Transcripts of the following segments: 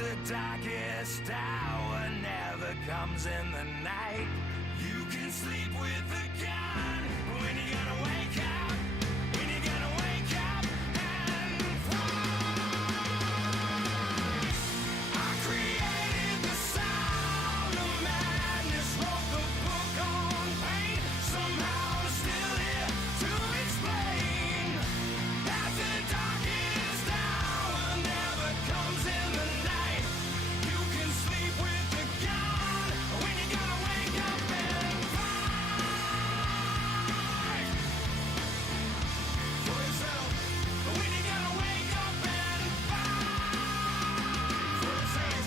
the darkest hour never comes in the night. You can sleep with the gun when you're gonna wake up, when you're gonna wake up and fight. I created the sound of madness, wrote the book on pain. Somehow I'm still here to explain that the darkest hour never comes in the night. You can sleep with the gun when you're gonna wake up and fight for yourself. When you're gonna wake up and fight for yourself.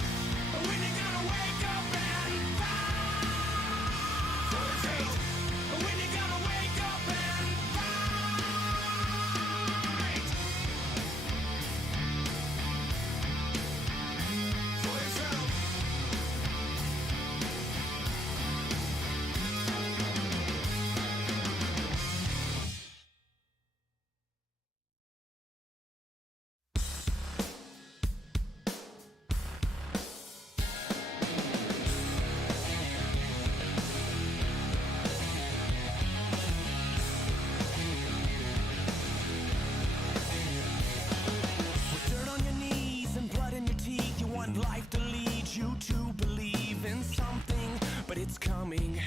When you're gonna wake up and fight for yourself. When you're gonna wake up and fight for yourself. With dirt on your knees and blood in your teeth, you want life to lead you to believe in something, but it's coming,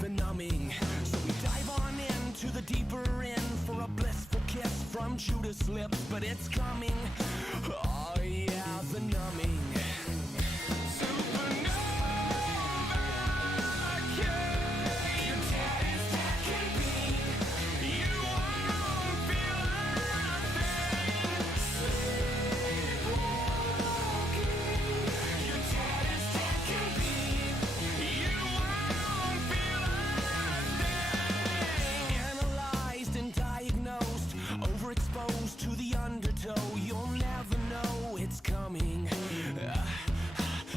the numbing. So we dive on into the deeper end for a blissful kiss from Judas' lips, but it's coming, oh yeah, the numbing. Supernova, you're dead as dead can be. You won't feel a thing. Sleepwalking, you're dead as dead can be. You won't feel a thing. Analyzed and diagnosed, overexposed to the undertow. You'll never know it's coming,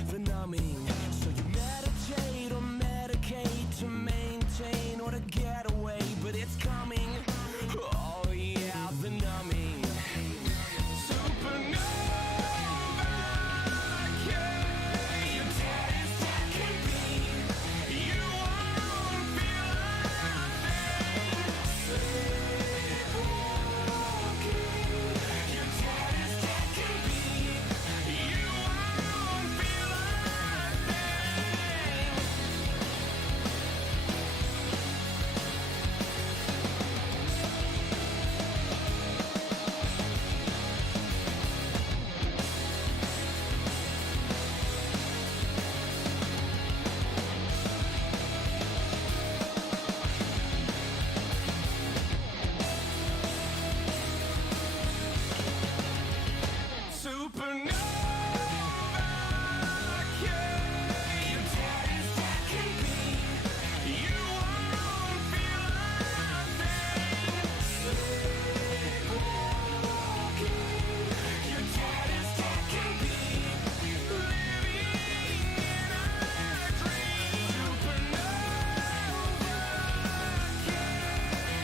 the numbing. So you meditate or medicate to maintain or to get away, but it's coming, oh yeah, the numbing. Supernova, you're dead as dead can be. You won't feel a thing. Sleepwalking, you're dead as dead can be. You won't feel a thing. Supernova, you're dead as dead can be. You won't feel a thing. Sleepwalking, you're dead as dead can be. Living in a dream. Supernova,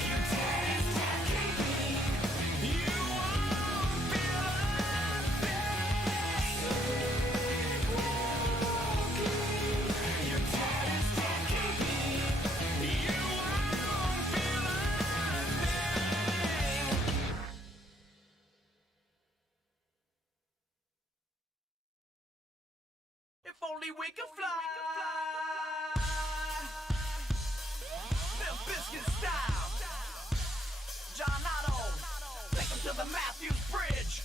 you're dead as dead can be. You won't feel a thing. Sleepwalking, you're dead as dead can be. You won't feel a thing. If only we could fly, Limp Bizkit style. John Otto, take him to the Matthews Bridge.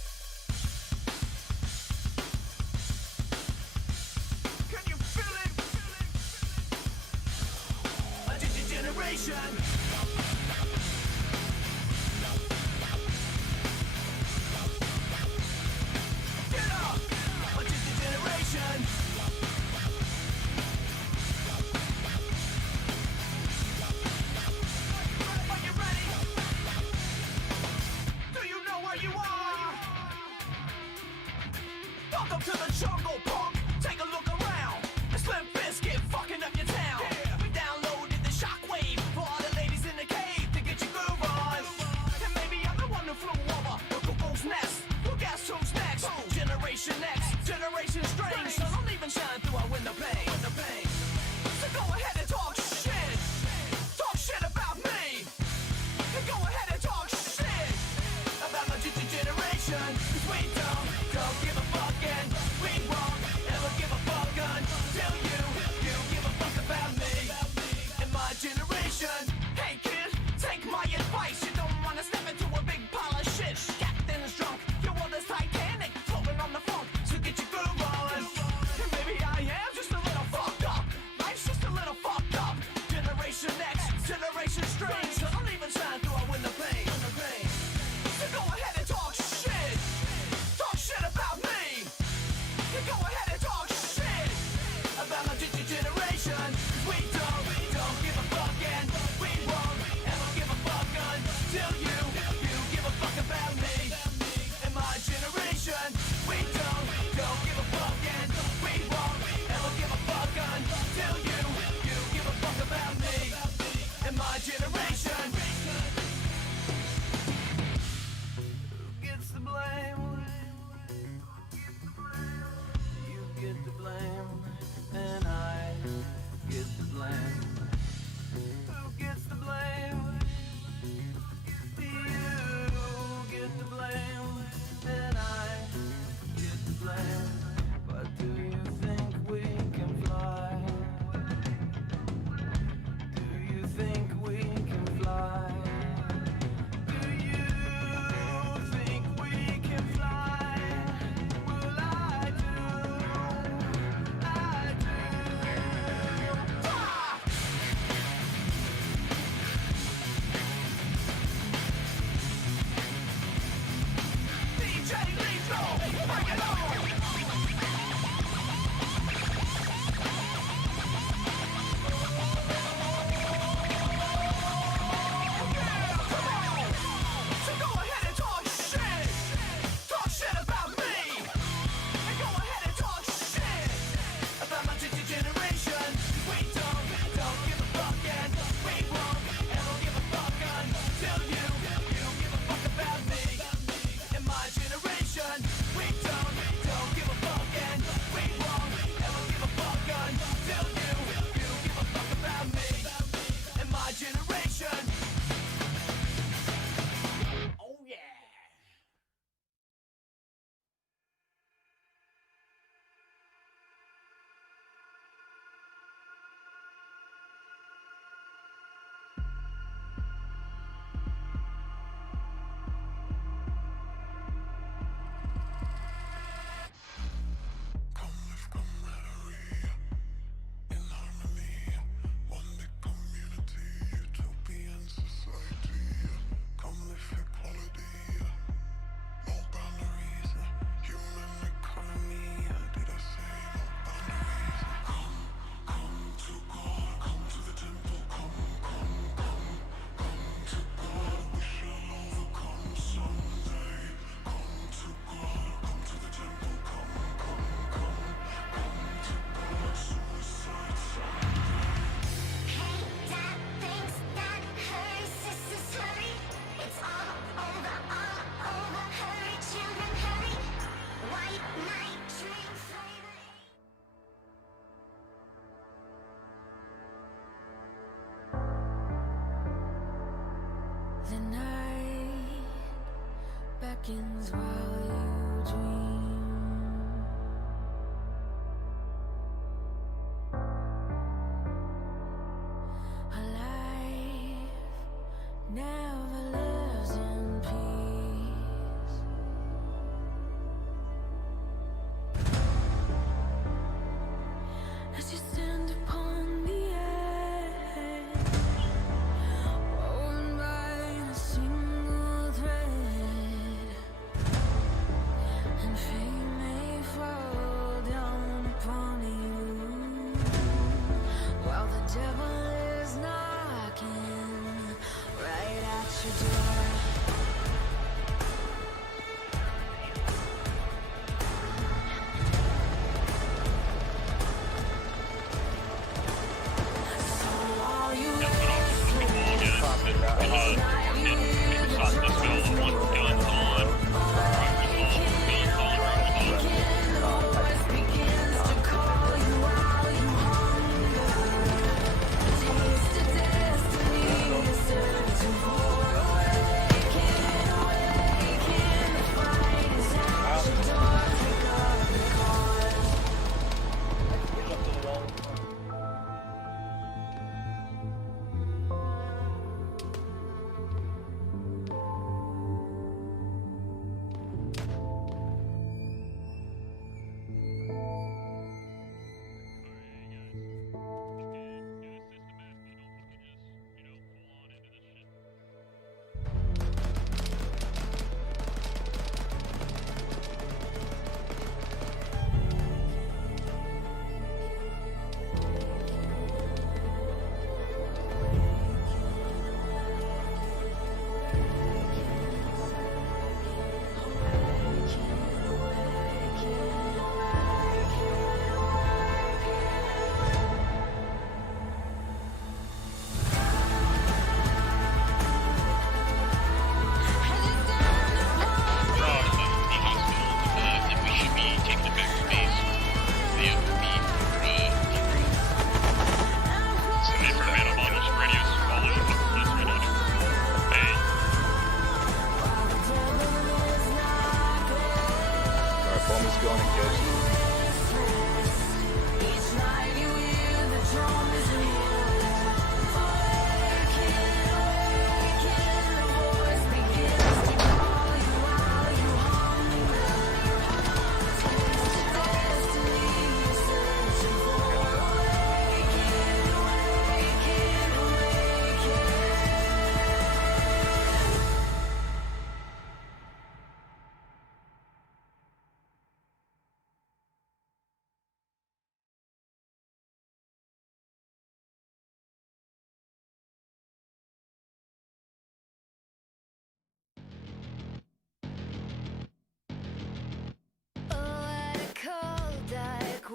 Can you feel it? A generation. Get up! A generation. Are you ready? Do you know where you are? Welcome to the jungle, punk. Take a look around. It's Limp Bizkit fucking up your town. We downloaded the shockwave for all the ladies generation. We don't give a fuck, and we won't ever give a fuck until you give a fuck about me and my generation. We don't give a fuck, and we won't ever give a fuck until you give a fuck about me and my generation. Who gets the blame? You get the blame, and I get the blame. Who gets the blame? You get the blame, and I get the blame. But do you think we can fly? Do you think we can fly? Do you think we can fly? Well, I do. I do. Ah! DJ Lethal, bring it on! So go ahead and talk shit. Talk shit about me. And go ahead and talk shit about my generation. We don't give a fuck, and we won't ever give a fuck until you give a fuck about me and my generation. We don't give a fuck, and we won't ever give a fuck until you give a fuck about me and my generation. Oh yeah. Come live camaraderie in harmony, one big community, utopian society. Come live equality, no boundaries, human economy. Did I say no boundaries? Come to God, come to the temple, come to God. We shall overcome someday. Come to God, come to the temple, come to God. Suicide someday. Hey, dad thinks that hurry, sisters hurry. It's all over, hurry, children hurry. White knight, dream slavery. The night beckons while you dream. A life never lives in peace. As you stand upon the edge, woven by a single thread, and fate may fall down upon you, while the devil is knocking right at your door. So are you Taste the destiny you're searching for.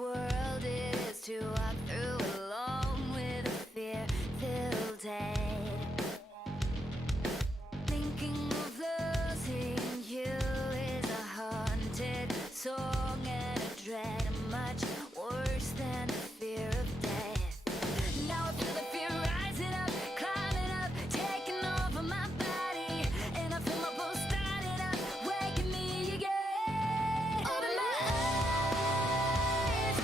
world it is to walk through alone with a fear-filled head. Thinking of losing you is a haunted song and a dread much worse than the fear of death. Now I feel the fear rising up, climbing up, taking over my body, and I feel my pulse starting up, waking me again. Open my eyes,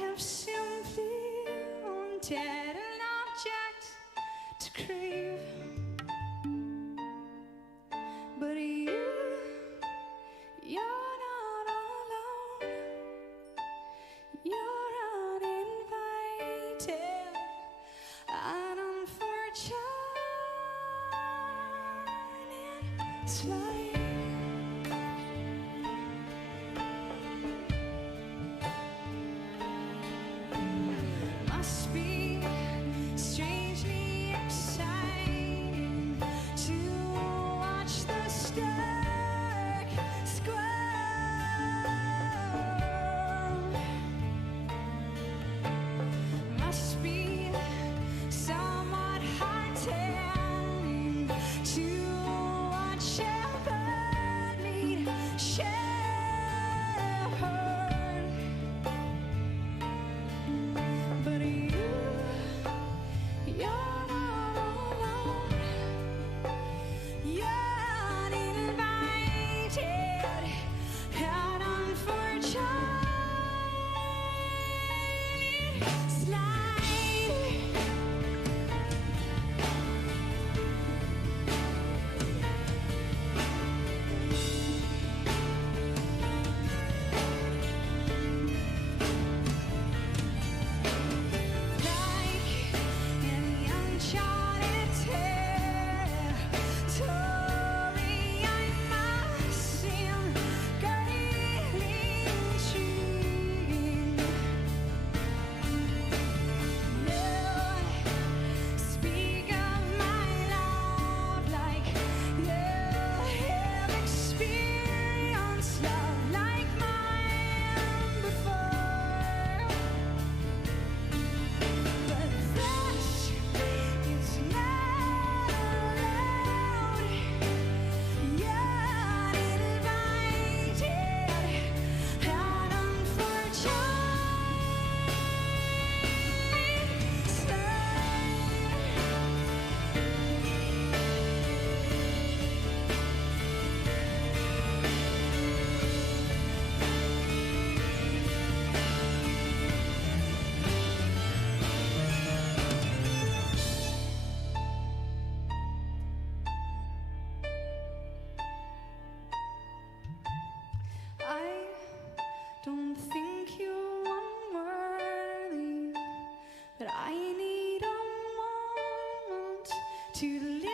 have simply wanted an object to crave, but you're not alone. You're uninvited and unfortunate. It's like must be strangely exciting to watch the stark squirm. Must be somewhat heartening to watch a bird meet shepherd. But you're not alone. You're uninvited and unfortunate. Slide. Like an uncharted territory, I must seem greatly intriguing. No, speak of my love like you have experienced love like mine before. But that is not allowed. You're uninvited and I don't think you're unworthy, but I need a moment to liberate.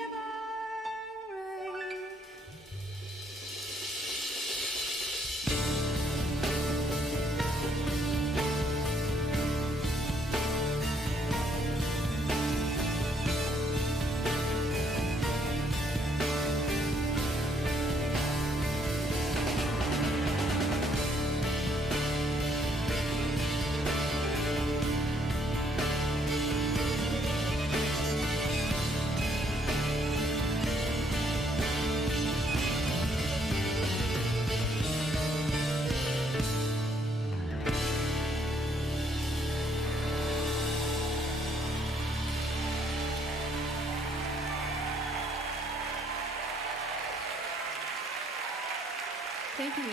Thank you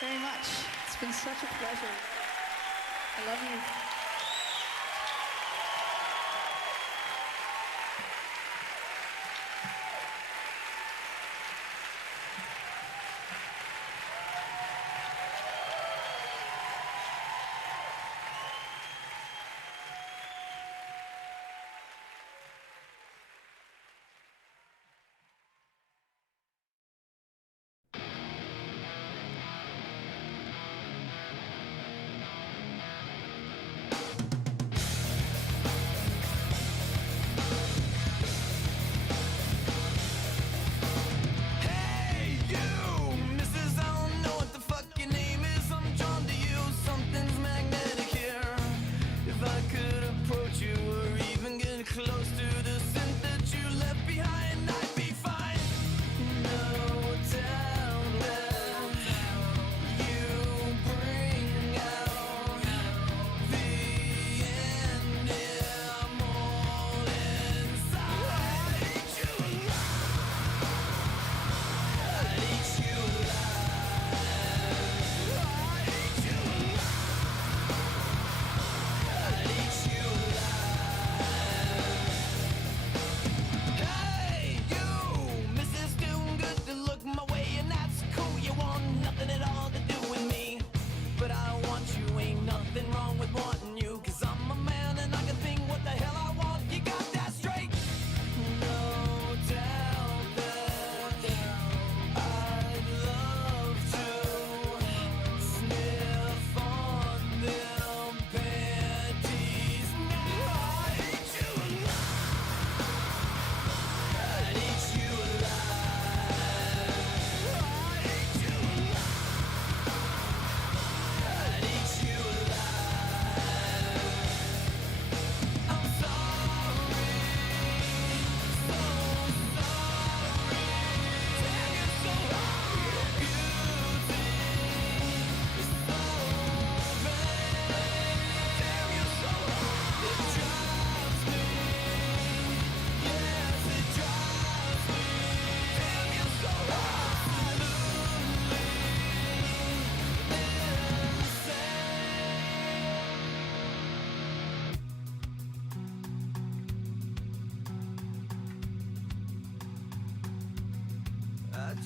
very much. It's been such a pleasure. I love you.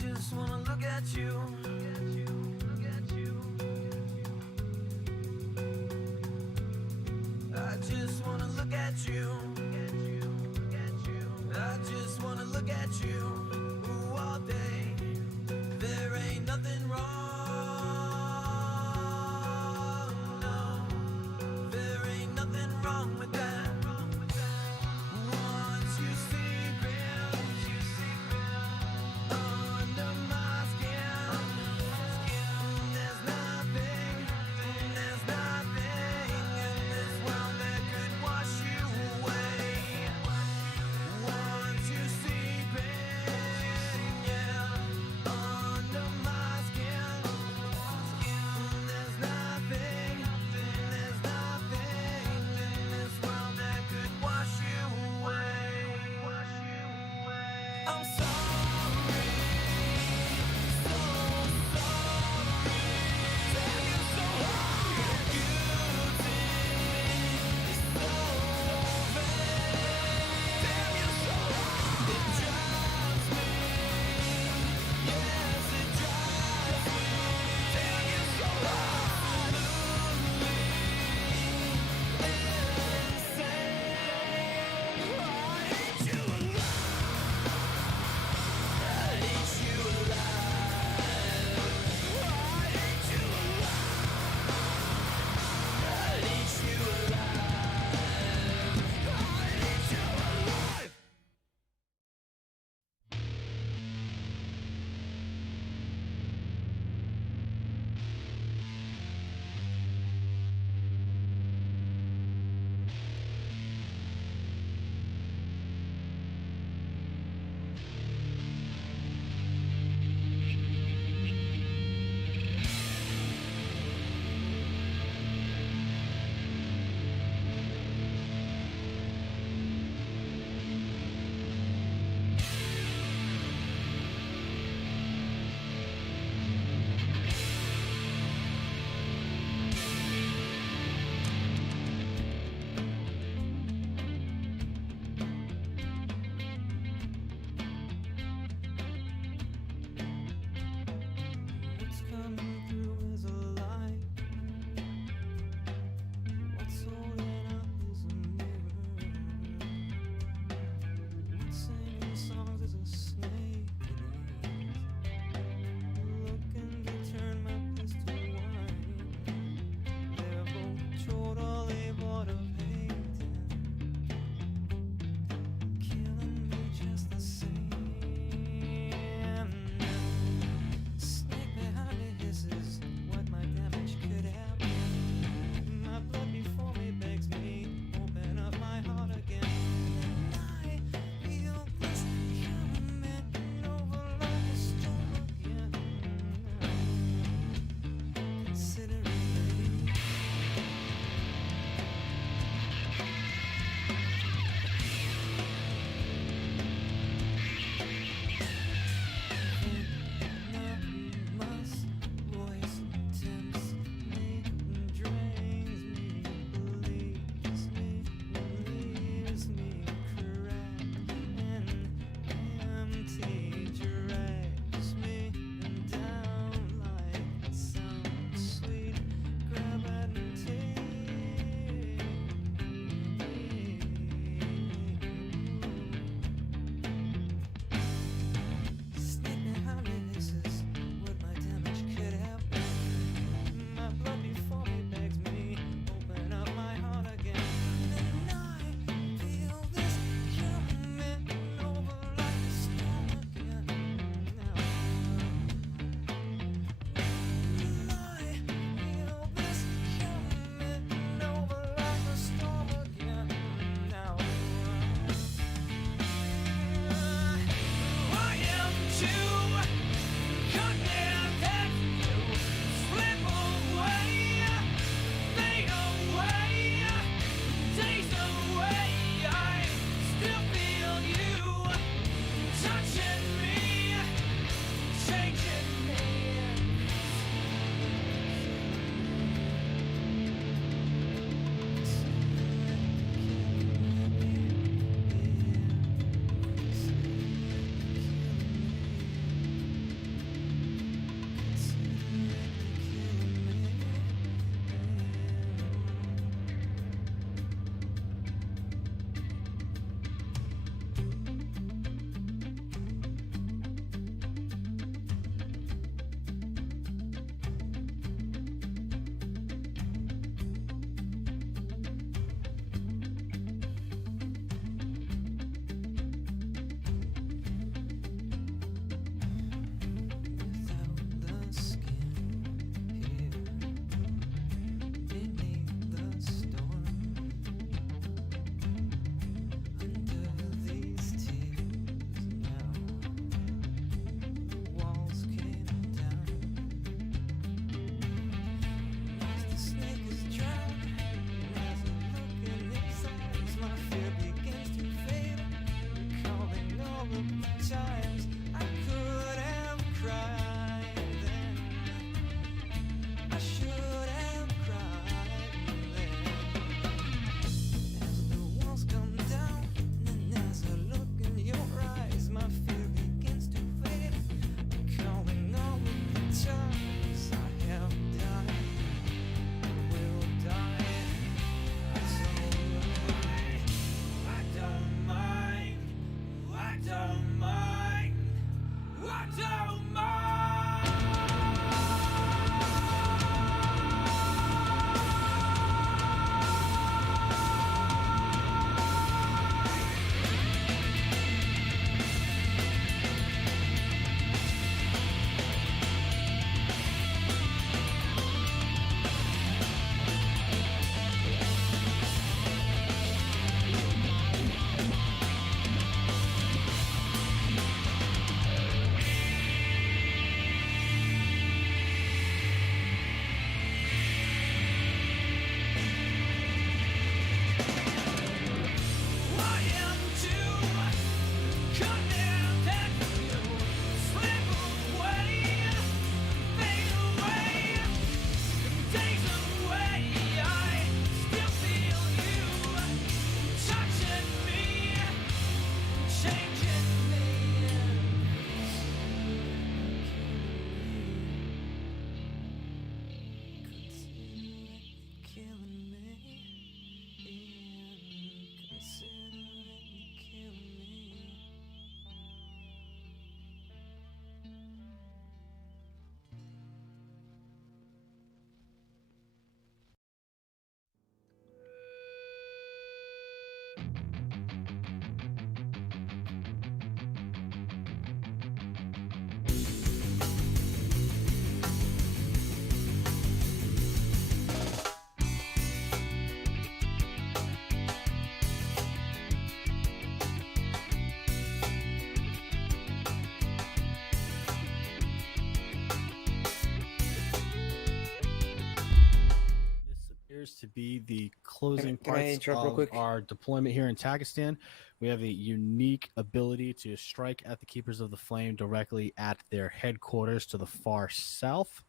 just wanna look at you. I just wanna look at you. I just wanna look at you all day. There ain't nothing wrong, no. There ain't nothing wrong with that. Once you sleep under my skin, there's nothing in this world that could wash you away. Once you sleep be the closing Can I parts interrupt real of quick? our deployment here in Takistan. We have a unique ability to strike at the Keepers of the Flame directly at their headquarters to the far south.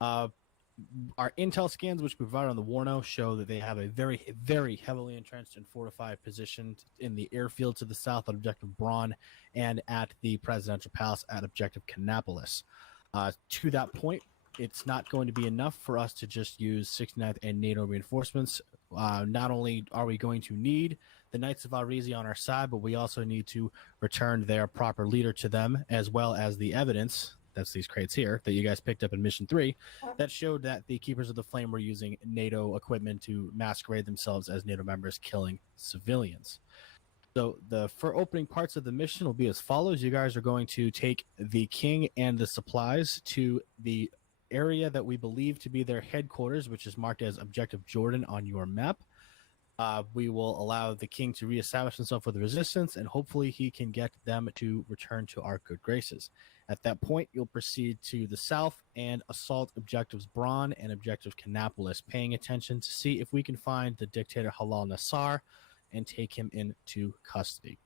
Our intel scans, which we provided on the Warno, show that they have a very, very heavily entrenched and fortified position in the airfield to the south at Objective Braun and at the Presidential Palace at Objective Canapolis. To that point, it's not going to be enough for us to just use 69th and NATO reinforcements. Not only are we going to need the Knights of Arizi on our side, but we also need to return their proper leader to them, as well as the evidence, that's these crates here, that you guys picked up in Mission 3, that showed that the Keepers of the Flame were using NATO equipment to masquerade themselves as NATO members, killing civilians. So the for opening parts of the mission will be as follows. You guys are going to take the king and the supplies to the area that we believe to be their headquarters, which is marked as Objective Jordan on your map. We will allow the king to reestablish himself with the resistance, and hopefully he can get them to return to our good graces. At that point, you'll proceed to the south and assault Objectives Braun and Objective Canapolis, paying attention to see if we can find the dictator Halal Nassar and take him into custody.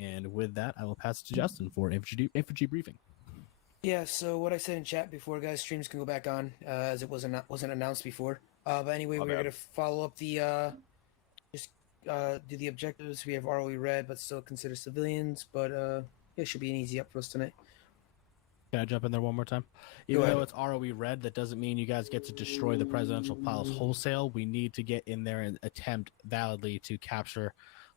And with that, I will pass it to Justin for infantry briefing. Yeah, so what I said in chat before, guys, streams can go back on, as it wasn't announced before. But anyway, we're going to follow up the, do the objectives. We have ROE red, but still consider civilians. But it should be an easy up for us tonight. Can I jump in there one more time? Even though it's ROE red, that doesn't mean you guys get to destroy the Presidential Palace wholesale. We need to get in there and attempt validly to capture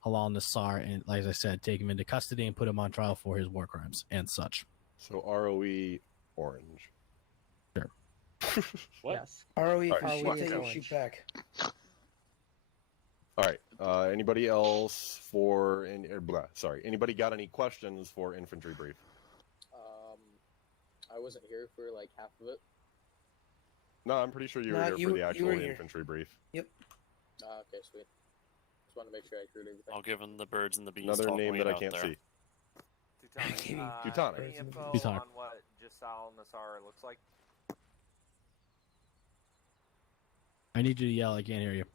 Halal Nassar and, like I said, take him into custody and put him on trial for his war crimes and such. So ROE orange. Sure. What? Yes. ROE, if All right, you shoot, shoot back. All right. Anybody else for anybody got any questions for infantry brief? I wasn't here for like half of it. No, I'm pretty sure you were here for the actual infantry brief. Yep. Okay, sweet. Just want to make sure I heard everything. I'll give him the birds and the bees. Another name that I can't see. Teutonic. Any info Teutonic. on what Giselle Nassar looks like? I need you to yell. I can't hear you.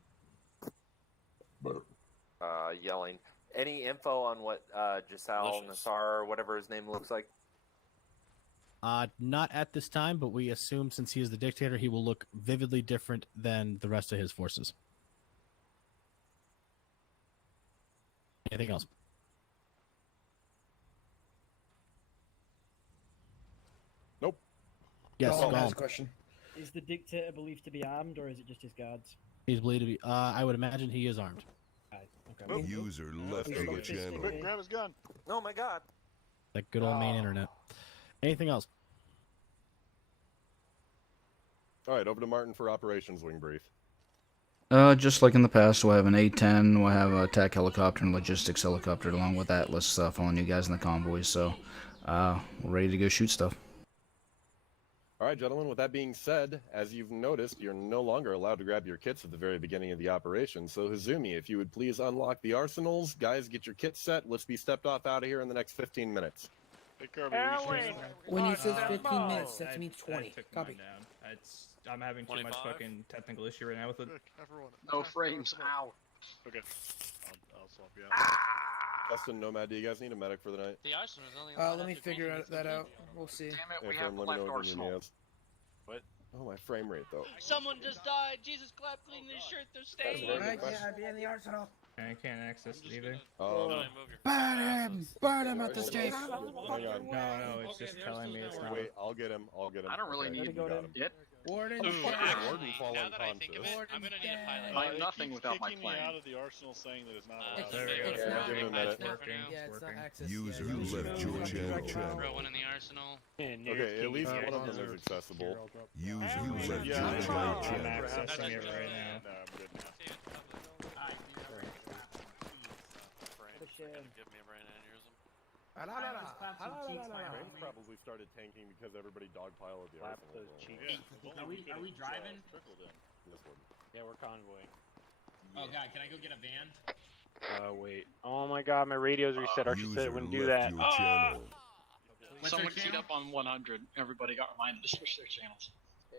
Yelling. Any info on what Giselle Nassar, or whatever his name looks like? Not at this time, but we assume since he is the dictator, he will look vividly different than the rest of his forces. Anything else? Nope. Yes, Oh, go that's on. a question. Is the dictator believed to be armed, or is it just his guards? He's believed to be. I would imagine he is armed. Okay. User left your channel. Quick, grab his gun. Oh my god. That good old main internet. Anything else? All right, over to Martin for operations wing brief. Just like in the past, we'll have an A-10, we'll have a attack helicopter and logistics helicopter along with Atlas following you guys in the convoys, so we're ready to go shoot stuff. All right, gentlemen, with that being said, as you've noticed, you're no longer allowed to grab your kits at the very beginning of the operation, so Hazumi, if you would please unlock the arsenals. Guys, get your kits set. Let's be stepped off out of here in the next 15 minutes. When he says 15 minutes, that means 20. Copy. I'm having too much fucking technical issue right now with it. No frames. Ow. Okay. I'll swap you out. Justin, Nomad, do you guys need a medic for the night? The Iceman is only Let me figure that out. We'll see. Damn it, Yeah, we Fran, have the let me know left when you need arsenal. us. What? Oh, my frame rate, though. Someone just died. Jesus, clap, clean this shirt. They're staying. Right, yeah, I'd be in the arsenal. I can't access it either. Burn him! Burn him at the stake! Hang on. No, it's just telling me it's not. Wait, I'll get him. I don't really need it. Warden, Warden Now falling that I think of it, conscious. I'm gonna need a pilot. I'm nothing without my plane. out of the arsenal saying that it's not There we go. It's Yeah, not- give him a minute. Yeah, it's not access. User Yeah, left your channel. Throw one in the arsenal. Okay, at least one of them is accessible. User left your I'm channel. accessing it right now. Give me a brain aneurysm. Frames probably started tanking because everybody dogpiled the arsenal. Are we driving? This one. Yeah, we're convoying. Oh god, can I go get a van? Wait. Oh my god, my radio's reset. Archie said it User wouldn't do left that. your channel. Someone queued up on 100. Everybody got reminded to switch their channels. Hey,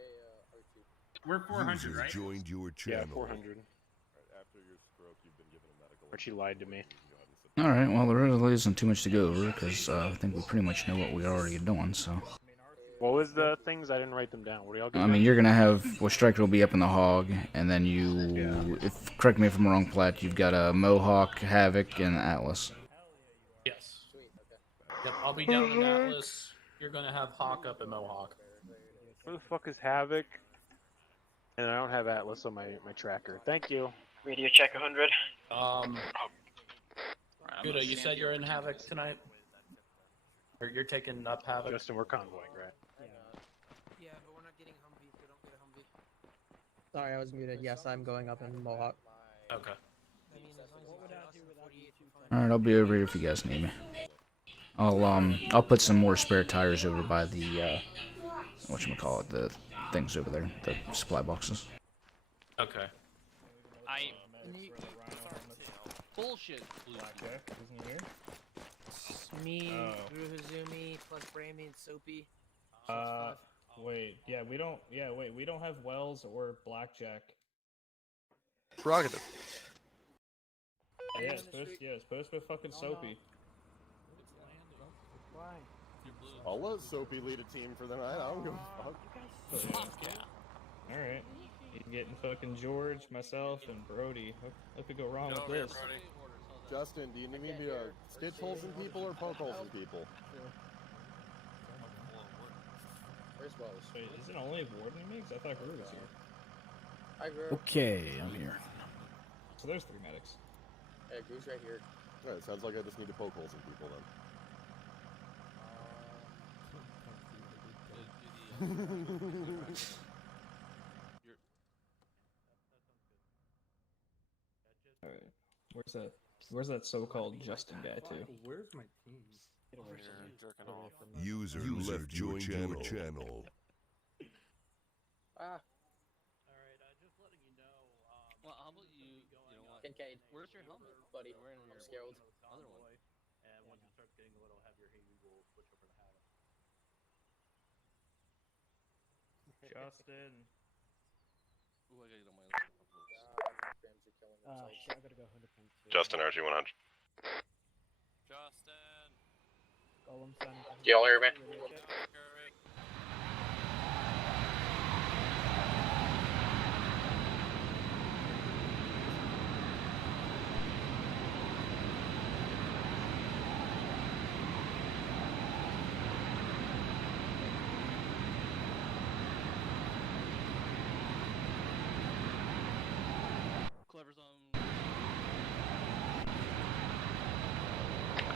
We're 400, User right? joined your Yeah, channel. 400. After your stroke, you've been given a medical. Archie lied to me. Alright, well, there really isn't too much to go over, because I think we pretty much know what we're already doing, so... What was the things? I didn't write them down. What do y'all get I mean, down? you're gonna have... Well, Striker will be up in the Hog, and then you... If correct me if I'm wrong, Platt, you've got a Mohawk, Havoc, and Atlas. Yes. Yep, I'll be down in Atlas. You're gonna have Hawk up in Mohawk. Where the fuck is Havoc? And I don't have Atlas on my tracker. Thank you. Radio check 100. Buda, you said you're in Havoc tonight? Or you're taking up Havoc? Justin, we're convoying, right? Yeah, but we're not getting Humvee, so don't get a Humvee. Sorry, I was muted. Yes, I'm going up in Mohawk. Okay. Alright, I'll be over here if you guys need me. I'll put some more spare tires over by the, whatchamacallit, the things over there, the supply boxes. Okay. Bullshit. Blackjack, isn't he here? It's me, Drew Hazumi, plus Bramy and Soapy. Wait, we don't have Wells or Blackjack. Prerogative. Yeah, it's supposed to be fucking Soapy. I'll let Soapy lead a team for the night. I don't give a fuck. Fuck yeah. Alright. You can get in fucking George, myself, and Brody. What could go wrong with this? Justin, do you need me to stitch holes in people or poke holes in people? Where's Wells? Wait, is it only Warden he makes? I thought Gru was here. Hi, Gru. Okay, I'm here. So there's 3 medics. Hey, Gru's right here. Alright, sounds like I just need to poke holes in people then. Alright. Where's that so-called Justin guy too? Where's my team? User left your channel. Ah. Alright, just letting you know. Well, how about you know what? Kincaid, where's your helmet, buddy? I'm scared. Other one. And once it starts getting a little heavier, we will switch over to Havoc. Justin. Ooh, I gotta get on my Shit, I gotta go 100 points. Justin, RG100. Justin. Golem standing. Do y'all hear me?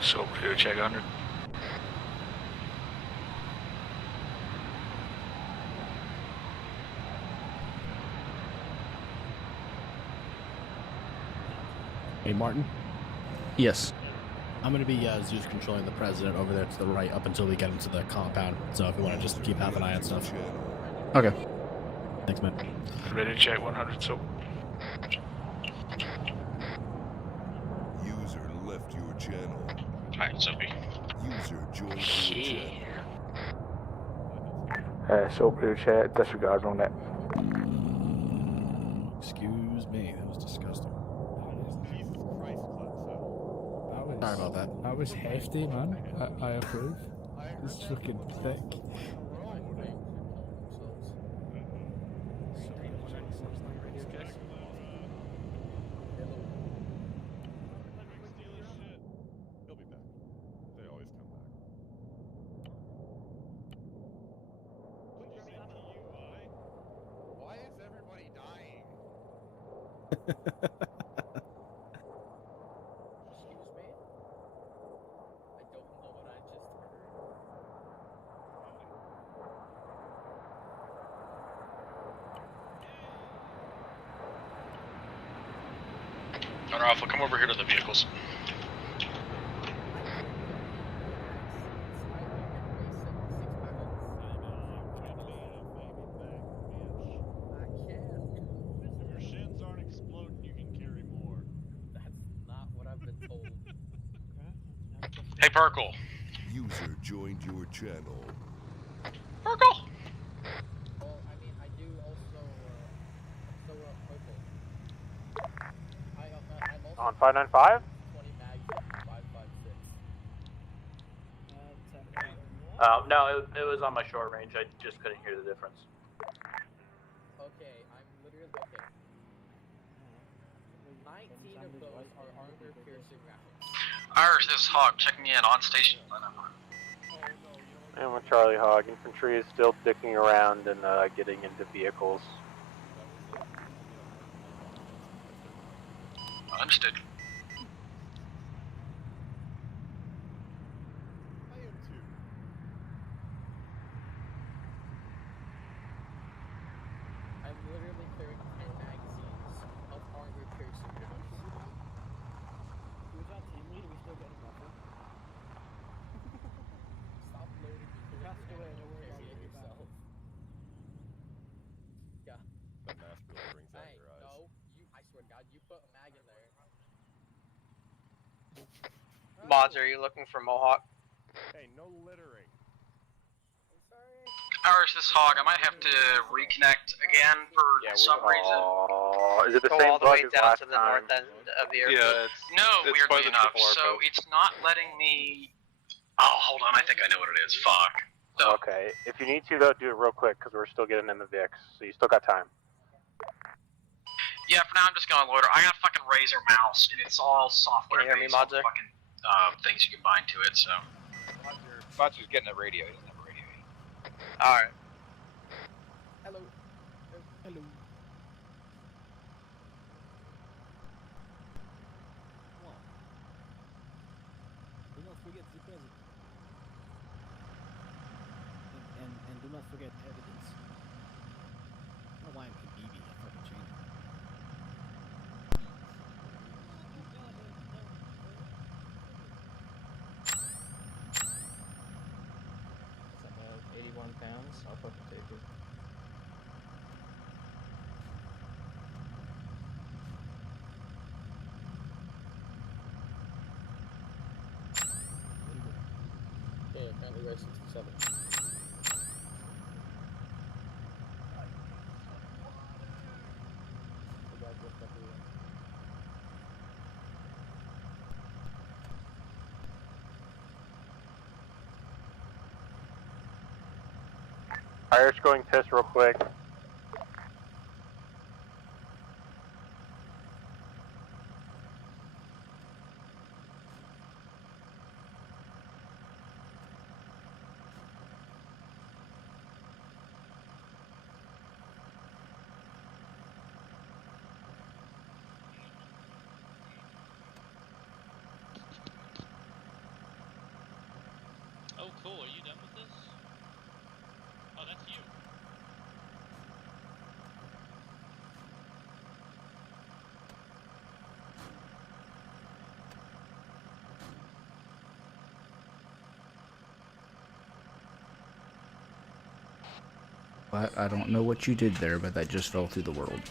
So, here, check 100. Hey, Martin? Yes. I'm going to be Zeus controlling the president over there to the right up until we get into the compound. So if you want to just keep half an eye on stuff. Okay. Thanks, man. Ready to check 100, so. User left your channel. Alright, Soapy. User joined your channel. Soapy, chat, disregard on that. Excuse me, that was disgusting. Sorry about that. That was hefty, man. I approve. It's fucking thick. He'll be back. They always come back. Why is everybody dying? Hunter Alpha, come over here to the vehicles. If your shins aren't exploding, you can carry more. That's not what I've been told. Hey, Parkle. User joined your channel. Parkle! Well, I mean, I do also On 595? 20 mags in 556. No, it was on my short range. I just couldn't hear the difference. Okay, I'm literally okay. 19 of those are armor-piercing rounds. Irish, this is Hawk checking in on station. And with Charlie Hog, infantry is still dicking around and getting into vehicles. Understood. I'm literally clearing 10 magazines of armor-piercing rounds. Who's our team lead? Are we still getting buffer? Stop loading me. You passed away, don't worry about Carry it. it yourself. Yeah. That mask really brings out Hey, your eyes. no. I swear to God, you put a mag in there. Mods, are you looking for Mohawk? Hey, no littering. I'm sorry. Irish, this is Hawk. I might have to reconnect again for some reason. Is it the Go same all the bug way as down last to the time? north end of the airfield. Yeah, no, weirdly enough. So it's not letting me. Oh, hold on. I think I know what it is. Fuck. So, Okay, if you need to though, do it real quick because we're still getting in the VIX, so you still got time. yeah, for now I'm just gonna loiter. I got a fucking Razer mouse, and it's all software. Can you hear me, based, all Modzer? fucking things you can bind to it. So. Buster's getting a radio. He doesn't have a radio. Alright. Hello. Hello. Do not forget the president. And do not forget evidence. I don't know why I'm Habibi. I fucking changed it. That's about 81 pounds. I'll fucking take it. Okay, apparently we're at 67. Irish going test real quick. Oh, cool. Are you done with this? Oh, that's you. But I don't know what you did there, but that just fell through the world.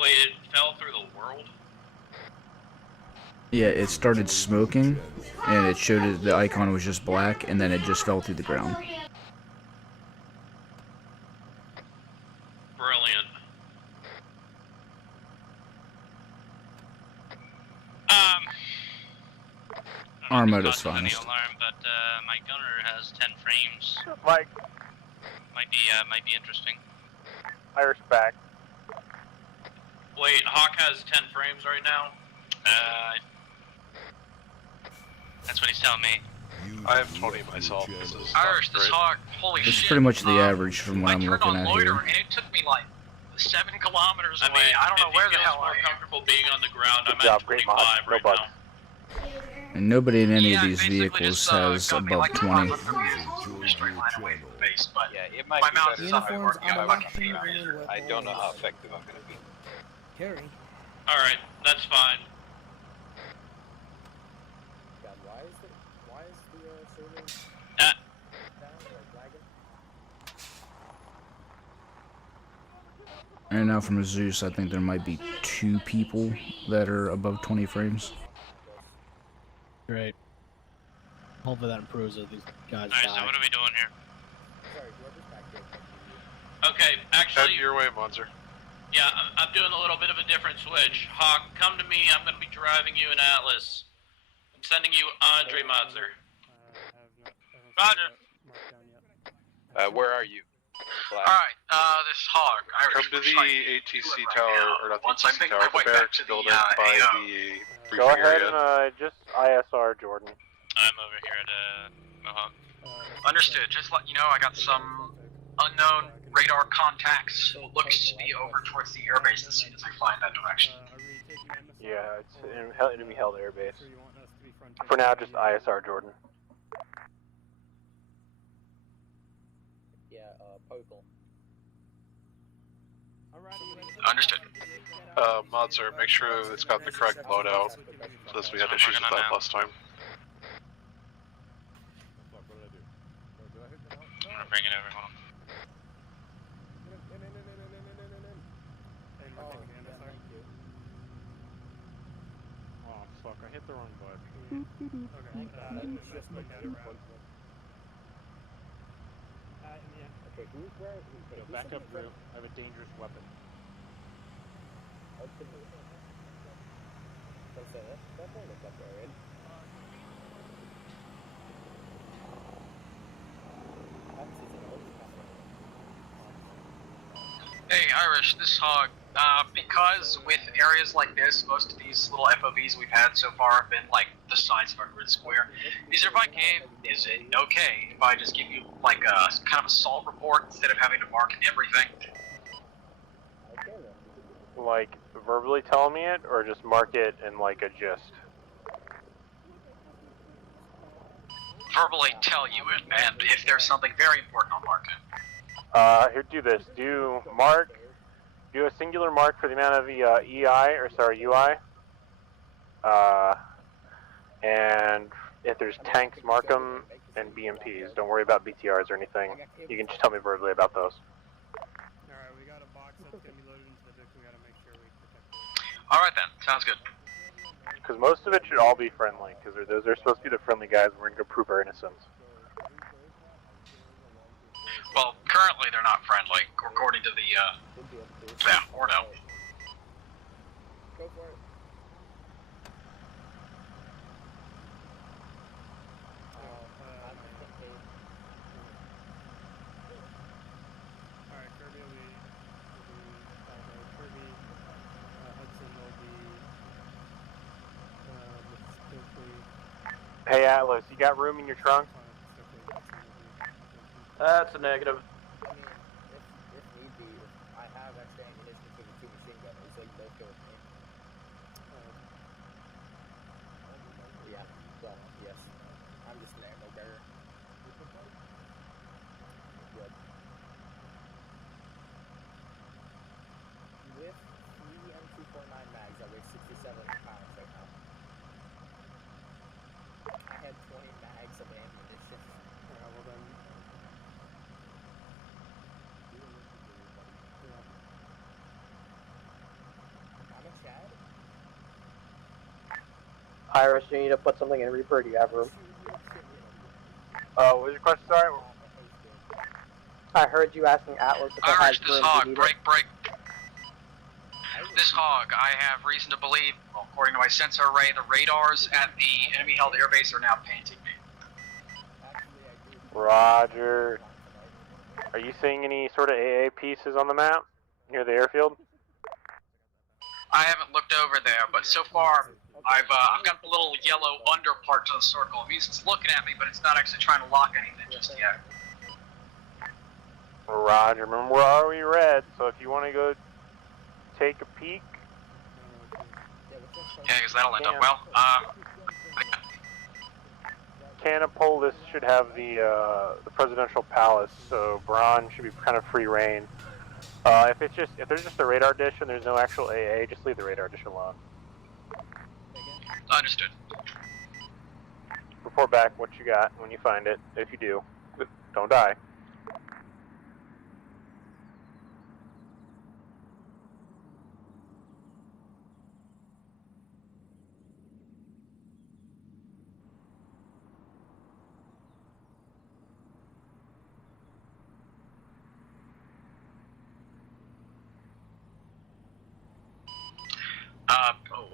Wait, it fell through the world? Yeah, it started smoking, and it showed it, the icon was just black, and then it just fell through the ground. Brilliant. Armada's Caught any finest. alarm, but my gunner has 10 frames. Mike. Might be interesting. Irish back. Wait, Hawk has 10 frames right now? That's what he's telling me. I have 20 myself. This is Irish, this Hawk. Holy It's shit. pretty much the average from what I I'm turned looking on at loiter, here. and it took me like 7 kilometers away. mean, I don't know where the hell more I am. comfortable being on the ground. Good I'm job, at great 25 mod. No right bugs. now. And nobody in any Yeah, of these basically vehicles just, has got me above like 20. a straight line away from the base, but Yeah, it might my be mouse better is than not I working work out out. fucking I don't know how effective I'm going to be. Carry. Alright, that's fine. God, why is the server Uh, down or lagging? And now from Zeus, I think there might be 2 people that are above 20 frames. Great. Hopefully that improves as these guys Alright, die. so what are we doing here? Sorry, whoever's back there. Okay, actually, Head your way, Monzer. yeah, I'm doing a little bit of a different switch. Hawk, come to me. I'm going to be driving you in Atlas. I'm sending you Andre Mazur. Roger. Where are you? Alright, this is Hawk. Come to the ATC tower, or not the Once I ATC make tower, my way the back barracks to the, building by AO. the briefing Go ahead area. and just ISR, Jordan. I'm over here at Mohawk. Understood. Just let you know, I got some unknown radar contacts. Looks to be over towards the airbase as soon as I find that direction. Yeah, it's enemy held airbase. For now, just ISR, Jordan. Yeah, Pokel. Understood. Monzer, make sure it's got the correct loadout, since we had issues with that last time. I'm gonna bring it over. Hold on. Oh fuck, I hit the wrong button. Okay, who's where? Yo, back up, Drew. I have a dangerous weapon. That's all that's up there, right? Hey, Irish, this is Hog. Because with areas like this, most of these little FOVs we've had so far have been like the size of a grid square. Is it okay if I just give you like a kind of assault report instead of having to mark everything? Like, verbally tell me it, or just mark it in like a gist? Verbally tell you it, and if there's something very important, I'll mark it. Here, do this. Do a singular mark for the amount of UI. And if there's tanks, mark them, and BMPs. Don't worry about BTRs or anything. You can just tell me verbally about those. Alright, we got a box that's gonna be loaded into the Vic. We gotta make sure we protect it. Alright then, sounds good. Because most of it should all be friendly, because those are supposed to be the friendly guys. We're going to go prove our innocence. Well, currently they're not friendly, according to the, Orno. Go for it. Alright, Kirby will be Kirby, Hudson will be, Hey Atlas, you got room in your trunk? That's a negative. I mean, if need be, if I have extra ammunition for the two machine gunners, so you both go with me. Yeah, well, yes. I'm just an ammo bearer. Good. With 3 M249 mags, I weigh 67 pounds right now. I had 20 mags of ammunition. Alright, well then. I'm a Chad. Iris, you need to put something in Reaper. Do you have room? What was your question? Sorry. I heard you asking Atlas if it has Irish, room. this Do you Hog, need break. This Hog, I have reason to believe, well, according to my sensor array, the radars at the enemy-held airbase are now painting me. Roger. Are you seeing any sort of AA pieces on the map near the airfield? I haven't looked over there, but so far, I've got the little yellow under part to the circle. It means it's looking at me, but it's not actually trying to lock anything just yet. Roger. Remember, we're already red, so if you want to go take a peek. Yeah, because that'll end up well. Canapolis should have the presidential palace, so Braun should be kind of free reign. If there's just a radar dish and there's no actual AA, just leave the radar dish alone. Understood. Report back what you got when you find it, if you do. Don't die.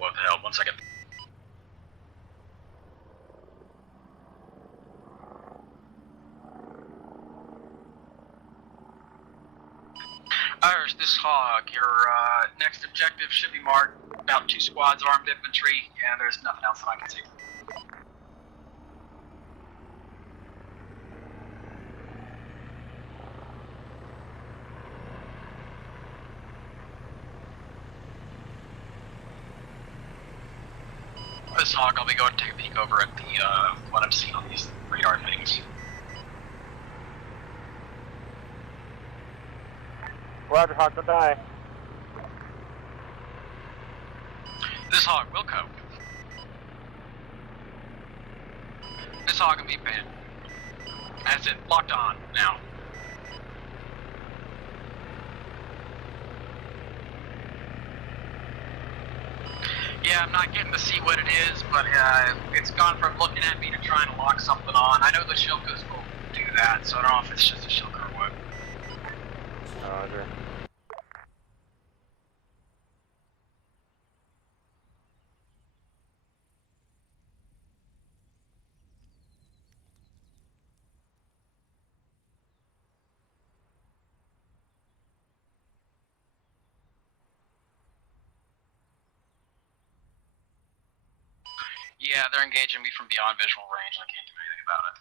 what the hell? 1 second. Irish, this Hog, your next objective should be marked about 2 squads armed infantry, and there's nothing else that I can see. This Hog, I'll be going to take a peek over at the what I'm seeing on these radar things. Roger, Hawk, don't die. This Hog, Wilco. This Hog and B-Pan. That's it, locked on, now. Yeah, I'm not getting to see what it is, but it's gone from looking at me to trying to lock something on. I know the Shilkos will do that, so I don't know if it's just a Shilko or what. Roger. Yeah, they're engaging me from beyond visual range. I can't do anything about it.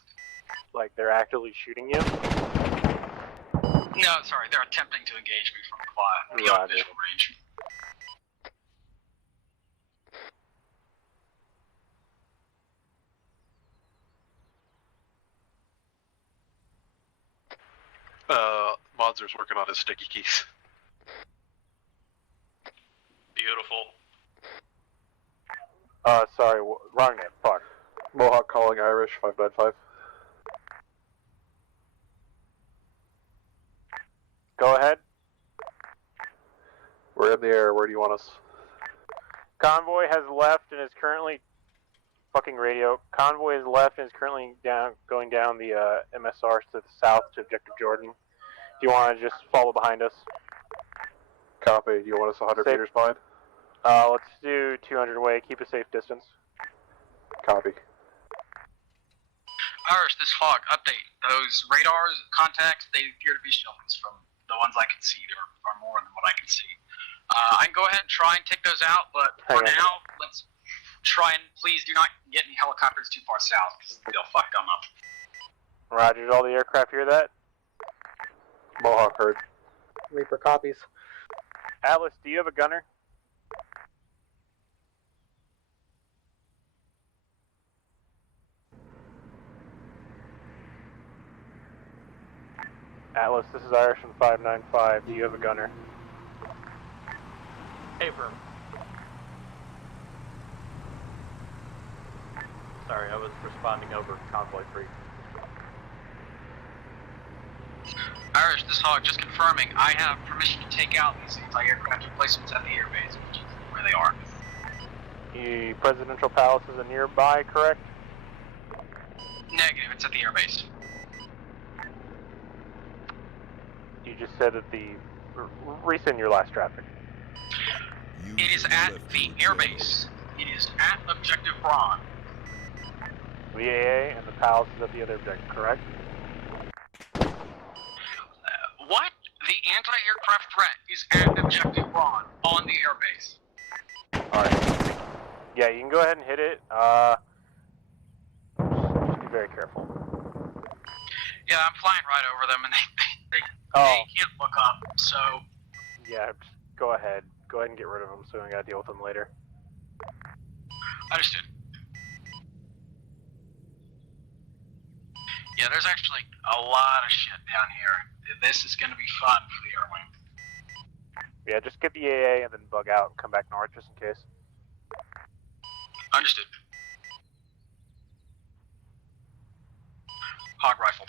Like they're actively shooting you? No, sorry, they're attempting to engage me from beyond visual range. Monster's working on his sticky keys. Beautiful. Sorry, wrong name, fuck. Mohawk calling Irish 595. Go ahead. We're in the air, where do you want us? Convoy has left and is currently... Fucking radio. Convoy has left and is currently going down the MSR to the south to Objective Jordan. Do you want to just follow behind us? Copy. Do you want us 100 meters behind? Let's do 200 away. Keep a safe distance. Copy. Irish, this Hog, update. Those radars, contacts, they appear to be Shilkins from the ones I can see. There are more than what I can see. I can go ahead and try and take those out, but for now, let's try and please do not get any helicopters too far south, because they'll fuck them up. Roger, did all the aircraft hear that? Mohawk heard. Reaper copies. Atlas, do you have a gunner? Atlas, this is Irish from 595. Do you have a gunner? Affirm. Sorry, I was responding over Convoy 3. Irish, this Hog, just confirming, I have permission to take out these anti-aircraft emplacements at the airbase, which is where they are. The Presidential Palace is nearby, correct? Negative, it's at the airbase. You just said that the... Resend your last traffic. It is at the airbase. It is at Objective Braun. The AA and the Palace is at the other objective, correct? What? The anti-aircraft threat is at Objective Braun on the airbase. Alright. Yeah, you can go ahead and hit it. Just be very careful. Yeah, I'm flying right over them, and they can't look up, so... Yeah, just go ahead. Go ahead and get rid of them so we don't gotta deal with them later. Understood. Yeah, there's actually a lot of shit down here. This is gonna be fun for the air wing. Yeah, just get the AA and then bug out and come back north just in case. Understood. Hog rifle.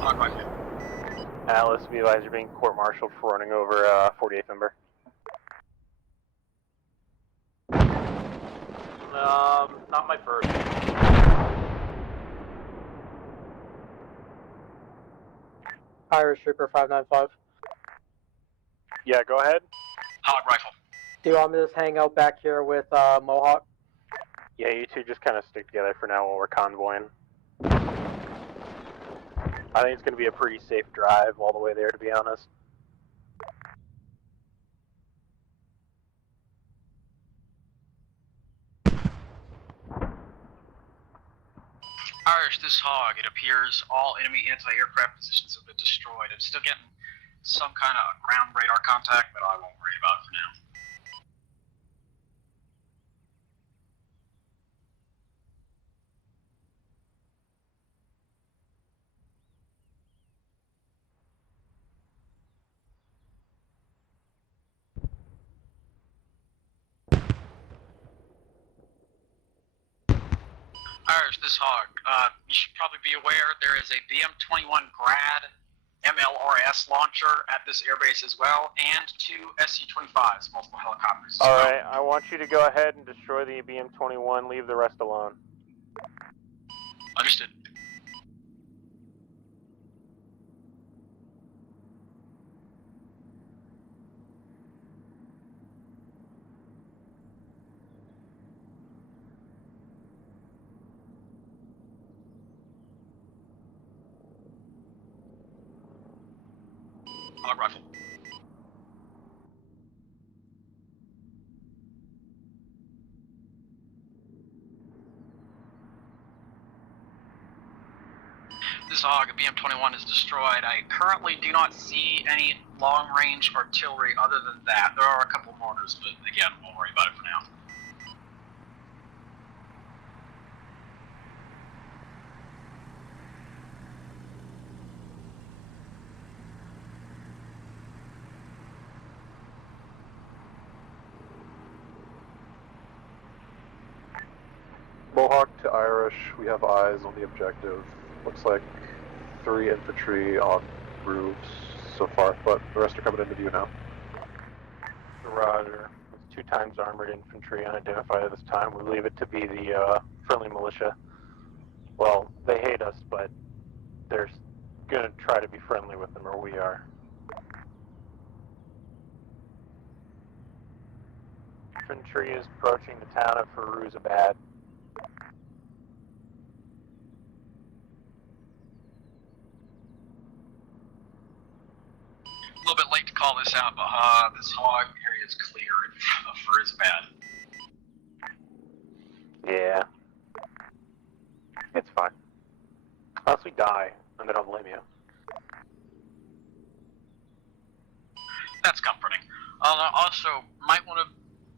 Hog rifle. Atlas, be advised you're being court-martialed for running over 48th member. Not my first. Irish Trooper 595. Yeah, go ahead. Hog rifle. Do you want me to just hang out back here with Mohawk? Yeah, you two just kind of stick together for now while we're convoying. I think it's going to be a pretty safe drive all the way there, to be honest. Irish, this hog, it appears all enemy anti-aircraft positions have been destroyed. I'm still getting some kind of ground radar contact, but I won't worry about it for now. Irish, this hog, you should probably be aware there is a BM-21 Grad MLRS launcher at this airbase as well, and 2 SC-25s, multiple helicopters as well. Alright, I want you to go ahead and destroy the BM-21, leave the rest alone. Understood. Hog rifle. This hog, a BM-21, is destroyed. I currently do not see any long-range artillery other than that. There are a couple mortars, but again, won't worry about it for now. Mohawk to Irish, we have eyes on the objective. Looks like 3 infantry on roofs so far, but the rest are coming into view now. Roger. It's 2 times armored infantry, unidentified at this time. We believe it to be the friendly militia. Well, they hate us, but they're gonna try to be friendly with them, or we are. Infantry is approaching the town of Firuzabad. A little bit late to call this out, but this hog area is clear for his bad. Yeah. It's fine. Unless we die, and I don't blame you. That's comforting. Also, might want to,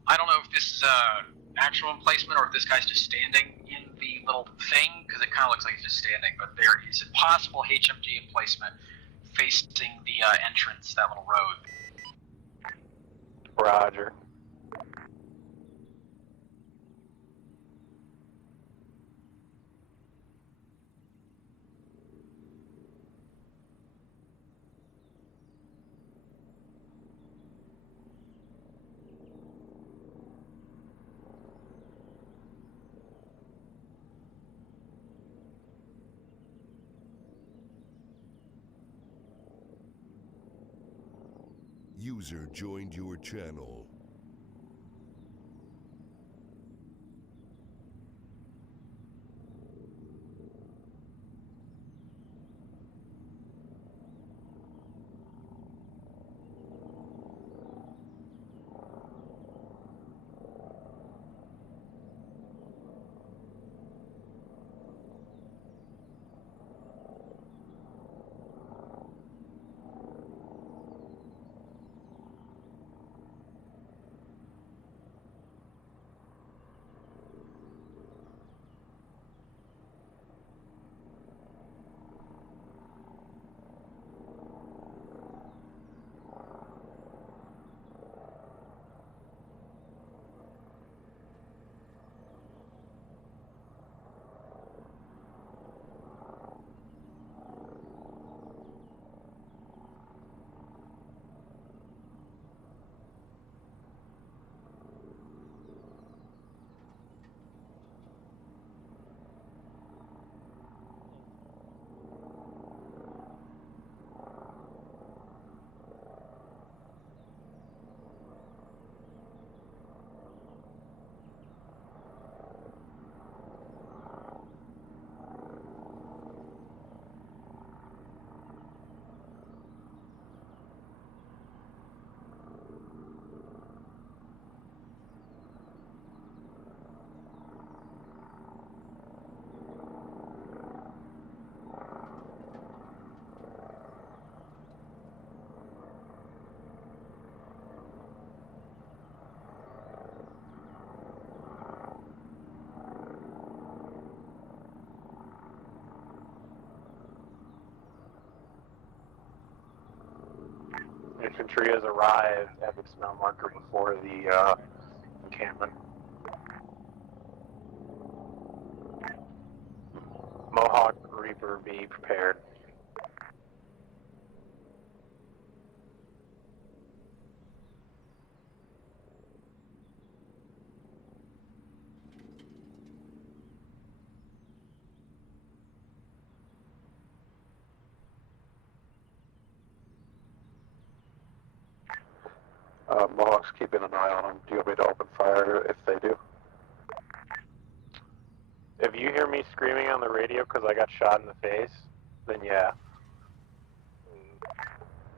I don't know if this is actual emplacement or if this guy's just standing in the little thing, because it kind of looks like he's just standing, but there is a possible HMG emplacement facing the entrance, that little road. Roger. User joined your channel. infantry has arrived at the smell marker before the encampment. Mohawk Reaper, be prepared. Mohawk's keeping an eye on them. Do you want me to open fire if they do? If you hear me screaming on the radio because I got shot in the face, then yeah.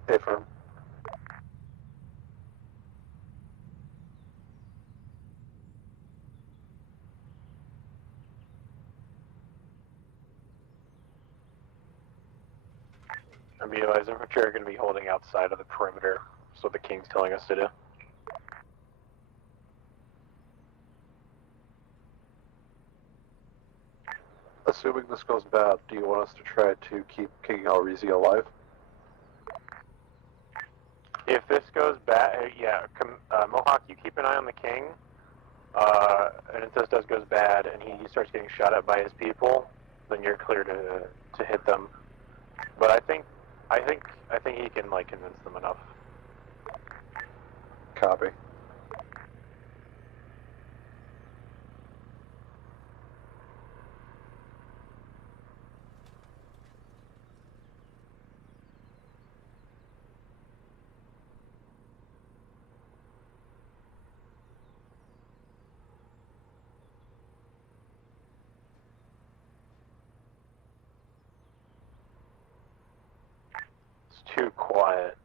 Hey, firm. I realize infantry are going to be holding outside of the perimeter. That's what the King's telling us to do. Assuming this goes bad, do you want us to try to keep King Alrizi alive? If this goes bad, yeah, Mohawk, you keep an eye on the King. And if this goes bad and he starts getting shot at by his people, then you're clear to hit them. But I think he can like convince them enough. Copy. It's too quiet.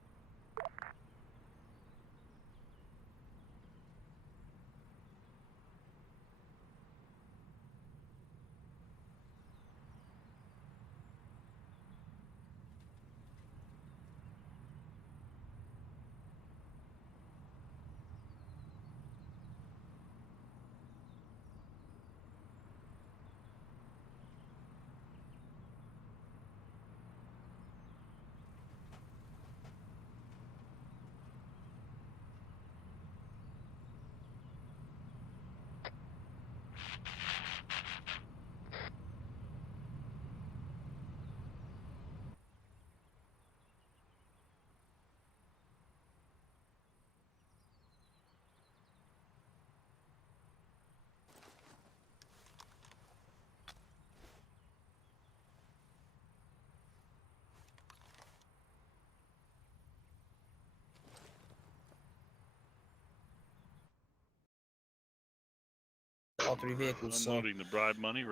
All three vehicles. So. Unloading the bribe money.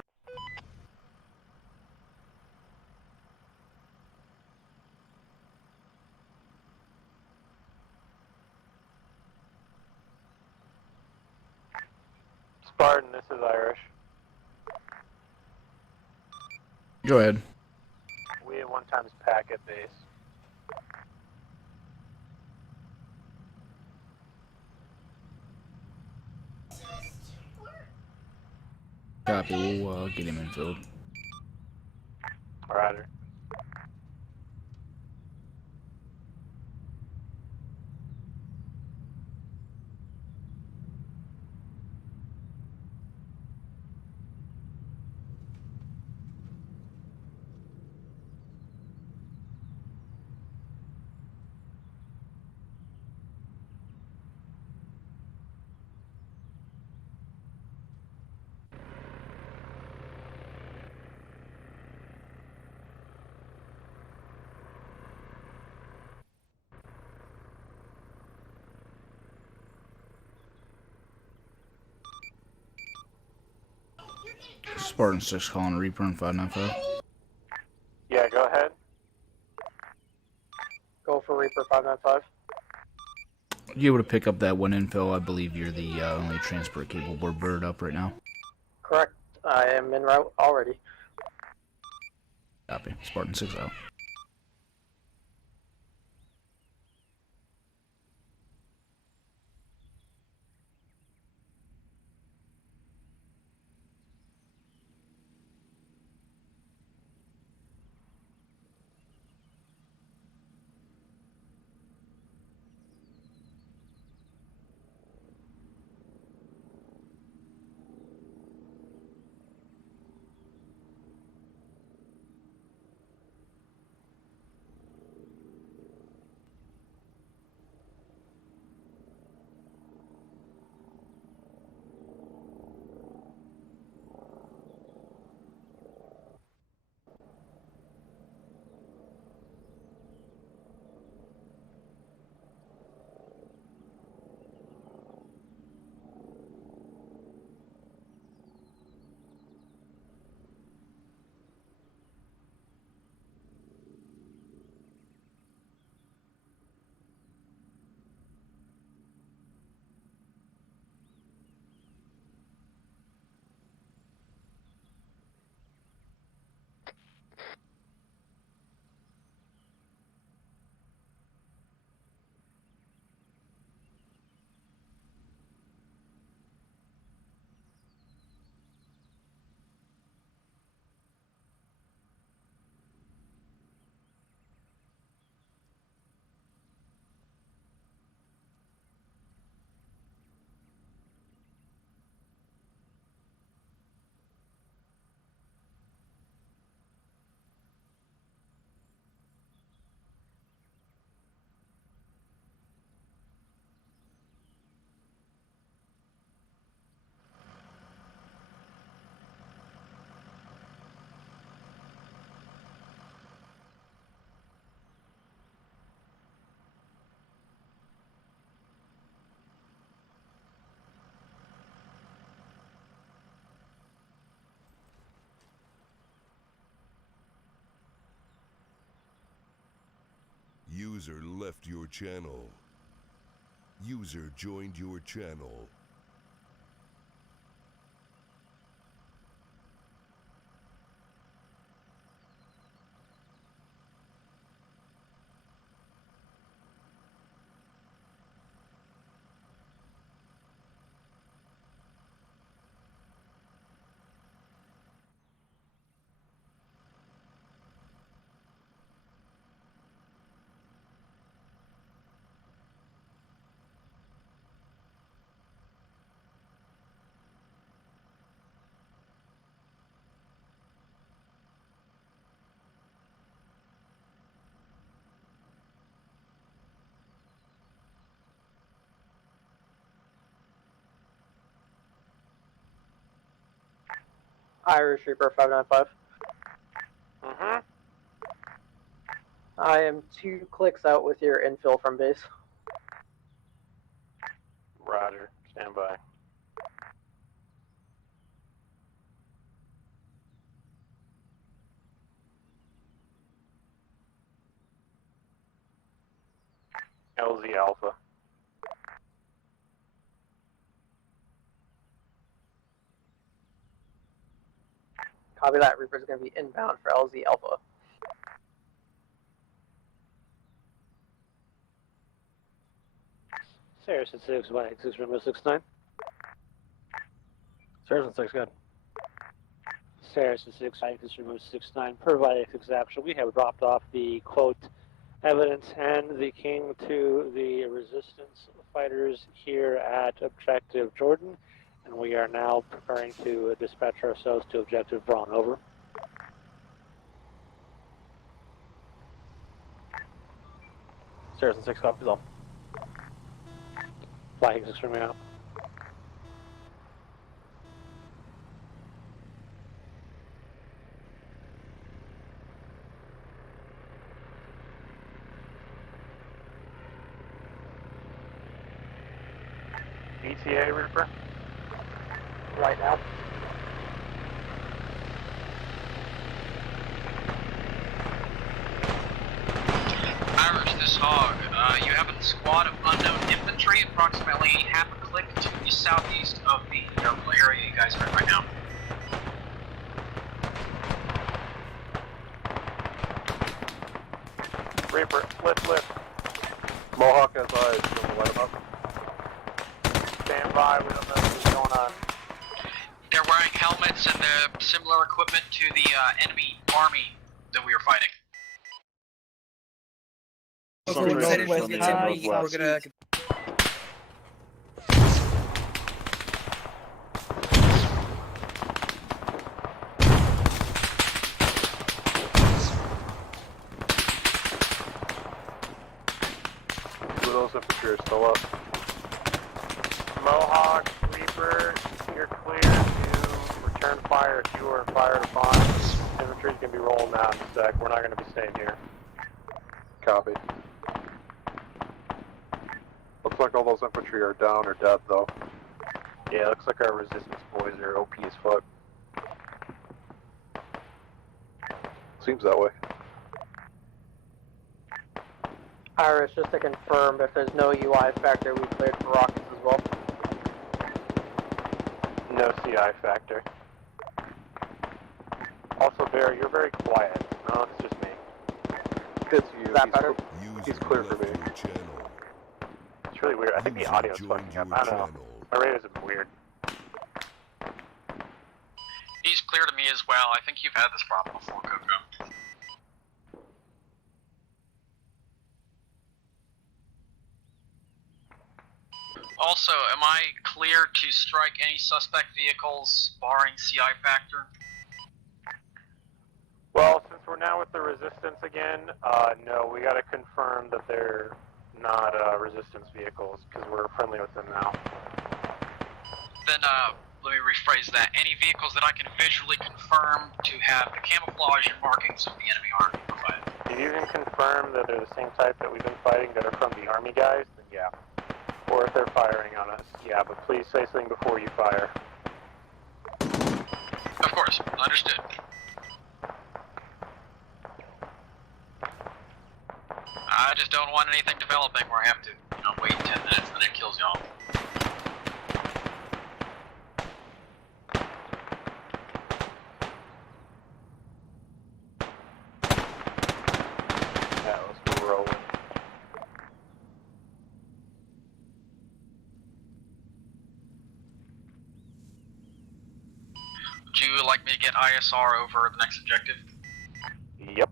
Spartan, this is Irish. Go ahead. We have 1 times pack at base. Copy. We'll get him infilled. Roger. Spartan 6 calling Reaper and 595. Yeah, go ahead. Go for Reaper 595. You able to pick up that one infill? I believe you're the only transport capable bird up right now. Correct. I am en route already. Copy. Spartan 6 out. User left your channel. User joined your channel. Irish Reaper 595. Mm-hmm. I am 2 clicks out with your infill from base. Roger. Stand by. LZ Alpha. Copy that. Reaper's going to be inbound for LZ Alpha. Saracen 6, Y6, Rainbow 69. Saracen 6, good. Saracen 6, Y6, Rainbow 69. Per Y6 action, we have dropped off the quote evidence and the king to the resistance fighters here at Objective Jordan, and we are now preparing to dispatch ourselves to Objective Braun. Over. Saracen 6, copies all. Y6 from out. ETA Reaper. Right now. Irish, this hog. You have a squad of unknown infantry approximately half a click to the southeast of the area you guys are in right now. Reaper, lift. Mohawk has eyes. You want to light him up? Stand by. We don't know what's going on. They're wearing helmets and similar equipment to the enemy army that we were fighting. We're gonna. Two of those infantry are still up. Mohawk, Reaper, you're clear to return fire if you are fired upon. Infantry's gonna be rolling out in a sec. We're not gonna be staying here. Copy. Looks like all those infantry are down or dead, though. Yeah, looks like our resistance boys are OP as fuck. Seems that way. Irish, just to confirm, if there's no UI factor, we cleared for rockets as well. No CI factor. Also, Barry, you're very quiet. No, it's just me. It's you. Is that better? He's clear for me. It's really weird. I think the audio's fucking up. I don't know. My radio's weird. He's clear to me as well. I think you've had this problem before, Coco. Also, am I clear to strike any suspect vehicles barring CI factor? Well, since we're now with the resistance again, no, we gotta confirm that they're not resistance vehicles, because we're friendly with them now. Then, let me rephrase that. Any vehicles that I can visually confirm to have the camouflage and markings of the enemy army provided. If you can confirm that they're the same type that we've been fighting that are from the army guys, then yeah. Or if they're firing on us, yeah, but please say something before you fire. Of course, understood. I just don't want anything developing where I have to, wait 10 minutes and then it kills y'all. Yeah, let's go rolling. Would you like me to get ISR over the next objective? Yep.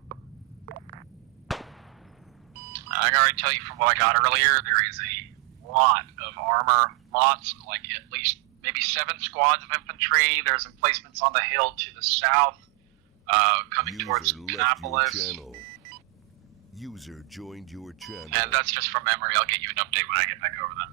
I can already tell you from what I got earlier, there is a lot of armor, lots, like at least maybe 7 squads of infantry. There's emplacements on the hill to the south, coming towards Canopolis. User joined your channel. And that's just from memory. I'll get you an update when I get back over then.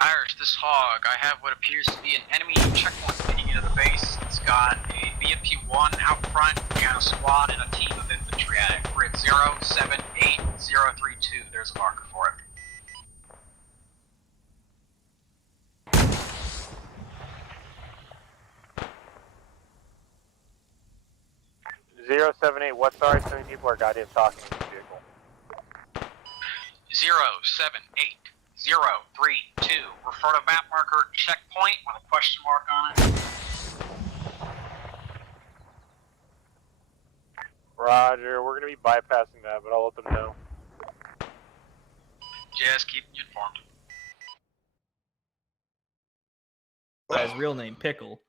Irish, this hog, I have what appears to be an enemy checkpoint leading into the base. It's got a BMP-1 out front and a squad and a team of infantry at it. We're at 078032. There's a marker for it. Zero 078, what, sorry? So many people are goddamn talking in this vehicle. 078032. Refer to map marker checkpoint with a question mark on it. Roger, we're gonna be bypassing that, but I'll let them know. Just keeping you informed. Guy's real name, Pickle.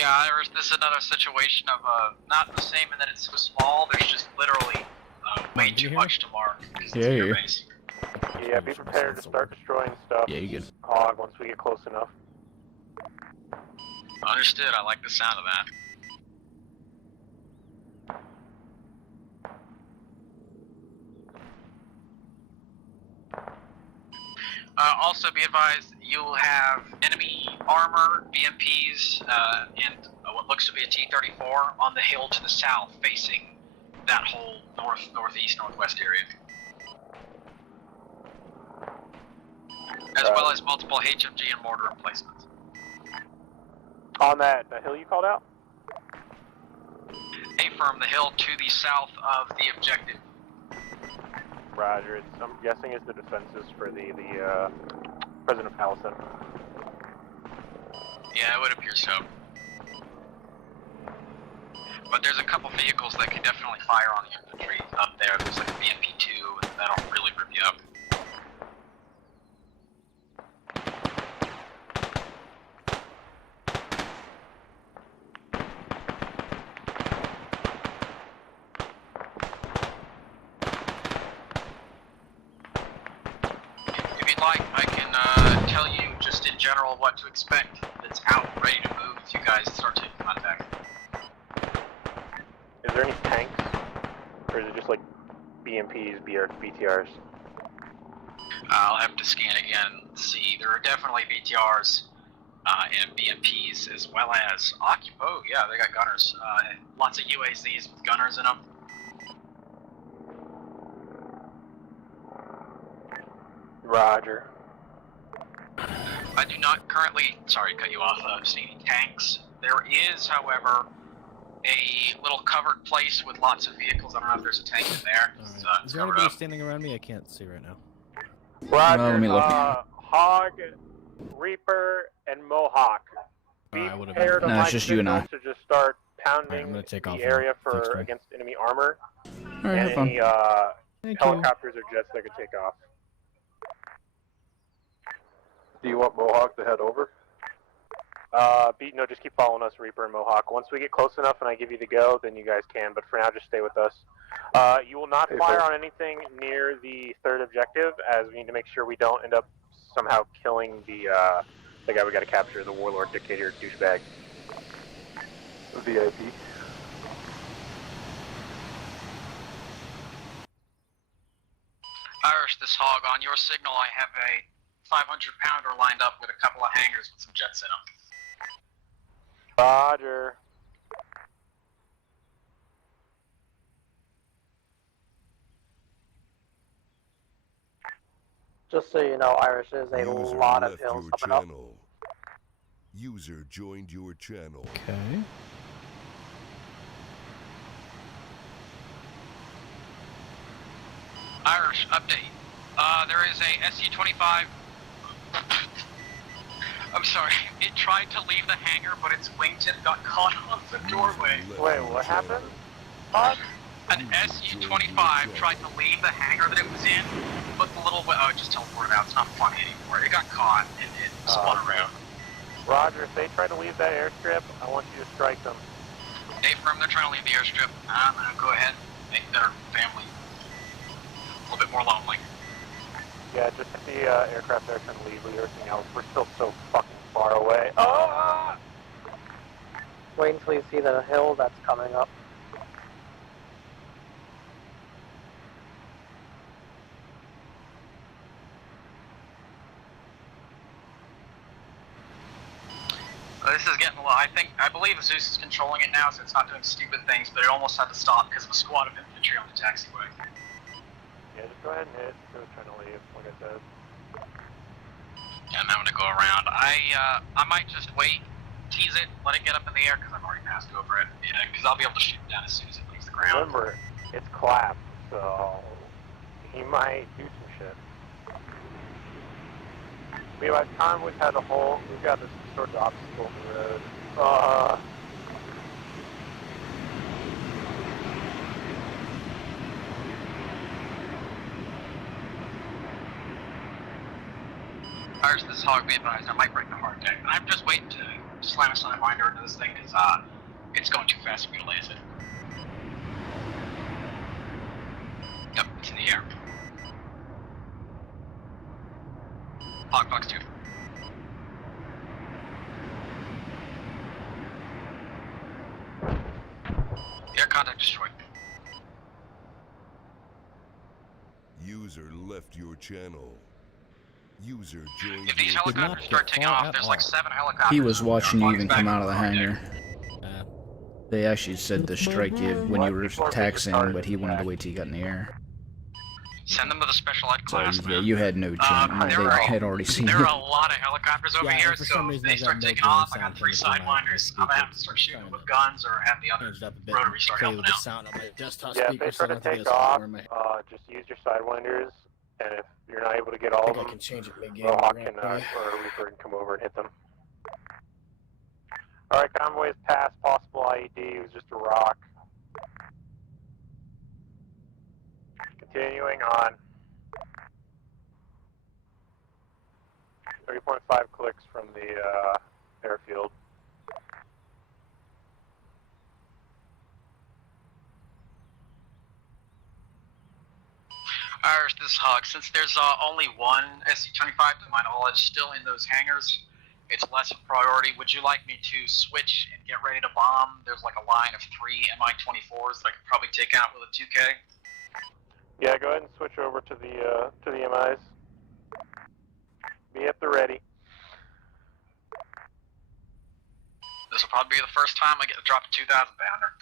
Yeah, this is another situation of, not the same in that it's so small, there's just literally way too much to mark. Yeah, yeah. Base. Yeah, be prepared to start destroying stuff. Yeah, you good. Hog, once we get close enough. Understood, I like the sound of that. Also be advised, you'll have enemy armor, BMPs, and what looks to be a T-34 on the hill to the south, facing that whole northeast, northwest area. As well as multiple HMG and mortar emplacements. On the hill you called out? Affirm, the hill to the south of the objective. Roger, I'm guessing it's the defenses for the President of Palestine. Yeah, it would appear so. But there's a couple vehicles that can definitely fire on the infantry up there. There's like a BMP-2, and that'll really rip you up. If you'd like, I can tell you just in general what to expect. It's out, ready to move if you guys start taking contact. Is there any tanks? Or is it just like BMPs, BTRs? I'll have to scan again and see. There are definitely BTRs and BMPs, as well as oh yeah, they got gunners. Lots of UAZs with gunners in them. Roger. I do not currently, sorry to cut you off, see any tanks. There is, however, a little covered place with lots of vehicles. I don't know if there's a tank in there. Right. Is there anybody standing around me? I can't see right now. Roger, let me look. Hog, Reaper, and Mohawk. Be prepared on No, my it's just you and I. signals to just start pounding Alright, I'm gonna take the off area now. Thanks, for man. against enemy armor. Alright, have and fun. any Thank you. helicopters or jets that could take off. Do you want Mohawk to head over? No, just keep following us, Reaper and Mohawk. Once we get close enough and I give you the go, then you guys can, but for now, just stay with us. You will not fire on anything near the third objective, as we need to make sure we don't end up somehow killing the The guy we gotta capture, the warlord, dictator, douchebag. VIP. Irish, this hog, on your signal, I have a 500-pounder lined up with a couple of hangars with some jets in them. Roger. Just so you know, Irish, there's a User lot of left hills your coming up. channel. User joined your channel. Okay. Irish, update. There is a SU-25. I'm sorry, it tried to leave the hangar, but its wingtip got caught on the doorway. Wait, what happened? An SU-25 tried to leave the hangar that it was in, but the little... Oh, it just teleported out. It's not funny anymore. It got caught, and it spun around. Roger, if they try to leave that airstrip, I want you to strike them. Hey, firm, they're trying to leave the airstrip. I'm gonna go ahead and make their family a little bit more lonely. Yeah, just the aircraft there trying to leave, leave everything else. We're still so fucking far away. Oh! Wait until you see the hill that's coming up. This is getting a lot. I believe Zeus is controlling it now, so it's not doing stupid things, but it almost had to stop because of a squad of infantry on the taxiway. Yeah, just go ahead and hit. It was trying to leave, like I said. Yeah, I'm having to go around. I might just wait, tease it, let it get up in the air, because I've already passed over it. Yeah, because I'll be able to shoot it down as soon as it leaves the ground. Remember, it's collapsed, so he might do some shit. By the time we've had a hole, we've got this sort of obstacle in the road. Irish, this hog, be advised, I might break the hard deck. I'm just waiting to slam a sidewinder into this thing, because it's going too fast for me to lace it. Yep, it's in the air. Hog box 2. Air contact destroyed. User left your channel. User joined If these your helicopters start taking off, there's like 7 helicopters. He was watching you Hog's even back come in out of the front deck. hangar. They actually said to strike you when you were taxiing, but he wanted to wait till you got in the air. Send them to the special ed So class, yeah, man. you had no chance. They had already seen There you. are a lot of helicopters over here, for so some if reason they I got start no taking gain off, I sound got 3 coming from my sidewinders. I'm gonna have to start shooting with guns or have the other rotary start play helping with the out. sound on my desktop Yeah, if speaker, they so try I to don't think take it's off, in my just use your sidewinders, and if you're not able to get all I of think I them, can change it mid-game. Hawk can, or Reaper can come over and hit them. Alright, convoys past possible IED, it was just a rock. Continuing on. 30.5 clicks from the airfield. Irish, this hog, since there's only one SC-25 to my knowledge still in those hangars, it's less of a priority. Would you like me to switch and get ready to bomb? There's like a line of 3 Mi-24s that I could probably take out with a 2K. Yeah, go ahead and switch over to the MIs. Be at the ready. This will probably be the first time I get to drop a 2,000 pounder.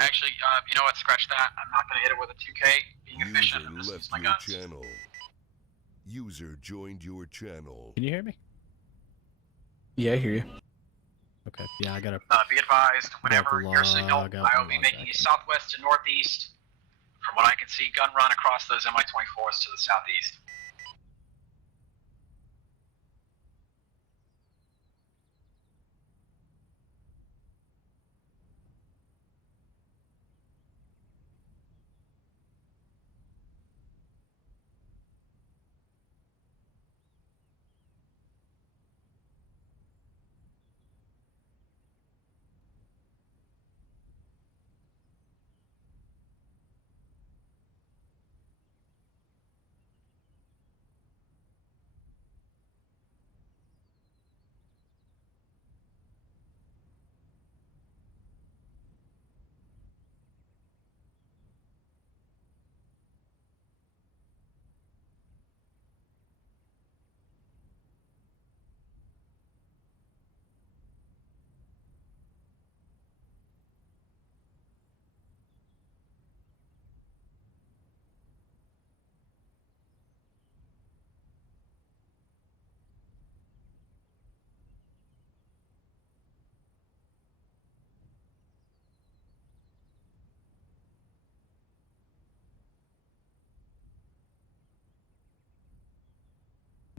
Actually, you know what? Scratch that. I'm not going to hit it with a 2K. Being efficient, I'm just using my guns. channel. User joined your channel. Can you hear me? Yeah, I hear you. Okay, yeah, I gotta. Be advised, whenever your signal, log out I will and be log making back you southwest to northeast. From what I can see, gun run across those Mi-24s to the southeast.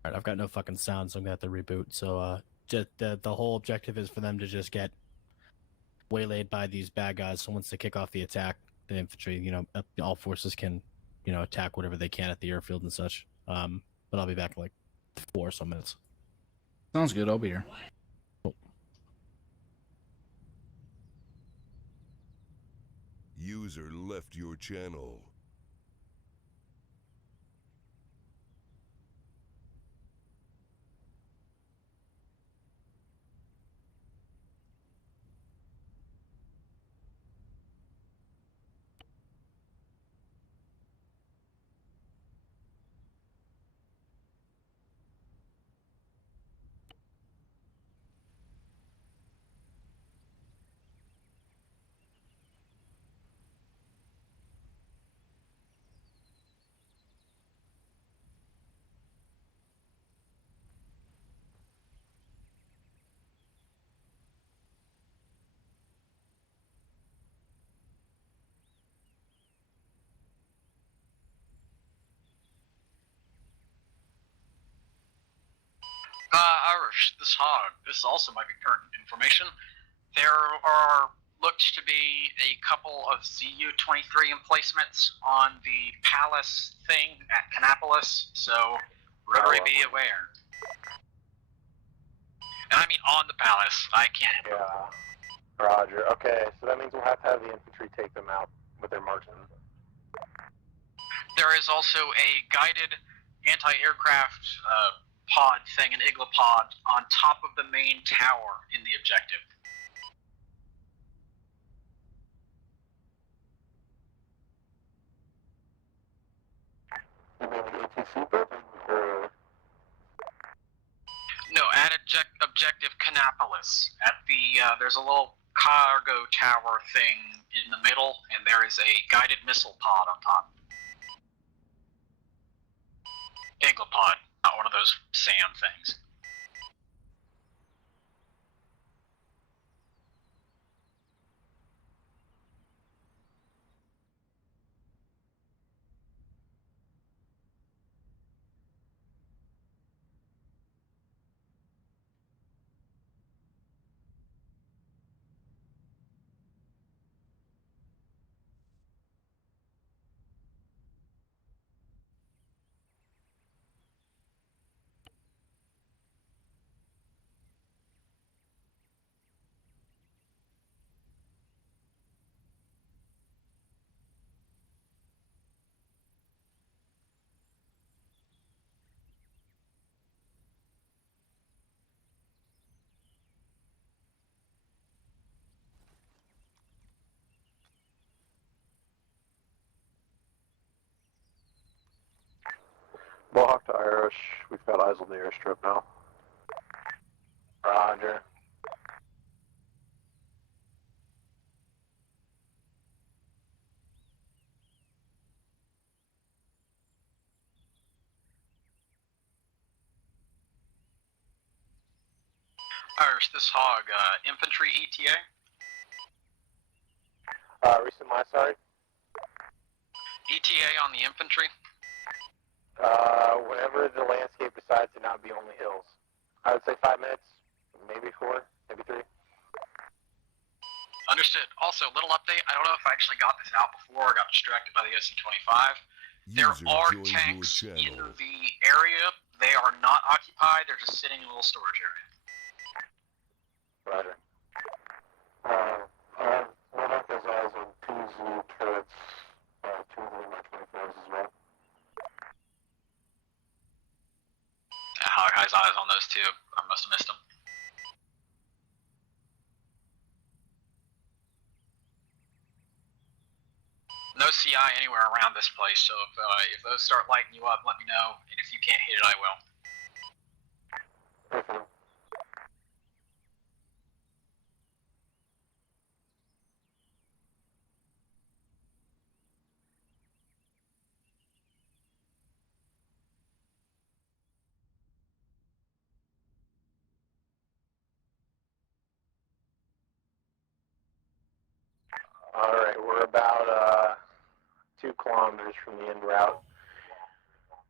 All right, I've got no fucking sound, so I'm gonna have to reboot. So, just the whole objective is for them to just get waylaid by these bad guys. So once they kick off the attack, the infantry, all forces can, attack whatever they can at the airfield and such. But I'll be back in like 4 or so minutes. Sounds good. I'll be here. User left your channel. Irish, this hog. This also might be current information. There are looked to be a couple of ZU-23 emplacements on the palace thing at Canapolis, so Rotary be aware. And I mean on the palace. I can't. Yeah. Roger. Okay, so that means we'll have to have the infantry take them out with their marksmen. There is also a guided anti-aircraft pod thing, an Igla pod, on top of the main tower in the objective. No, at objective Canapolis. At the there's a little cargo tower thing in the middle, and there is a guided missile pod on top. Igla pod, not one of those sand things. Mohawk to Irish, we've got eyes on the airstrip now. Roger. Irish, this hog, infantry ETA? Recent my sorry? ETA on the infantry? Whenever the landscape decides to not be only hills. I would say 5 minutes, maybe 4, maybe 3. Understood. Also, little update. I don't know if I actually got this out before or got distracted by the SC-25. There are tanks in the area. They are not occupied. They're just sitting in a little storage area. Roger. Mohawk has eyes on 2 Zulu turrets, 2 of them are 24s as well. Hog has eyes on those two. I must have missed them. No CI anywhere around this place, so if those start lighting you up, let me know, and if you can't hit it, I will. Alright, we're about 2 kilometers from the end route.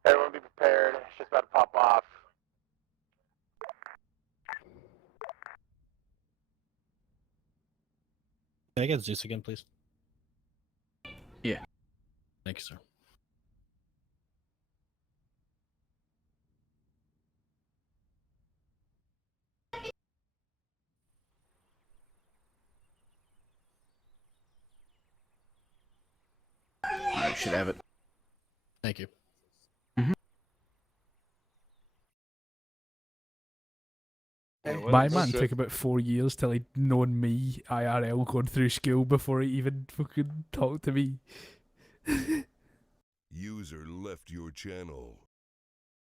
Everyone be prepared. It's just about to pop off. Can I get Zeus again, please? Yeah. Thank you, sir. I should have it. Thank you. My man took about 4 years till he'd known me IRL going through school before he even fucking talked to me. User left your channel.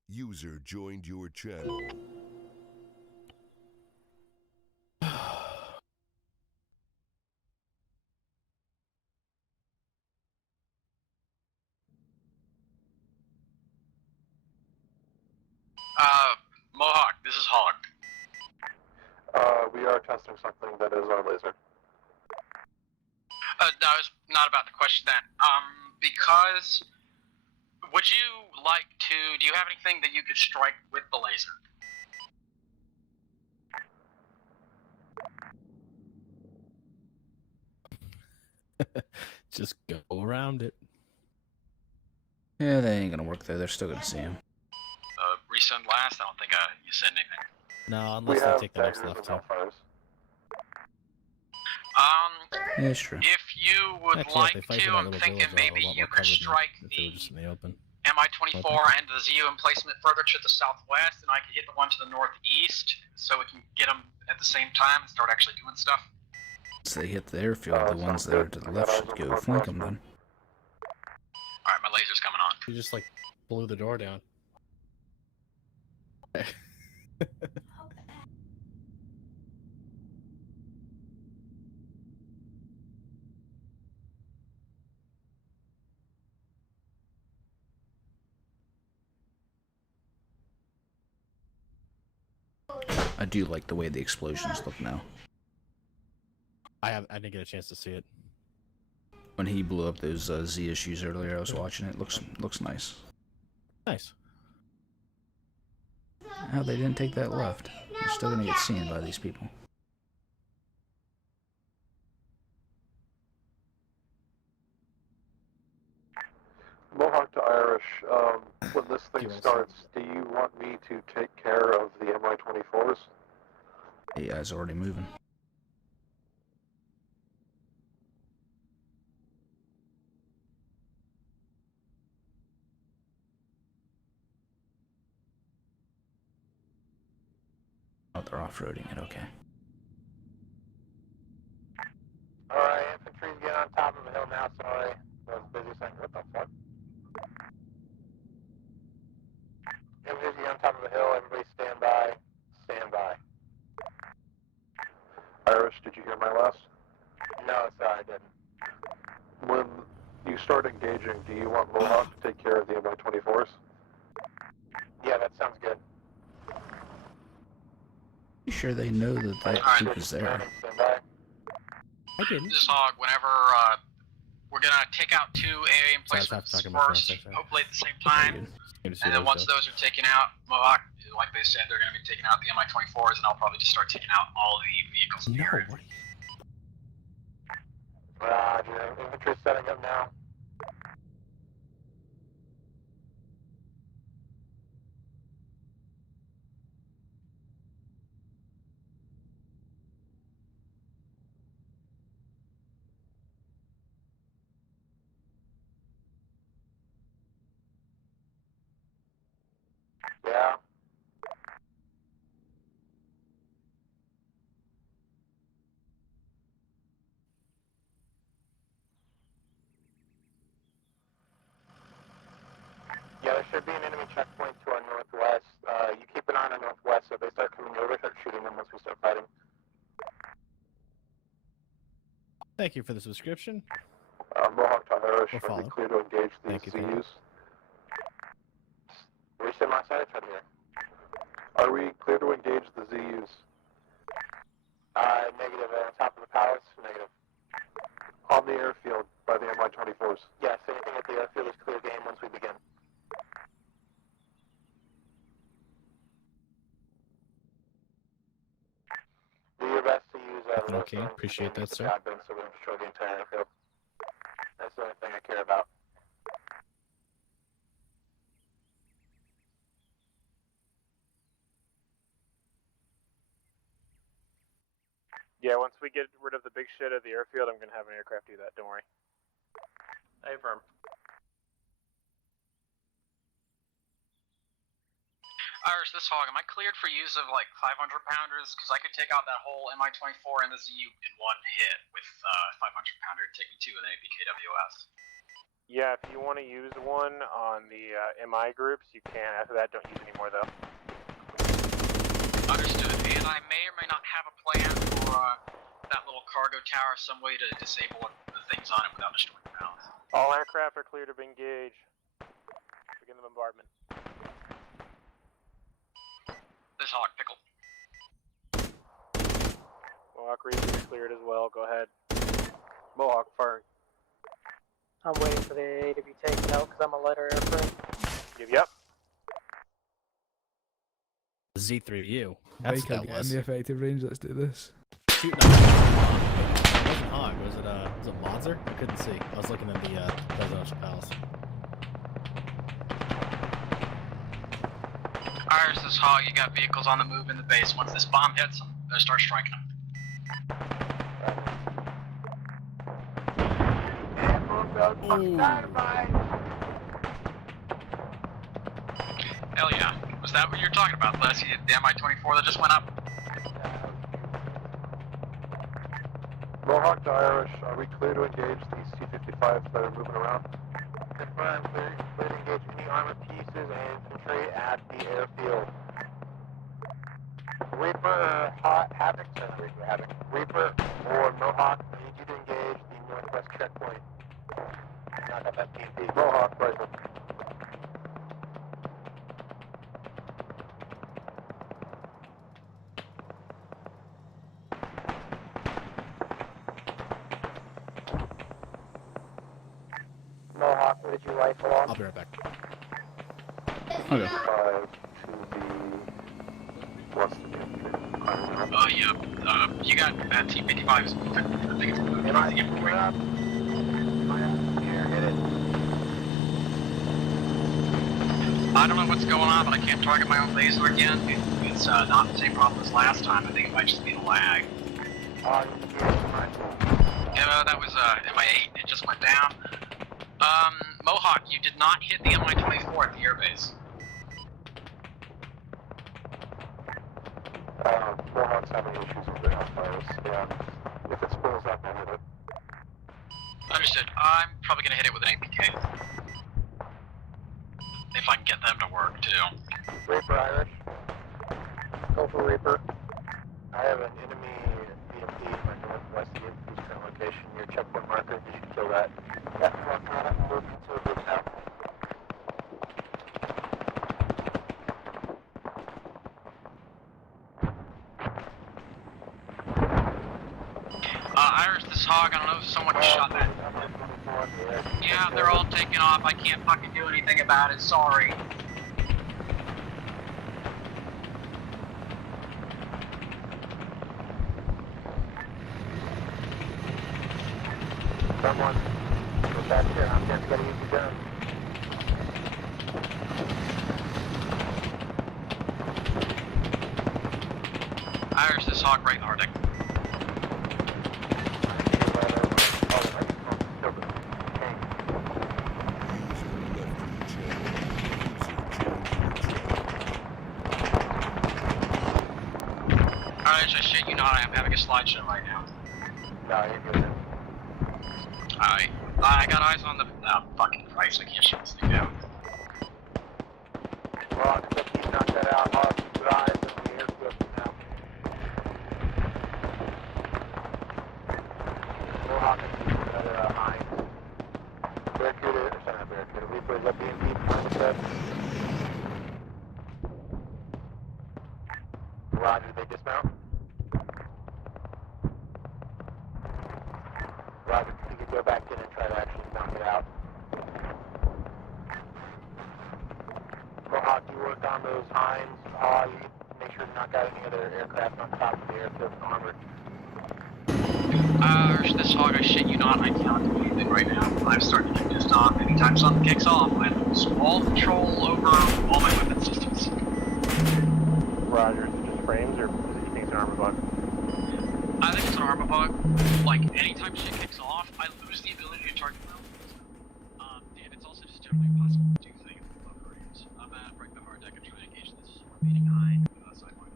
User joined your channel. Mohawk, this is Hog. We are testing something that is our laser. No, I was not about to question that. Because would you like to? Do you have anything that you could strike with the laser? Just go around it. Yeah, they ain't gonna work there. They're still gonna see him. Resend last. I don't think you said anything. No, unless they take the next left too. Yeah, sure. If you would Actually, like if they fight to, for that I'm little thinking village, they'll have a maybe lot you more could cover than strike if they were just in the open. MI-24 and the ZU emplacement further to the southwest, and I can hit the one to the northeast, so we can get them at the same time and start actually doing stuff. So they hit the airfield. The ones that are to the left should go flank them then. Alright, my laser's coming on. You just like blew the door down. I do like the way the explosions look now. I didn't get a chance to see it. When he blew up those Z issues earlier, I was watching it. Looks nice. Nice. Oh, they didn't take that left. They're still gonna get seen by these people. Mohawk to Irish, when this thing starts, do you want me to take care of the MI-24s? The guy's already moving. Oh, they're off-roading it, okay. Alright, infantry's getting on top of the hill now, sorry. I was busy saying, what the fuck? Infantry's getting on top of the hill, everybody stand by. Stand by. Irish, did you hear my last? No, sorry, I didn't. When you start engaging, do you want Mohawk to take care of the MI-24s? Yeah, that sounds good. You sure they know that that group is there? I didn't. This is Hog. Whenever we're gonna take out 2 AA emplacements first, hopefully at the same time, and then once those are taken out, Mohawk, like they said, they're gonna be taking out the MI-24s, and I'll probably just start taking out all the vehicles in the area. Roger, infantry's setting up now. Yeah. Yeah, there should be an enemy checkpoint to our northwest. You keep an eye on our northwest, so if they start coming over, start shooting them once we start fighting. Thank you for the subscription. Mohawk to Irish, We'll are we follow. clear to engage the Thank you, thank you. CUs? Resend my side, try to hear. Are we clear to engage the ZUs? Negative, on top of the palace, negative. On the airfield by the MI-24s. Yes, anything at the airfield is clear game once we begin. Do your best to use King. Appreciate that, sir. Job done so we don't destroy the entire airfield. That's the only thing I care about. Yeah, once we get rid of the big shit at the airfield, I'm gonna have an aircraft do that. Don't worry. Hey, firm. Irish, this hog, am I cleared for use of like 500 pounders? Because I could take out that whole Mi-24 and the ZU in one hit with 500 pounder. Take me to an APKWS. Yeah, if you want to use one on the MI groups, you can. After that, don't use any more though. Understood. And I may or may not have a plan for that little cargo tower, some way to disable the things on it without destroying the balance. All aircraft are clear to engage. Begin the bombardment. This hog, pickle. Mohawk Reaper is cleared as well. Go ahead. Mohawk firing. I'm waiting for the AA to be taken out because I'm a lighter airframe. Yep. Z3U. Bike, That's what I'll that get in was. the effective range. Let's do this. Shooting at it wasn't Hog. Was it Monzer? I couldn't see. I was looking at the presidential palace. Irish, this hog, you got vehicles on the move in the base. Once this bomb hits them, they'll start striking them. Hell yeah. Was that what you were talking about, Les? You the Mi-24 that just went up? Mohawk to Irish, are we clear to engage these T-55s that are moving around? Confirm, clear to engage any armored pieces and infantry at the airfield. Reaper or Havoc, sorry, Havoc. Reaper or Mohawk, I need you to engage the northwest checkpoint. Knock out that PMP. Mohawk, rifle. Mohawk, what did you rifle on? I'll be right back. Okay. 5 to the west of the infantry. Oh, yeah. You got T-55s moving. I think it's moving towards the infantry. I don't know what's going on, but I can't target my own laser again. It's not the same problem as last time. I think it might just be the lag. Yeah, that was Mi-8. It just went down. Mohawk, you did not hit the Mi-24 at the airbase. Mohawk's having issues with their outfires, and if it spills up, I'll hit it. Understood. I'm probably going to hit it with an APK. If I can get them to work, too. Reaper Irish. Go for Reaper. I have an enemy BMP in my northwest of your current location. Your checkpoint marker, you should kill that. Yeah, working on it. Moving to a group now. Irish, this hog, I don't know if someone shot that. Yeah, they're all taking off. I can't fucking do anything about it. Sorry. Someone, go back here. I'm just gonna use the gun. Irish, this hog right in Arctic. Irish, I shit you not, I am having a slideshow right now. No, you're good. Alright. I got eyes on the... Oh, fucking Christ, I can't shut this thing down. Well, I think he's knocked that out. Hog, keep your eyes on the airfield now. Mohawk and another Heinz. Barracuda, or sorry, not Barracuda. Reaper, let BMP behind the bed. Roger, they dismount. Roger, you can go back in and try to actually knock it out. Mohawk, you work on those Heinz. You make sure to knock out any other aircraft on top of the airfield armored. Hog, I shit you not, I cannot do anything right now. I'm starting to get pissed off. Anytime something kicks off, I lose all control over all my weapon systems. Roger, is it just frames, or do you think it's an armor bug? I think it's an armor bug. Like, anytime shit kicks off, I lose the ability to target well. And it's also just generally impossible to do things with low range. I'm at break the hard deck and try to engage this remaining high sideline.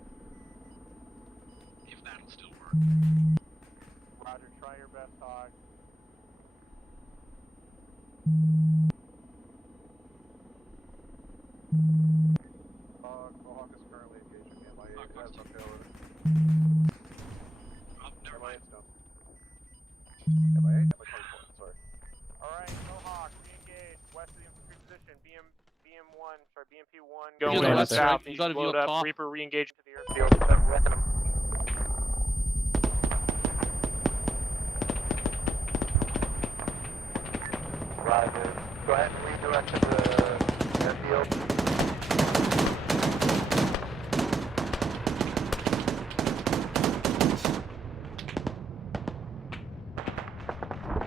If that'll still work. Roger, try your best, Hog. Mohawk is currently engaging MIA. It has no payload. Never mind. MIA is done. MIA? Sorry. Alright, Mohawk, re-engage. West of the infantry position. BMP1. You're Going the west left, south. you got a view Load up up. top. Reaper re-engage to the airfield. I'm wrecking them. Roger. Go ahead and redirect to the airfield.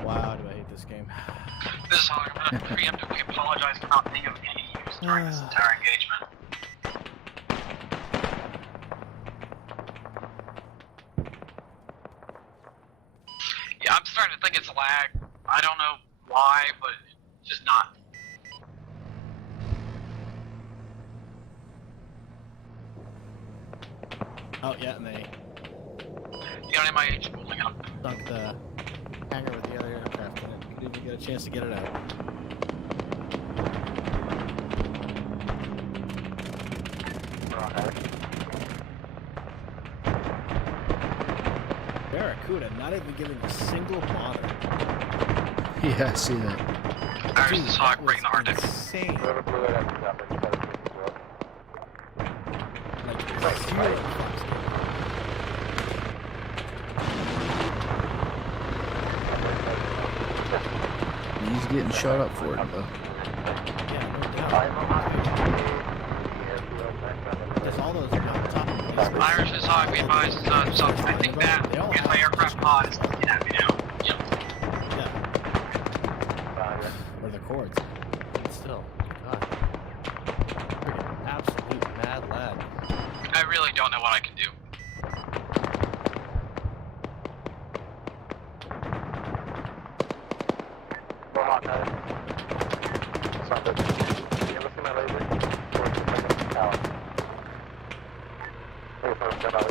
Wow, do I hate this game. This is Hog, I'm gonna preemptively apologize for not being of any use during this entire engagement. Yeah, I'm starting to think it's lag. I don't know why, but it's just not. Oh, yeah, and they You got MIH pulling up. sunk the hangar with the other aircraft in it. Didn't even get a chance to get it out. Barracuda not even giving a single bother. Yeah, I see that. There's this Hog breaking the hard deck. Insane. He's getting shot up for it, though. There's all those on top of these. Irish is Hog, we advise it's done, so I think that anti-aircraft pod is looking at me now. Yep. Yeah. Or the cords. Still. God. Freaking absolute mad lad. I really don't know what I can do. Mohawk, Sundered. You ever see my laser? Towards the second tower. Wait for him to know.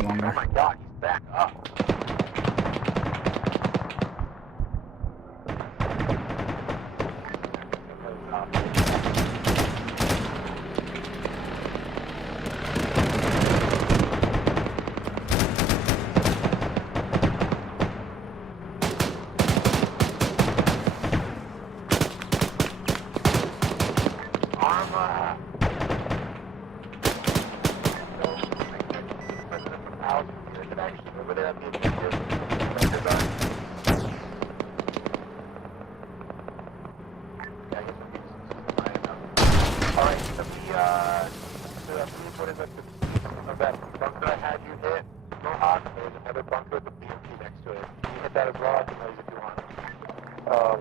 Longer. Oh my god, he's back up.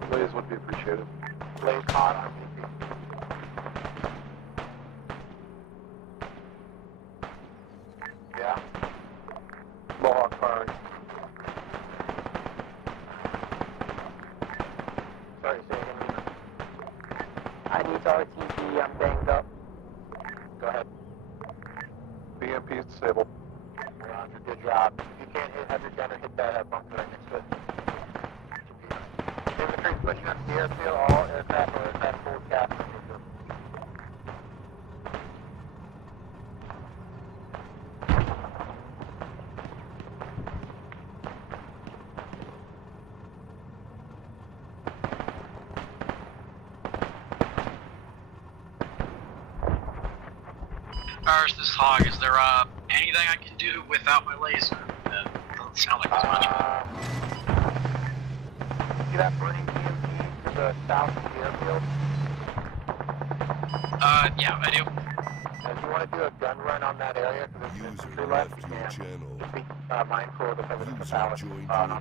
Blaze would be appreciated. Blaze hot on BP. Yeah. Mohawk firing. Sorry, say again. I need RTB, I'm banged up. Go ahead. BMP is disabled. Roger, good job. If you can't have your gunner hit that bunker right next to it. Infantry pushing up the airfield, all aircraft or aircraft full cap. Irish, this hog, is there anything I can do without my laser? That doesn't sound like there's much. See that burning BMP to the south of the airfield? Yeah, I do. If you want to do a gun run on that area, because there's infantry left, you can. Just be mindful of the presidential palace on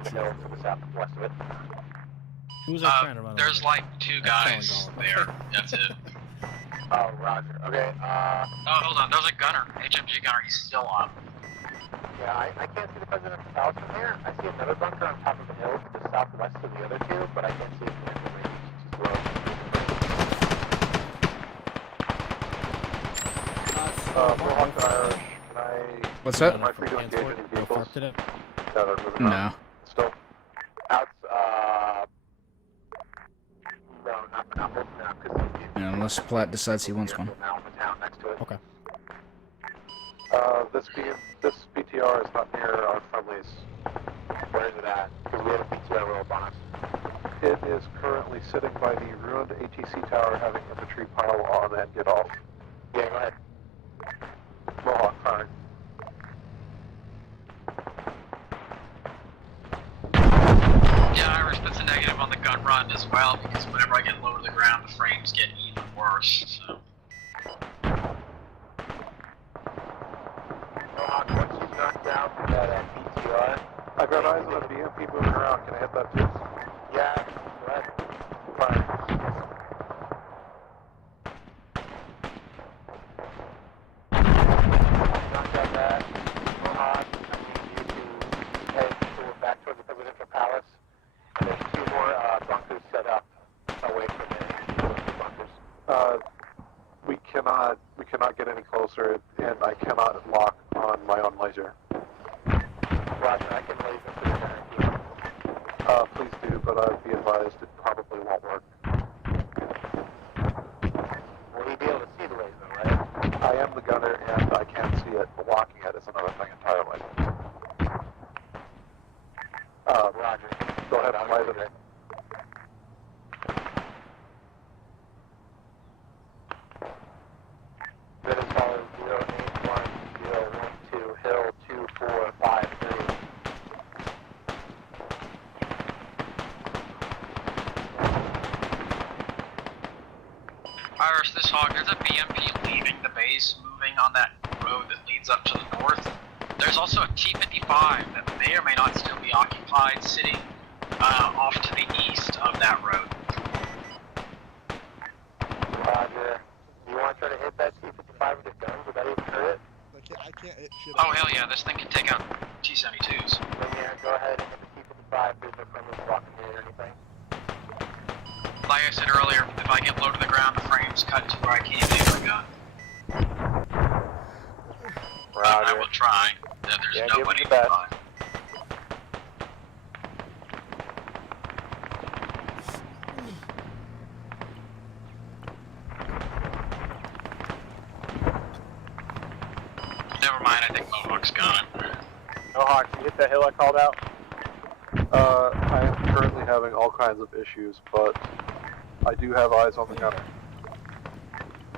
the hill to the southwest of it. Who's that trying to run There's like 2 guys there. That's it. Oh, roger. Okay, Oh, hold on. There's a gunner. HMG gunner. He's still up. yeah, I can't see the presidential palace from here. I see another bunker on top of the hill to the southwest of the other two, but I can't see it from the range. It's too low. Mohawk to Irish, can I... What's that? Am I free to engage any vehicles? Today? That are moving No. around still? Out, no, not for now. Hold for now, because Yeah, unless Platt decides he wants one. now in the town next to it. Okay. This BTR is not near our friendlies. Where is it at? Because we have a BTR roll on us. It is currently sitting by the ruined ATC tower having infantry pile on and get off. Yeah, go ahead. Mohawk firing. Yeah, Irish, that's a negative on the gun run as well, because whenever I get low to the ground, the frames get even worse, so... Mohawk, once you knock down that BTR... I've got eyes on a BMP moving around. Can I hit that too? Yeah, go ahead. Fire. Knock down that. Mohawk, I need you to head back towards the presidential palace. And there's 2 more bunkers set up away from the bunkers. We cannot get any closer, and I cannot lock on my own laser. Roger, I can laser through there. Please do, but be advised it probably won't work. Will you be able to see the laser, right? I am the gunner, and I can see it, but locking it is another thing entirely. Roger. Go ahead and light it. That is follows 081012 Hill 2453. Irish, this hog, there's a BMP leaving the base, moving on that road that leads up to the north. There's also a T-55 that may or may not still be occupied, sitting off to the east of that road. Roger. You want to try to hit that T-55 with the guns? Would that even hurt it? I can't hit shit. Oh, hell yeah, this thing can take out T-72s. Then yeah, go ahead and hit the T-55. There's no friendly blocking it or anything. Like I said earlier, if I get low to the ground, the frames cut to where I can't hit my gun. But I will try. There's nobody nearby. Never mind, I think Mohawk's gone. Mohawk, you hit that hill I called out? I am currently having all kinds of issues, but I do have eyes on the gunner.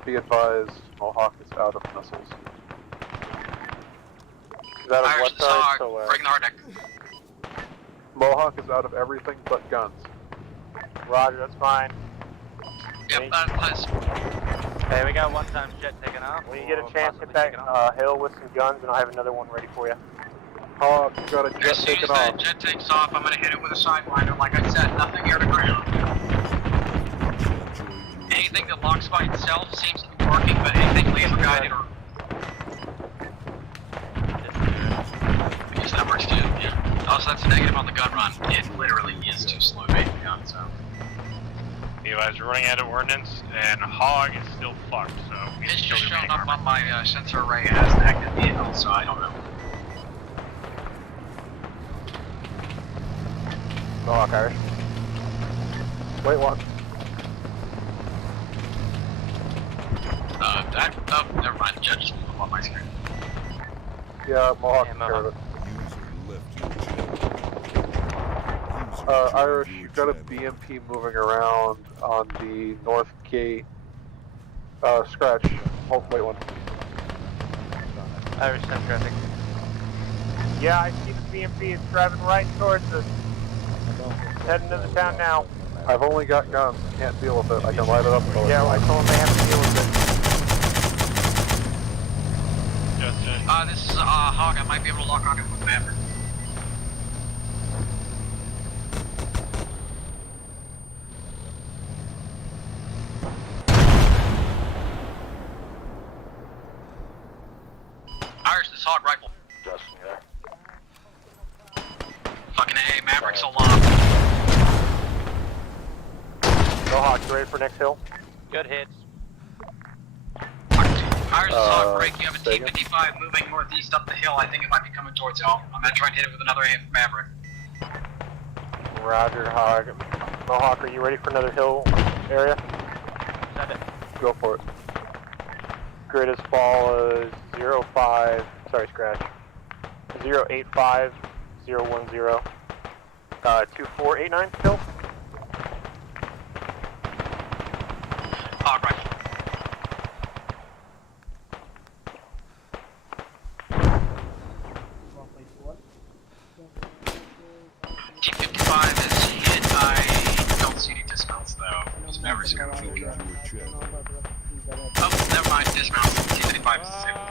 Be advised, Mohawk is out of missiles. Is that on what side? Bring the hard deck. Mohawk is out of everything but guns. Roger, that's fine. Yep, that's... Hey, we got one-time jet taking off. When you get a chance, hit that hill with some guns, and I'll have another one ready for you. Hawk, you got a jet As soon taking as that off. jet takes off, I'm going to hit it with a sideliner. Like I said, nothing near the ground. Anything that locks by itself seems to be working, but anything laser guided or... I guess that works too, yeah. Also, that's a negative on the gun run. It literally is too slow to make the gun, so... You guys are running out of ordnance, and Hog is still fucked, so... It's just showing up on my sensor array as an active vehicle, so I don't know. Mohawk, Irish. Wait, one. Oh, never mind, the jet just moved up on my screen. Yeah, Mohawk carried it. Irish, you've got a BMP moving around on the north gate. Scratch. Oh, wait one. Irish 10 traffic. Yeah, I see the BMP. It's driving right towards us. Heading to the town now. I've only got guns. Can't deal with it. I can light it up. Yeah, well, I told them they have to deal with it. This is Hawk. I might be able to lock onto it with Maverick. Irish, this Hawk rifle. Justin, yeah. Fucking A, Maverick's aloft. Mohawk, you ready for next hill? Good hits. Irish, this Hawk break. You have a T-55 moving northeast up the hill. I think it might be coming towards y'all. I'm gonna try and hit it with another Maverick. Roger, Hog. Mohawk, are you ready for another hill area? Send it. Go for it. Grid as follows: 05. Sorry, scratch. 085 010 2489 still. Hawk rifle. T-55 is hit. I don't see any dismounts though. Those Mavericks go forward. Oh, never mind. Dismount. T-55 is disabled.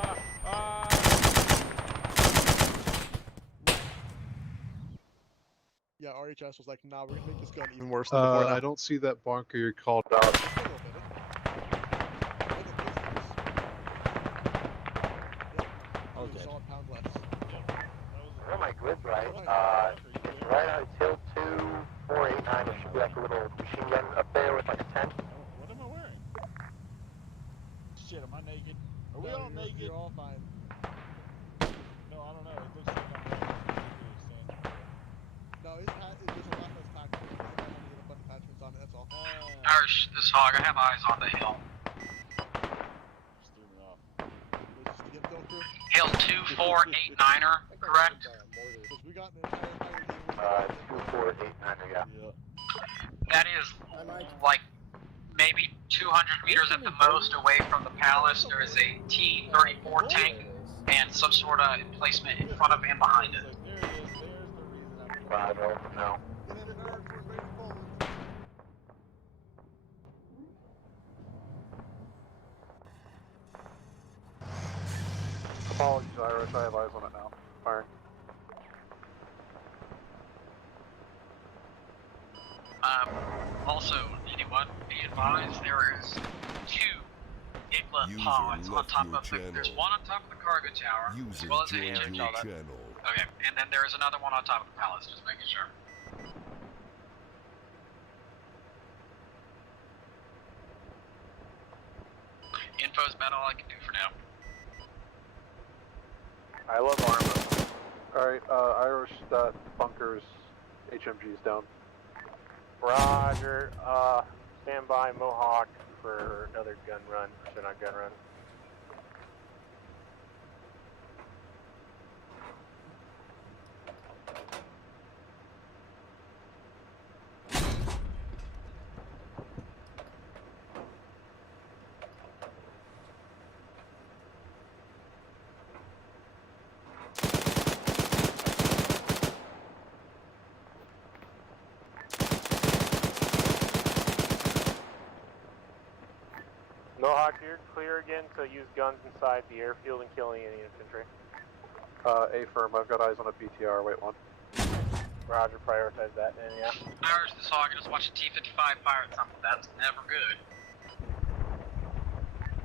Yeah, RHS was like, nah, we're gonna make this gun even worse than before now. I don't see that bunker you called out. Okay. Solid pound less. Where my grid's right. It's right on hill 2489. There should be like a little machine gun up there with like 10. What am I wearing? Shit, am I naked? Are we all naked? You're all fine. No, I don't know. It looks like I'm wearing no, his hat is just a lot less tackle. His hat only had a bunch of attachments on it, that's all. Irish, this Hawk. I have eyes on the hill. Just threw me off. Just to get Phil through? Hill 2489er, correct? Because we got an entire 2489, yeah. That is like maybe 200 meters at the most away from the palace. There is a T-34 tank and some sort of emplacement in front of and behind it. I don't know. Apologies, Irish. I have eyes on it now. Firing. Also, anyone, be advised there is two Igla pods on top of the, there's one on top of the cargo tower, as well as an HMG. Okay, and then there is another one on top of the palace, just making sure. Info's about all I can do for now. I love armor. Alright, Irish, that bunker's HMG's down. Roger. Stand by, Mohawk, for another gun run. Or not gun run. Mohawk, you're clear again to use guns inside the airfield and killing any infantry. A firm, I've got eyes on a BTR, wait one. Roger, prioritize that, and yeah. Irish, this Hawk, I just watched a T-55 fire at something. That's never good.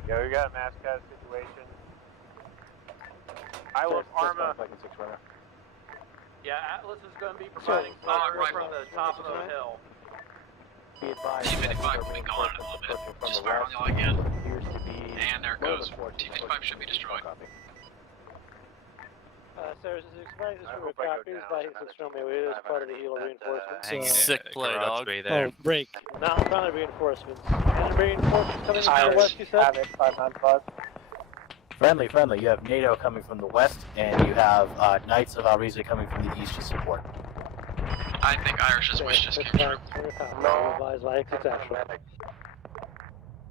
Yeah, we got a mass cat situation. I love Arma. Yeah, Atlas is going to be providing fire from the top of the hill. T-55 will be gone in a little bit. Just fire on y'all again. And there it goes. T-55 should be destroyed. Sarah 6 this room copies by 6 Romeo. It is part of the Hilo reinforcements. Sick play, dog. Oh, break. Now I'm trying to reinforcements. And reinforcements coming from the west, you said? Havoc, 595. Friendly. You have NATO coming from the west, and you have Knights of Alriza coming from the east to support. I think Irish's wish just came true.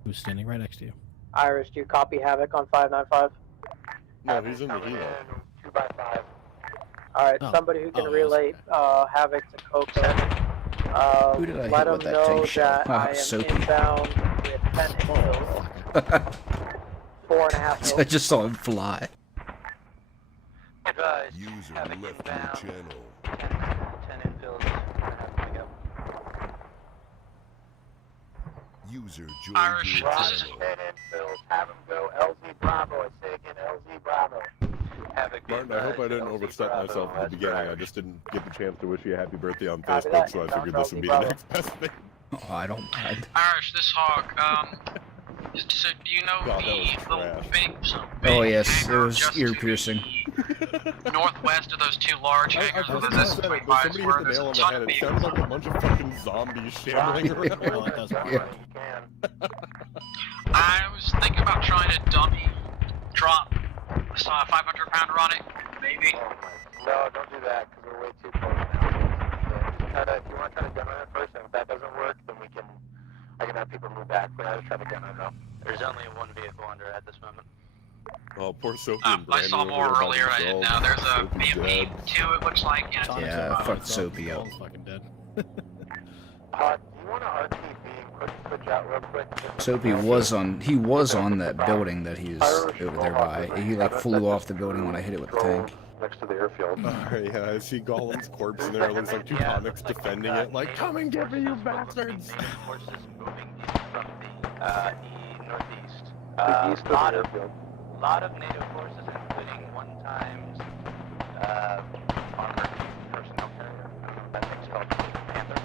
Who's standing right next to you? Irish, do you copy Havoc on 595? No, he's in the helo. 2x5. Alright, Oh. somebody who can Oh, yes, relay Havoc to Coco. Who did I let hit him with that know tank shot? that I am Soapy. inbound with 10 infills. 4.5 I just saw him fly. User left your channel. 10 infills. Coming up. User joined Irish, your this is channel. 10 infills. Have him go LZ Bravo. I say again, LZ Bravo. Martin, I hope I didn't overstep myself at the beginning. I just didn't get the chance to wish you a happy birthday on Copy Facebook, that. so I Inbound figured this for would be LZ the Bravo. next best thing. Oh, I don't mind. Irish, this hog. So do you know God, that was the little trash. big, Oh yes, it hangar was just ear to piercing. the northwest of those two large I hangars where forgot the you said it, but somebody hit were? the There's nail a on the ton head. of It sounded like a bunch of fucking zombies shambling around. Oh, it does work. Yeah. I was thinking about trying to dummy drop a 500 pounder on it, maybe. No, don't do that because we're way too close now. If you want to try to demo it first, and if that doesn't work, then I can have people move back. But I just try to demo it though. There's only one vehicle under at this moment. Oh, poor Sophie and I Brandon saw over more there by earlier. I didn't know. themselves. There's a Sophie's BMP dead. too. It looks like. Yeah, fuck Soapy up. Fucking dead. Do you want to RTB and quick switch out real quick? Soapy was on. He was on that building that he's over there by. He like flew off the building when I hit it with the tank. Next to the airfield. Yeah, I see Gollum's corpse in there. It looks like two comics defending it. Like, come and get me, you bastards! Native forces moving in from the northeast. East of the airfield. Lot of native forces, including one-time armored personnel carrier. I don't know what that thing's called. Panther.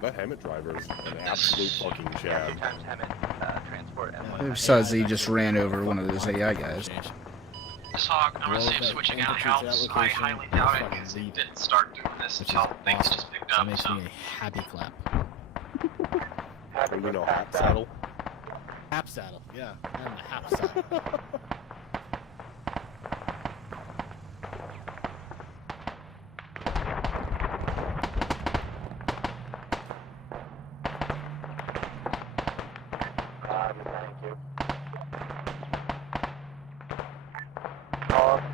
That Hammett driver is an absolute fucking chad. Times Hammett transport and Besides, he just ran over one of those AI guys. This hog, I'm gonna see him switching out helps. I highly doubt it because he didn't start doing this until things just picked That up. makes So. me a happy clap. Or, you know, hat saddle. Hap saddle, yeah. I'm the hap saddle. Thank you.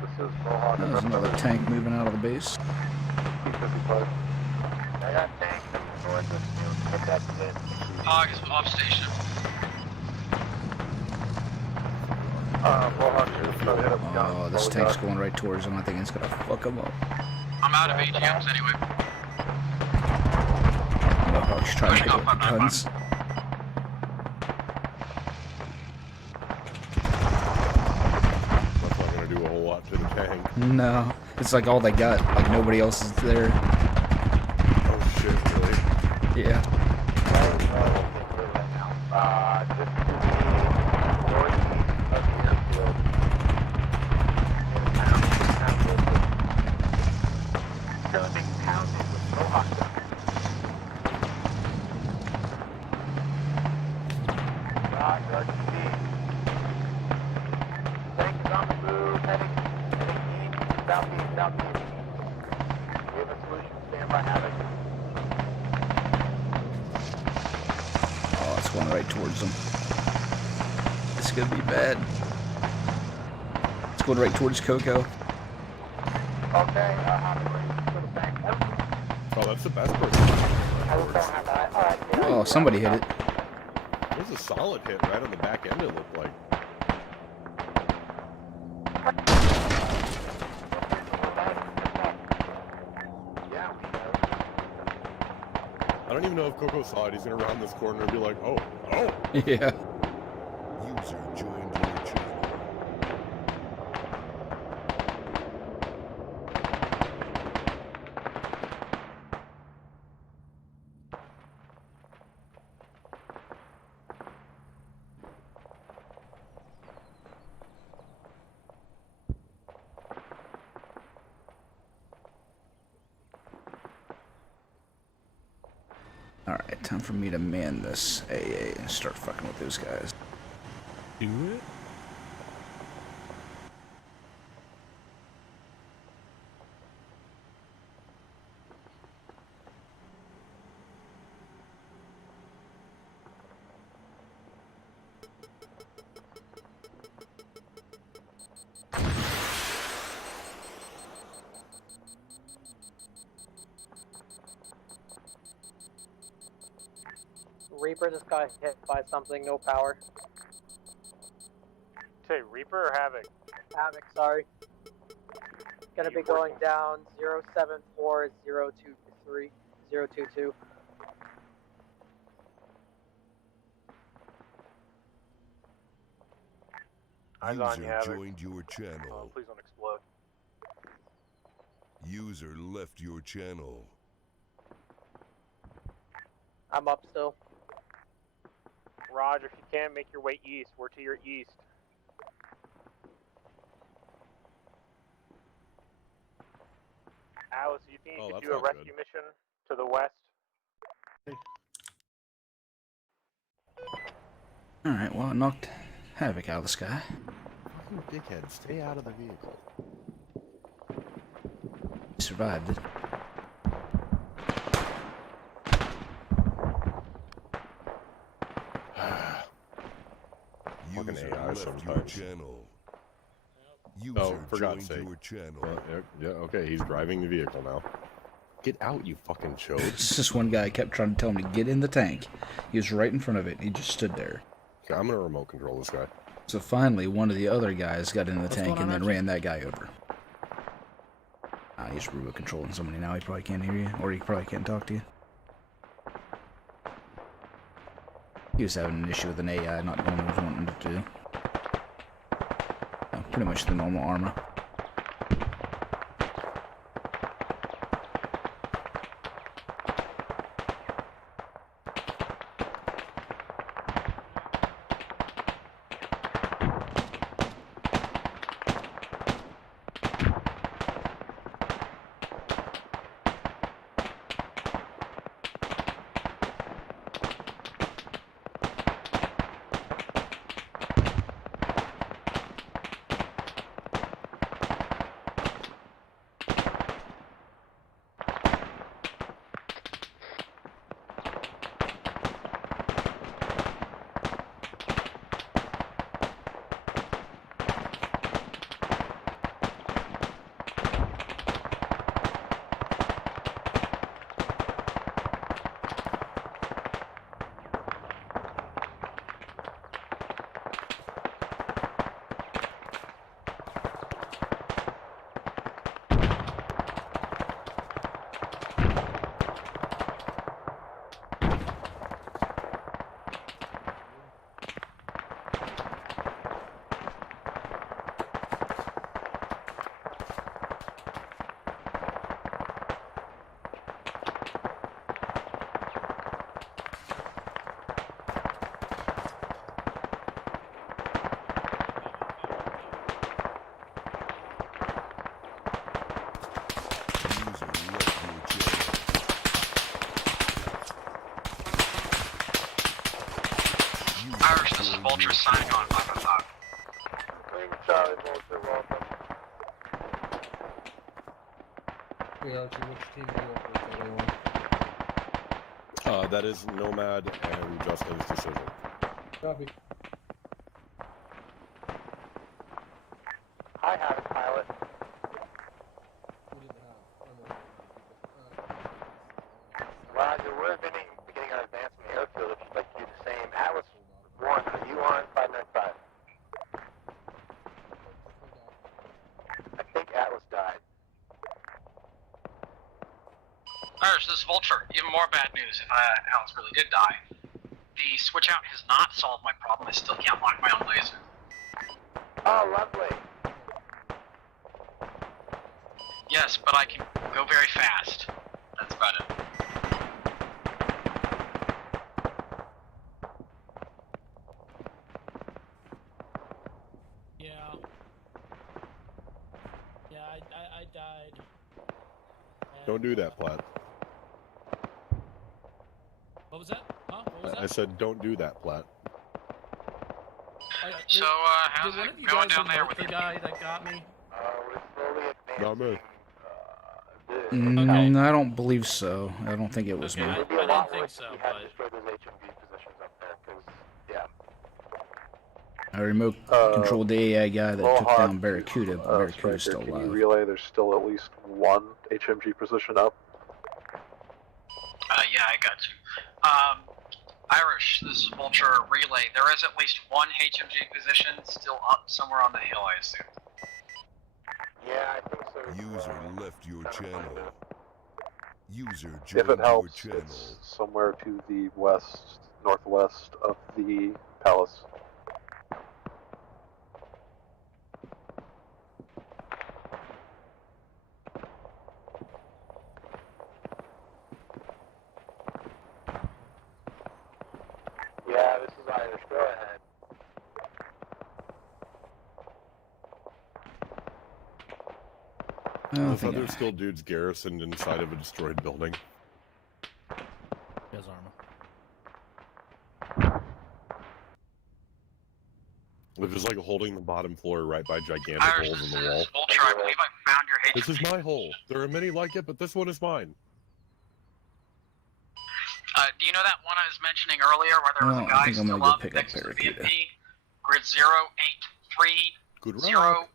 This is Mohawk. There's another tank moving out of the base. P-55. I got tanks coming towards us. Hit that pit. Hog is off station. Mohawk, just try to hit him down. Oh, this tank's going right towards him. I think it's gonna fuck him up. I'm out of AGMs anyway. Mohawk's trying to hit it with guns. That's not gonna do a whole lot to the tank. No, it's like all they got. Like nobody else is there. Oh shit, really? Yeah. Just to the northeast of the airfield. Still being pounded with Mohawk guns. RTB. Tank is on the move, heading east, southeast. We have a solution, stand by, Havoc. Oh, it's going right towards him. It's gonna be bad. It's going right towards Coco. Okay, for the tank. Oh, that's the best person. Oh, somebody hit it. It was a solid hit right on the back end, it looked like. I don't even know if Coco saw it. He's gonna round this corner and be like, oh. Yeah. User joined your channel. Alright, time for me to man this AA and start fucking with those guys. Do it? Reaper just got hit by something, no power. Say Reaper or Havoc? Havoc, sorry. Gonna be going down 074023 022. Eyes on you, User Havoc. joined your channel. Please don't explode. User left your channel. I'm up still. Roger, if you can, make your way east. We're to your east. Alice, do you think you could do a rescue mission to the west? Alright, well, I knocked Havoc out of the sky. Fucking dickhead, stay out of the vehicle. He survived it. Fucking User AI left sometimes. your channel. User Oh, for God's joined sake. your channel. Yeah, okay, he's driving the vehicle now. Get out, you fucking chode. It's just one guy kept trying to tell me to get in the tank. He was right in front of it. He just stood there. Okay, I'm gonna remote control this guy. So finally, one of the other guys got in the tank and then ran that guy over. He's remote controlling somebody now. He probably can't hear you, or he probably can't talk to you. He was having an issue with an AI not doing what he was wanting to do. Pretty much the normal armor. Irish, this is Vulture signing on 555. Charlie, Vulture, welcome. That is Nomad and Justin's decision. Copy. I have it, pilot. Roger, we're beginning our advance from the airfield if you'd like to do the same. Atlas 1, are you on 595? I think Atlas died. Irish, this is Vulture. Even more bad news if Alex really did die. The switch out has not solved my problem. I still can't lock my own laser. Oh, lovely. Yes, but I can go very fast. That's about it. Yeah. Yeah, I died. Don't do that, Platt. What was that? Huh? What was that? I said don't do that, Platt. So, how's did one of it you going guys down there remote with the you? guy that got me? We're slowly Not me. I don't believe so. I don't think it was me. I It'd be a didn't lot think worse so, if you had but destroyed those HMV positions up there, because, yeah. I remote controlled the AI guy that took down Barracuda, but Barracuda's still Can you alive. relay there's still at least one HMG position up? Yeah, I got you. Irish, this is Vulture Relay. There is at least one HMG position still up somewhere on the hill, I assume. Yeah, I think so. User left your channel. User If joined it your helps, channel. it's somewhere to the west, northwest of the palace. Yeah, this is Irish. Go ahead. I thought there's still dudes garrisoned inside of a destroyed building. He has armor. Which is like holding the bottom floor right by gigantic Irish, holes in this the wall. is Vulture. I believe I found your HMG. This is my hole. There are many like it, but this one is mine. Do you know that one I was mentioning earlier where there was a I guy think I'm still gonna go up pick up next to the Barracuda. VMP? Grid 083014. Good rock.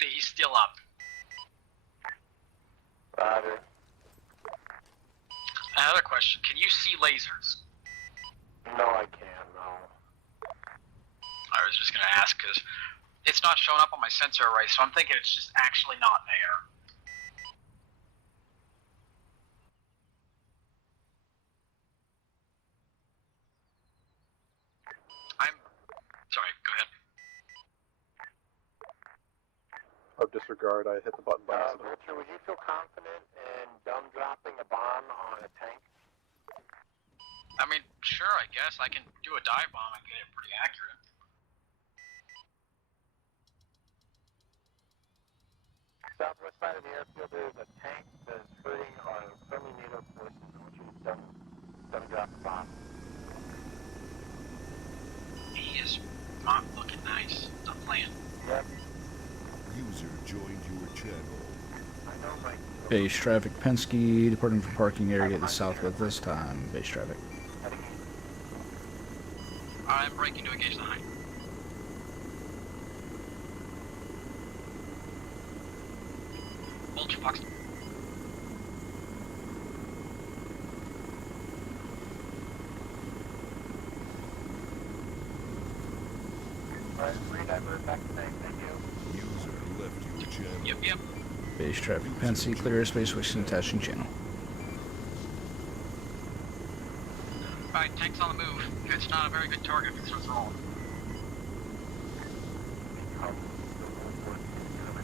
He's still up. Roger. Another question, can you see lasers? No, I can't, no. I was just going to ask because it's not showing up on my sensor array, so I'm thinking it's just actually not there. Sorry, go ahead. Oh, disregard, I hit the button by accident. Vulture, would you feel confident in dumb dropping a bomb on a tank? I mean, sure, I guess. I can do a dive bomb and get it pretty accurate. Southwest side of the airfield, there's a tank that is hurting our friendly NATO forces. I want you to dumb drop the bomb. He is not looking nice. Not playing. Yep. User joined your channel. I know, Mike. Base traffic, Penske, departing from parking area to the southwest this time. Base traffic. I'm braking to engage the height. Vulture Fox. Alright, re-divert back to tank. Thank you. User left your channel. Yep. Base traffic, Penske, clear airspace, switching attaching channel. Alright, tank's on the move. It's not a very good target if it throws wrong.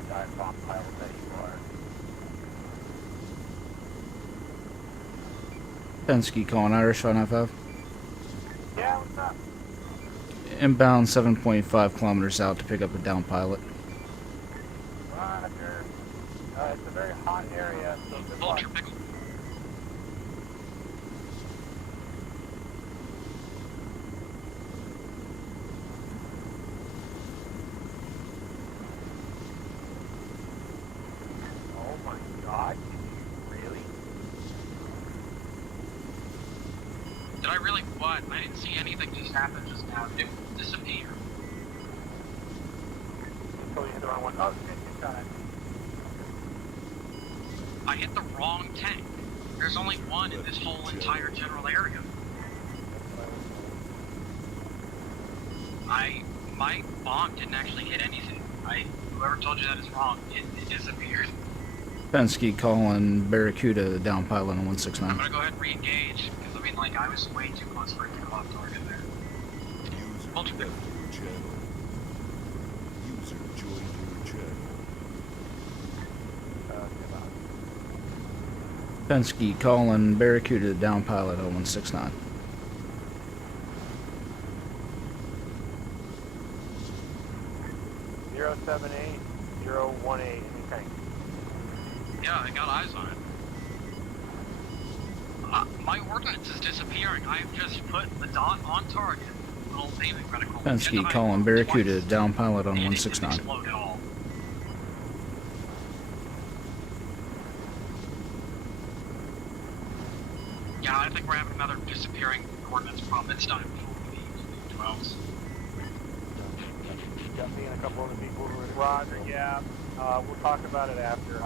Dive bomb pilot that you are. Penske calling Irish 595. Yeah, what's up? Inbound 7.5 kilometers out to pick up a down pilot. Roger. It's a very hot area, so good Vulture, luck. pickle. Oh my god, did you really? Did I really what? I didn't see anything just happen just now. It disappeared. Oh, you hit the wrong one. Oh, good shot. I hit the wrong tank. There's only one in this whole entire general area. My bomb didn't actually hit anything. Whoever told you that is wrong. It disappeared. Penske calling Barracuda, down pilot on I'm 169. gonna go ahead and re-engage because I mean, like, I was way too close for it to go off target there. User Vulture, left your channel. User joined your channel. Penske calling Barracuda, down pilot on 169. Zero 078 018 in the tank. Yeah, I got eyes on it. My ordnance is disappearing. I've just put the dot on target. Little aiming reticle. Penske calling Barracuda, down pilot on And it 169. didn't explode at all. Yeah, I think we're having another disappearing coordinates problem. It's not full with the 12s. Got me and a couple other people who are Roger, yeah. We'll talk about it after.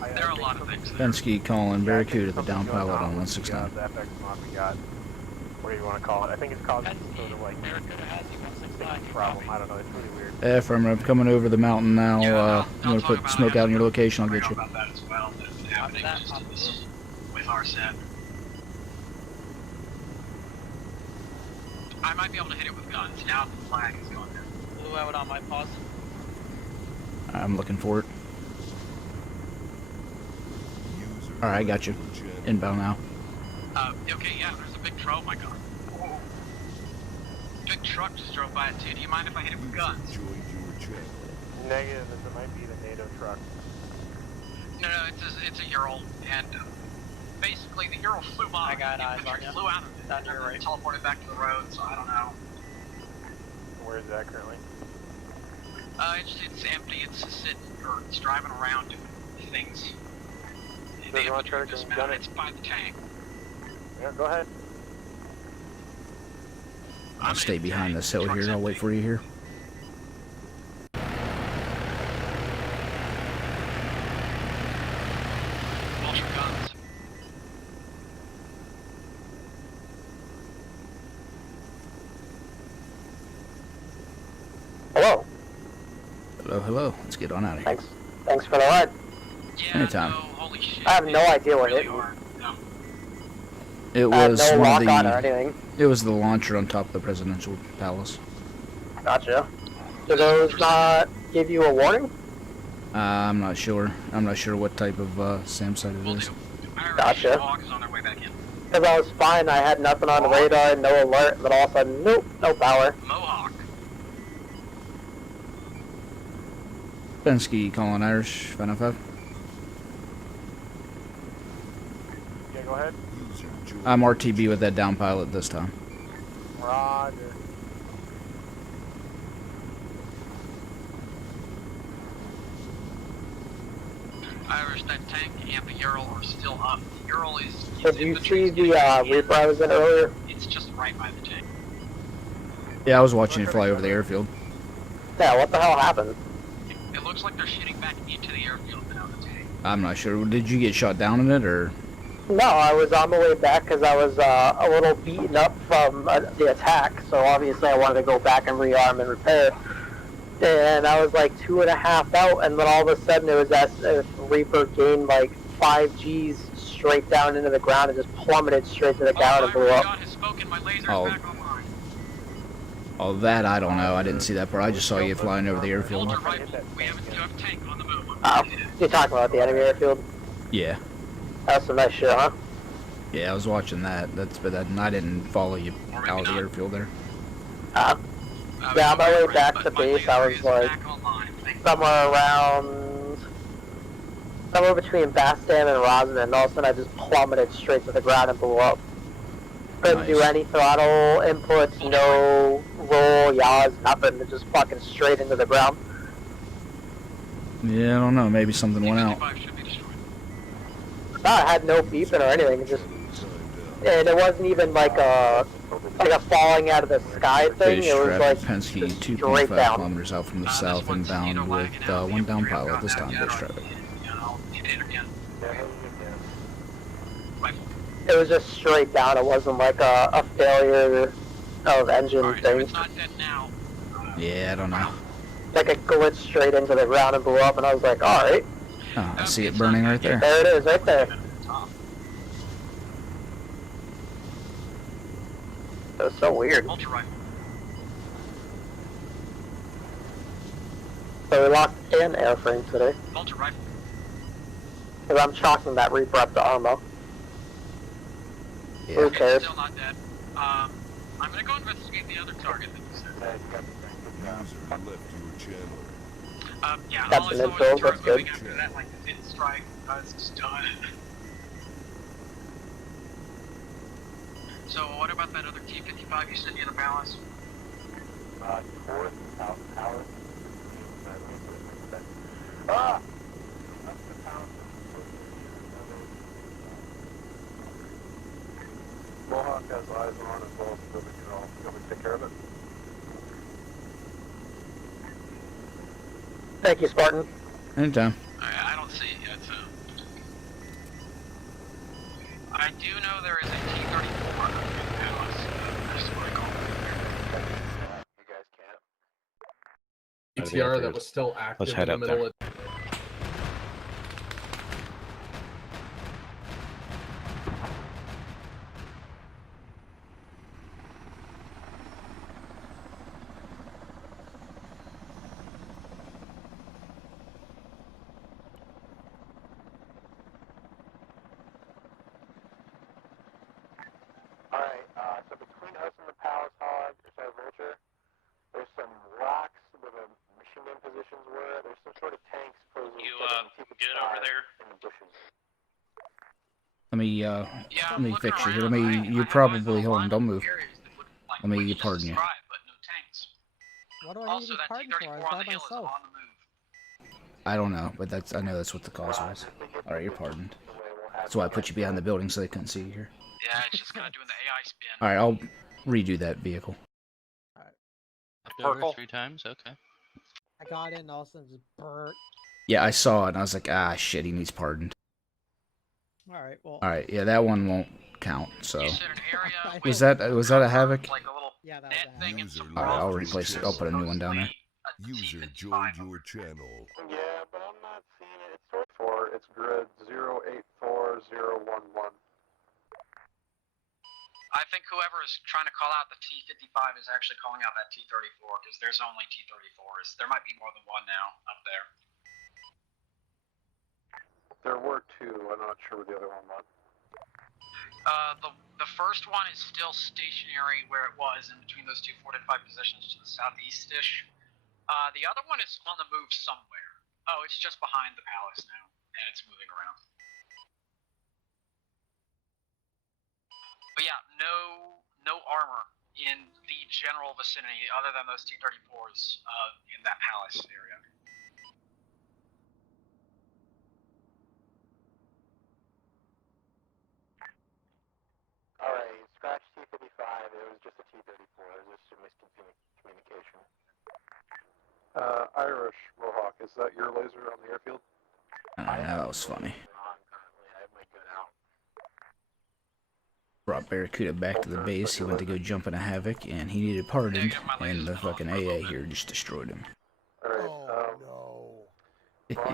There are a lot of things. Penske calling Barracuda, the down pilot on The 169. FX mod we got. What do you want to call it? I think it's called some sort of like problem. I don't know. It's really weird. Affirmative, coming over the mountain now. You want to put smoke out in your location? I'll get you. About that as well. That's happening just with our set. I might be able to hit it with guns. Now the flag is going down. Blue out on my pause. I'm looking for it. Alright, I got you. Inbound now. Okay, yeah, there's a big truck. Oh my god. Whoa. Big truck just drove by it too. Do you mind if I hit it with guns? Negative, it might be the NATO truck. No, it's a Ural, and basically the Ural flew by. I got eyes on you. Flew out of it. Down your right. Teleported back to the road, so I don't know. Where is that currently? It's empty. It's sitting, or it's driving around doing things. So you want to try to gun it? It's by the tank. Yeah, go ahead. I'll stay behind this hill here. I'll wait for you here. Vulture guns. Hello. Hello, hello. Let's get on out of here. Thanks for the ride. Anytime. I have no idea what hit me. It I have was no one of lock on or the. anything. It was the launcher on top of the presidential palace. Gotcha. Do those not give you a warning? I'm not sure. I'm not sure what type of SAM site it is. Gotcha. Because I was fine, I had nothing on the radar, no alert, but all of a sudden, nope, no power. Mohawk. Penske calling Irish 595. Yeah, go ahead. I'm RTB with that down pilot this time. Roger. Irish, that tank and the Ural are still up. The Ural is. Did you see the Reaper I was in earlier? It's just right by the tank. Yeah, I was watching it fly over the airfield. Yeah, what the hell happened? It looks like they're shooting back into the airfield now. The tank. I'm not sure. Did you get shot down in it, or? No, I was on my way back because I was a little beaten up from the attack, so obviously I wanted to go back and rearm and repair. And I was like 2.5 out, and then all of a sudden it was as if Reaper gained like 5 Gs straight down into the ground and just plummeted straight to the ground and blew up. Oh, that I don't know. I didn't see that part. I just saw you flying over the airfield. Oh, you're talking about the enemy airfield? Yeah. That's some nice shit, huh? Yeah, I was watching that. But I didn't follow you out of the airfield there. Yeah, on my way back to base, I was like somewhere between Bastan and Rosin, and all of a sudden I just plummeted straight to the ground and blew up. Couldn't do any throttle inputs, no roll, yaws, nothing. It just fucking straight into the ground. Yeah, I don't know. Maybe something went out. No, I had no beeping or anything. It just, and it wasn't even like a falling out of the sky thing. It was like Penske, just 2.5 straight down. kilometers out from the south, inbound with one down pilot this time. Bush traffic. It was just straight down. It wasn't like a failure of engine thing. Yeah, I don't know. Like it glitched straight into the ground and blew up, and I was like, alright. Oh, I see it burning right there. There it is, right there. It was so weird. So we lost an airframe today. Because I'm chalking that Reaper up to Armo. Yeah. Who cares? Still not dead. I'm gonna go investigate the other target that you said. Yeah, all I Captain saw was Info, the that's turret good. moving after that, like, it didn't strike. I was just done. So, what about that other T-55 you said near the palace? North, south tower. Ah! That's the town. Mohawk has eyes on as well, so we can all take care of it. Thank you, Spartan. Anytime. I don't see it yet, so... I do know there is a T-34 in Palace. That's what I call it. You guys can't. ETR that was still active head in the up middle there. of. Alright, so between us and the Palace Hog, sorry, Vulture, there's some rocks where the machine gun positions were. There's some sort of tanks supposedly Get over there. in the bushes. Let me fix you here. You probably, hold on, don't move. Let me pardon you. What do I need to be pardoned for? I was by myself. I don't know, but I know that's what the cause was. Alright, you're pardoned. That's why I put you behind the building so they couldn't see you here. Yeah, it's just kind of doing the AI spin. Alright, I'll redo that vehicle. Over 3 times? Okay. I got in, all of a sudden just burnt. Yeah, I saw it and I was like, ah, shit, he needs pardoned. Alright, well. Alright, yeah, that one won't count, so. Was that a Havoc? Yeah, that was a Havoc. Alright, I'll replace it. I'll put a new one down there. User joined your channel. Yeah, but I'm not seeing it. It's grid 084011. I think whoever is trying to call out the T-55 is actually calling out that T-34 because there's only T-34s. There might be more than one now up there. There were 2. I'm not sure where the other one went. The first one is still stationary where it was in between those 2 fortified positions to the southeast-ish. The other one is on the move somewhere. Oh, it's just behind the palace now, and it's moving around. But yeah, no armor in the general vicinity other than those T-34s in that palace area. Alright, scratch T-55. It was just a T-34. It was just a miscommunication. Irish Mohawk, is that your laser on the airfield? That was funny. Brought Barracuda back to the base. He went to go jump in a Havoc, and he needed pardoned, and the fucking AA here just destroyed him.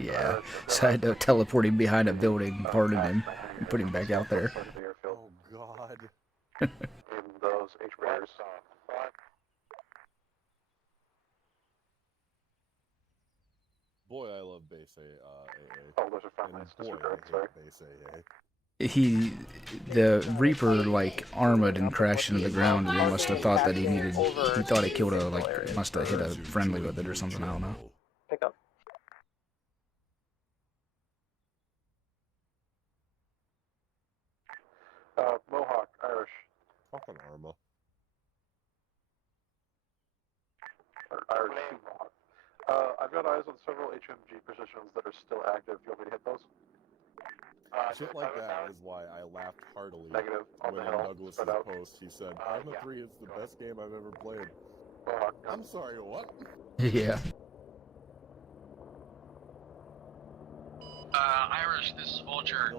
Yeah, so I had to teleport him behind a building, pardon him, and put him back out there. Oh God. In those HBRs. Boy, I love base AA. Oh, those are fine. And boy, I hate base AA. The Reaper, like, armored and crashed into the ground, and he must have thought that he thought it killed must have hit a friendly with it or something, I don't know. Pick up. Mohawk, Irish. Fucking Arma. Irish Mohawk. I've got eyes on several HMG positions that are still active. Do you want me to hit those? Shit like that is why I laughed heartily Negative on when the in hill. Douglas's Spread out. post he said, Arma 3 is the best game I've ever played. I'm sorry, what? Yeah. Irish, this is Vulture.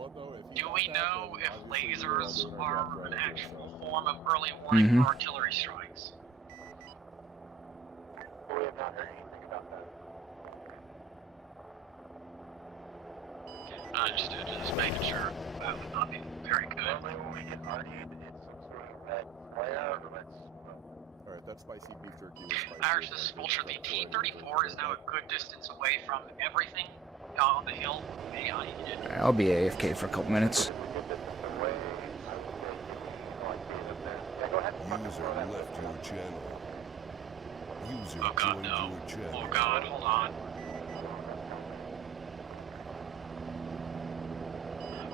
Do we know if lasers are an actual form of early warning for artillery strikes? We have not heard anything about that. Understood, just making sure. That would not be very good. Normally when we get RD'd, it's some sort of red flare or red smoke. Alright, that spicy beef jerky was spicy. Irish, this is Vulture. The T-34 is now a good distance away from everything on the hill. I'll be AFK for a couple minutes. User left your channel. User oh God, no. Oh God, hold on.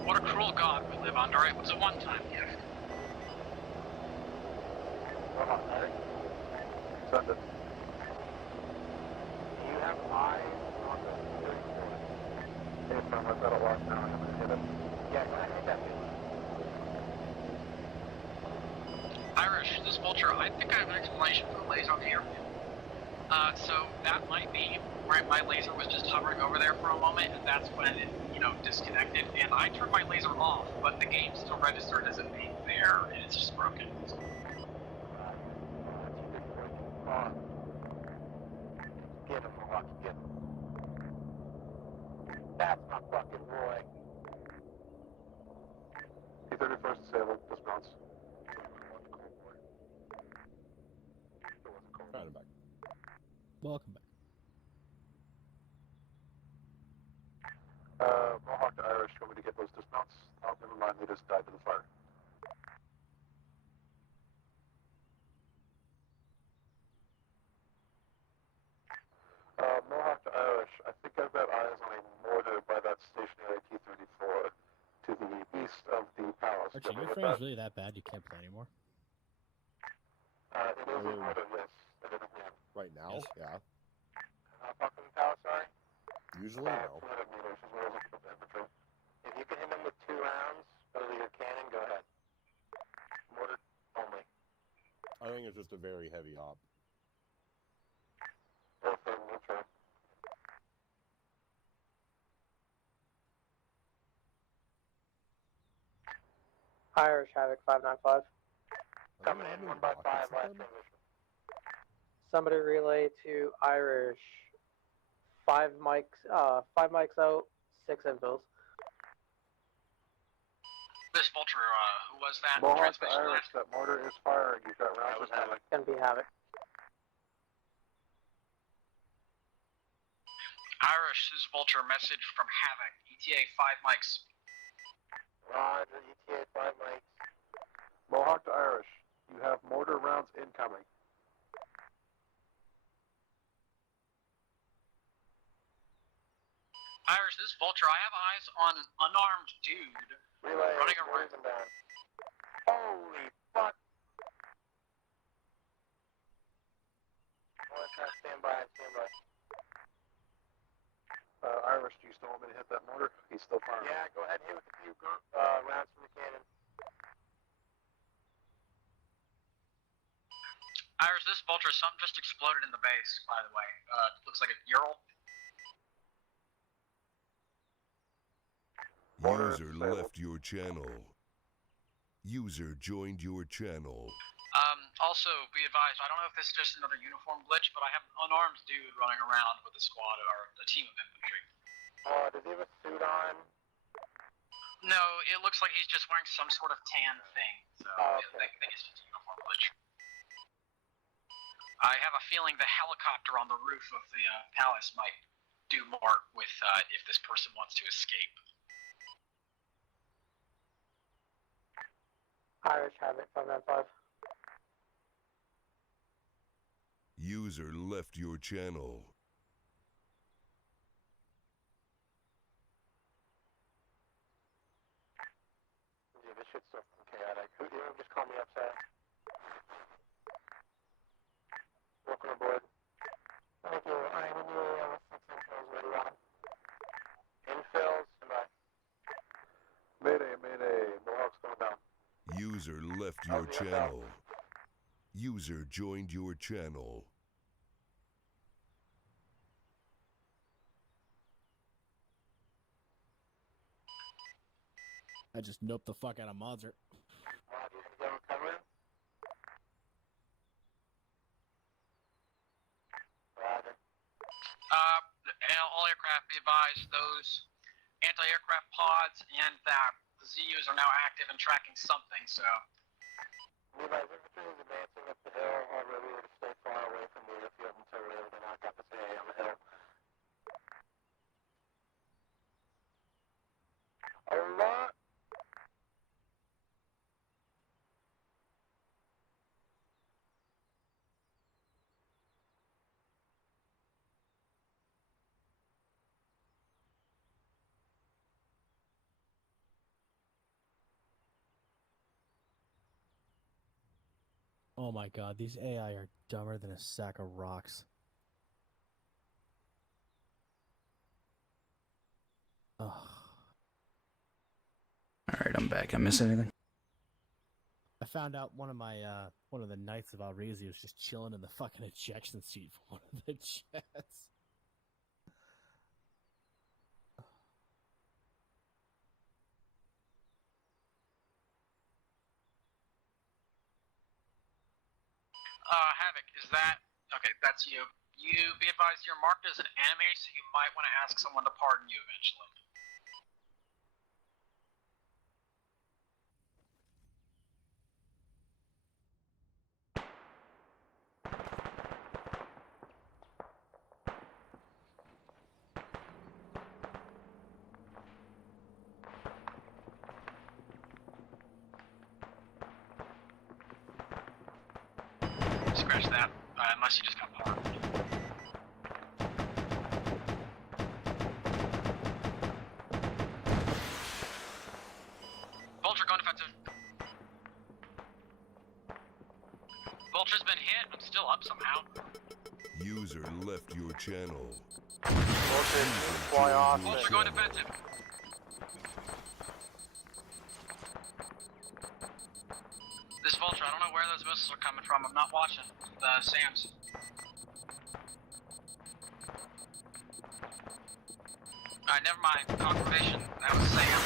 What a cruel God we live under. It was a one-time gift. Sundered. Do you have eyes on the 34? If I'm at a lock now, I'm going to hit him. Yeah, go ahead, hit that dude. Irish, this Vulture, I think I have an explanation for the laser on the airfield. So that might be where my laser was just hovering over there for a moment, and that's when it, disconnected. And I turned my laser off, but the game still registered as it being there, and it's just broken. Get him, Mohawk, get him. That's my fucking boy. P-31st disabled, dismounts. Right, I'm back. Welcome back. Mohawk to Irish, you want me to get those dismounts? Oh, never mind, they just died to the fire. Mohawk to Irish, I think I've got eyes on a mortar by that stationary T-34 to the east of the palace. Archie, your Get frame's that? really that bad you can't play anymore? It is a mortar, yes. It is a hand. Right now? Yes. Yeah. How far from the palace, sorry? Usually, no. 200 meters is where I was looking for the infantry. If you can hit them with 2 rounds out of your cannon, go ahead. Mortar only. I think it's just a very heavy hop. Both of them, we'll try. Irish Havoc 595. Coming in 1 by 5, last transition. Somebody relay to Irish. 5 mics out, 6 infills. This Vulture, who was that? Mohawk to Transmission Irish, that mortar is firing. You've got rounds of Havoc. Gonna be Havoc. Irish, this is Vulture, message from Havoc, ETA 5 mics. Roger, ETA 5 mics. Mohawk to Irish, you have mortar rounds incoming. Irish, this is Vulture, I have eyes on an unarmed dude Relay, running around. down. Holy fuck! Stand by, stand by. Irish, do you still want me to hit that mortar? He's still firing. Yeah, go ahead and hit with a few rounds from the cannon. Irish, this is Vulture, something just exploded in the base, by the way. Looks like a Ural. User left your channel. User joined your channel. Also, be advised, I don't know if this is just another uniform glitch, but I have an unarmed dude running around with a squad or a team of infantry. Does he have a suit on? No, it looks like he's just wearing some sort of tan thing, so I think it's just a uniform glitch. I have a feeling the helicopter on the roof of the palace might do more with if this person wants to escape. Irish Havoc 595. User left your channel. Yeah, this shit's so chaotic. Who just call me up, sir? Welcome aboard. Thank you. I am in the area with 6 infills ready on. Infills, stand by. Mayday, mayday. Mohawk's going down. User left your channel. User joined your channel. I just noped the fuck out of Mozart. All aircraft, be advised, those anti-aircraft pods and the ZUs are now active and tracking something, so... Levi's infantry is advancing up the hill. Already to stay far away from the airfield until we're able to knock out the CA on the hill. Allah! Oh my god, these AI are dumber than a sack of rocks. Ugh. Alright, I'm back. I miss anything? I found out one of the Knights of Alrezi was just chilling in the fucking ejection seat for one of the jets. Havoc, is that... Okay, that's you. You be advised you're marked as an enemy, so you might want to ask someone to pardon you eventually. Scratch that, unless you just got pardoned. Vulture, going defensive. Vulture's been hit. I'm still up somehow. User left your channel. Vulture, fly off. Vulture going defensive. This Vulture, I don't know where those missiles are coming from. I'm not watching the SAMs. Alright, never mind. Confirmation. That was SAM.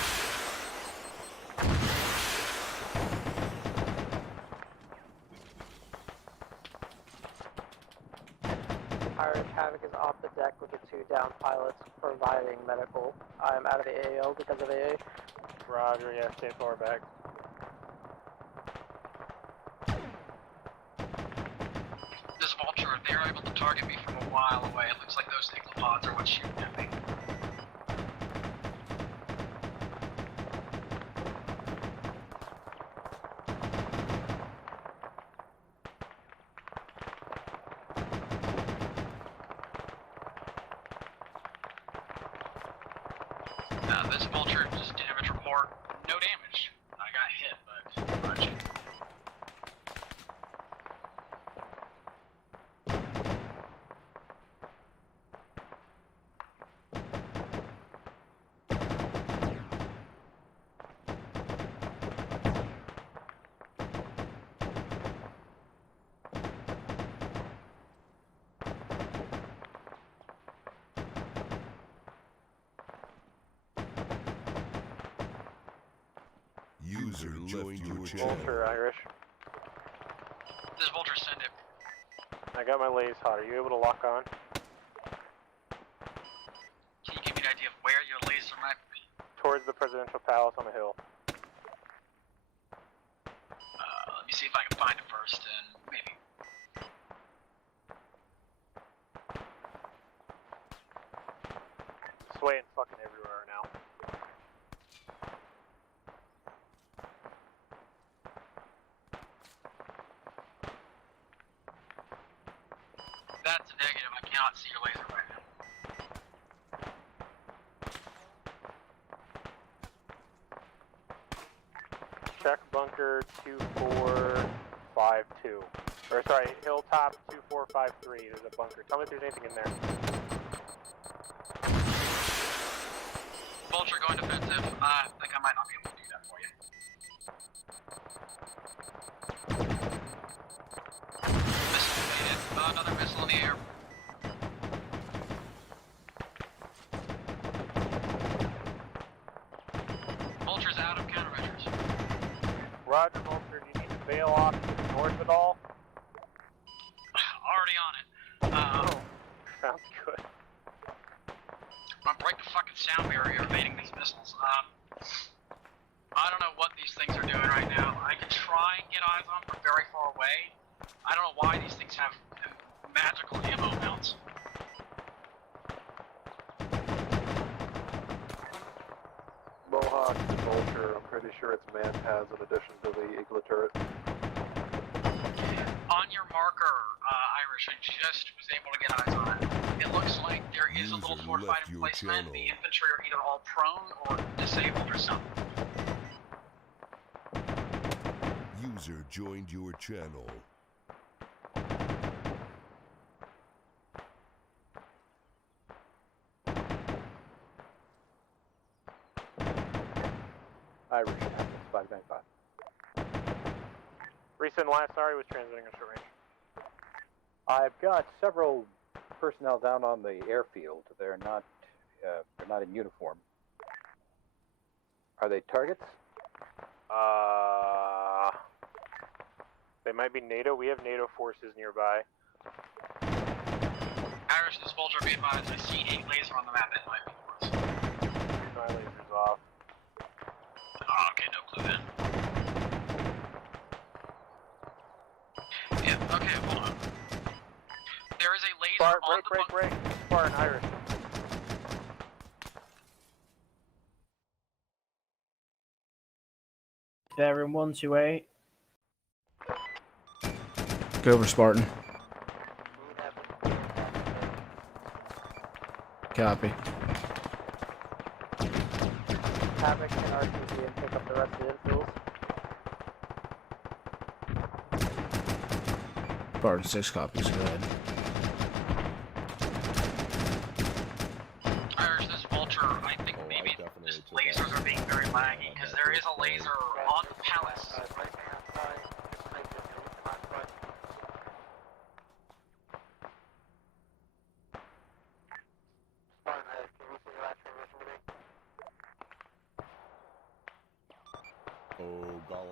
Irish Havoc is off the deck with the 2 down pilots providing medical. I am out of the AO because of AA. Roger, yeah, stay far back. This Vulture, they were able to target me from a while away. It looks like those Iglopods are what's shooting at me. This Vulture just damage report. No damage. I got hit, but much. User left your channel. Vulture, Irish. This Vulture, send it. I got my lays hot. Are you able to lock on? Can you give me an idea of where your laser might be? Towards the presidential palace on the hill. Let me see if I can find it first, and maybe. Swaying fucking everywhere now. That's a negative. I cannot see your laser right now. Check bunker 2452. Or sorry, hilltop 2453. There's a bunker. Tell me if there's anything in there. Vulture going defensive. I think I might not be able to do that for you. Missile evaded. Another missile in the air. Vulture's out of countermeasures. Roger, Vulture. Do you need to bail off to the north at all? Already on it. Sounds good. I'm gonna break the fucking sound barrier evading these missiles. I don't know what these things are doing right now. I can try and get eyes on them from very far away. I don't know why these things have magical ammo amounts. Mohawk, Vulture, I'm pretty sure it's Manpaz in addition to the Eagle turret. On your marker, Irish, I just was able to get eyes on it. It looks like there is a little fortified emplacement. The infantry are either all prone or disabled or something. User joined your channel. Irish, 595. Recent last sorry was transmitting a short range. I've got several personnel down on the airfield. They're not in uniform. Are they targets? They might be NATO. We have NATO forces nearby. Irish, this Vulture, be advised, I see a laser on the map. It might be yours. My laser's off. Oh, okay, no clue then. Yeah, okay, hold on. There is a laser on the break. Spartan, Irish. Bearing 128. Go over, Spartan. Copy. Havoc and RTG and pick up the rest of the infills. Spartan 6 copies, go ahead. Irish, this Vulture, I think maybe these lasers are being very laggy, because there is a laser on the palace.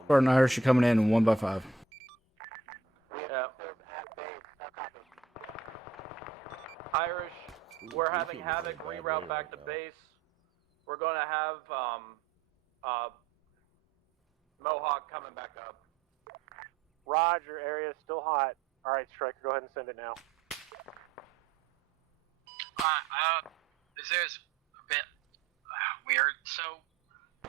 Spartan Irish, you're coming in 1 by 5. Yeah. Irish, we're having Havoc reroute back to base. We're going to have Mohawk coming back up. Roger, area is still hot. Alright, Striker, go ahead and send it now. This is a bit weird. So,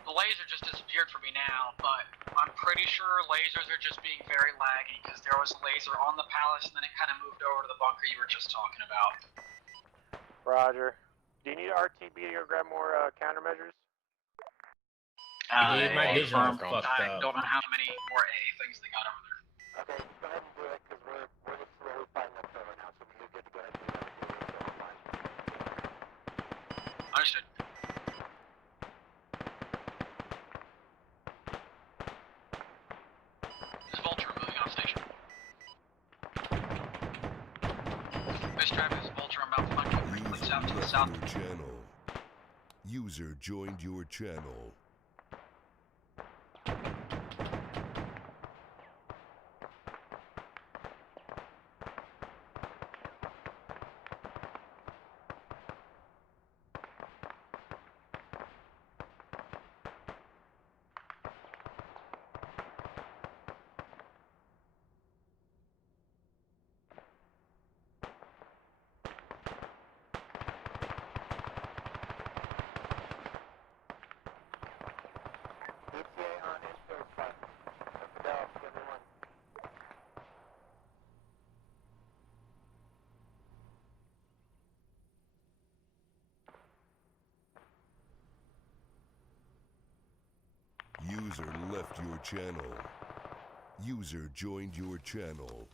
the laser just disappeared from me now, but I'm pretty sure lasers are just being very laggy, because there was a laser on the palace and then it kind of moved over to the bunker you were just talking about. Roger. Do you need RTB to go grab more countermeasures? My vision is fucked up. I don't know how many more AA things they got over there. Okay, go ahead and do it, because we're just slowly fighting up there right now, so we're good to go ahead and do that. Understood. This Vulture moving off station. This Travis Vulture, I'm about to find you frequency out to the south. Channel. User joined your channel. User left your channel. User joined your channel.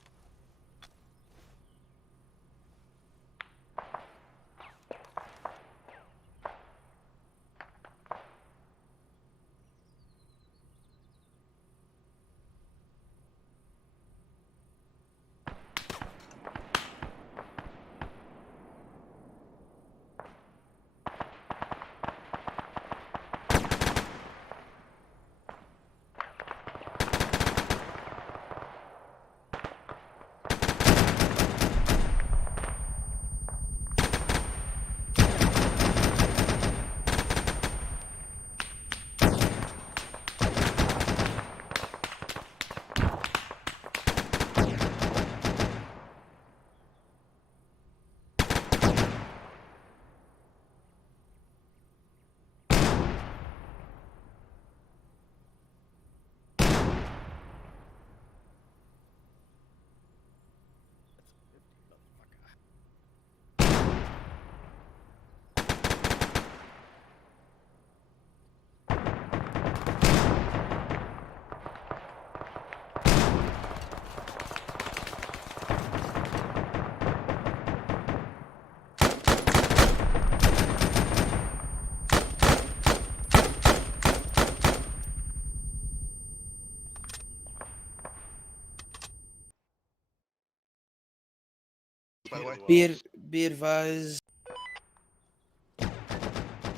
by the way. Be advised.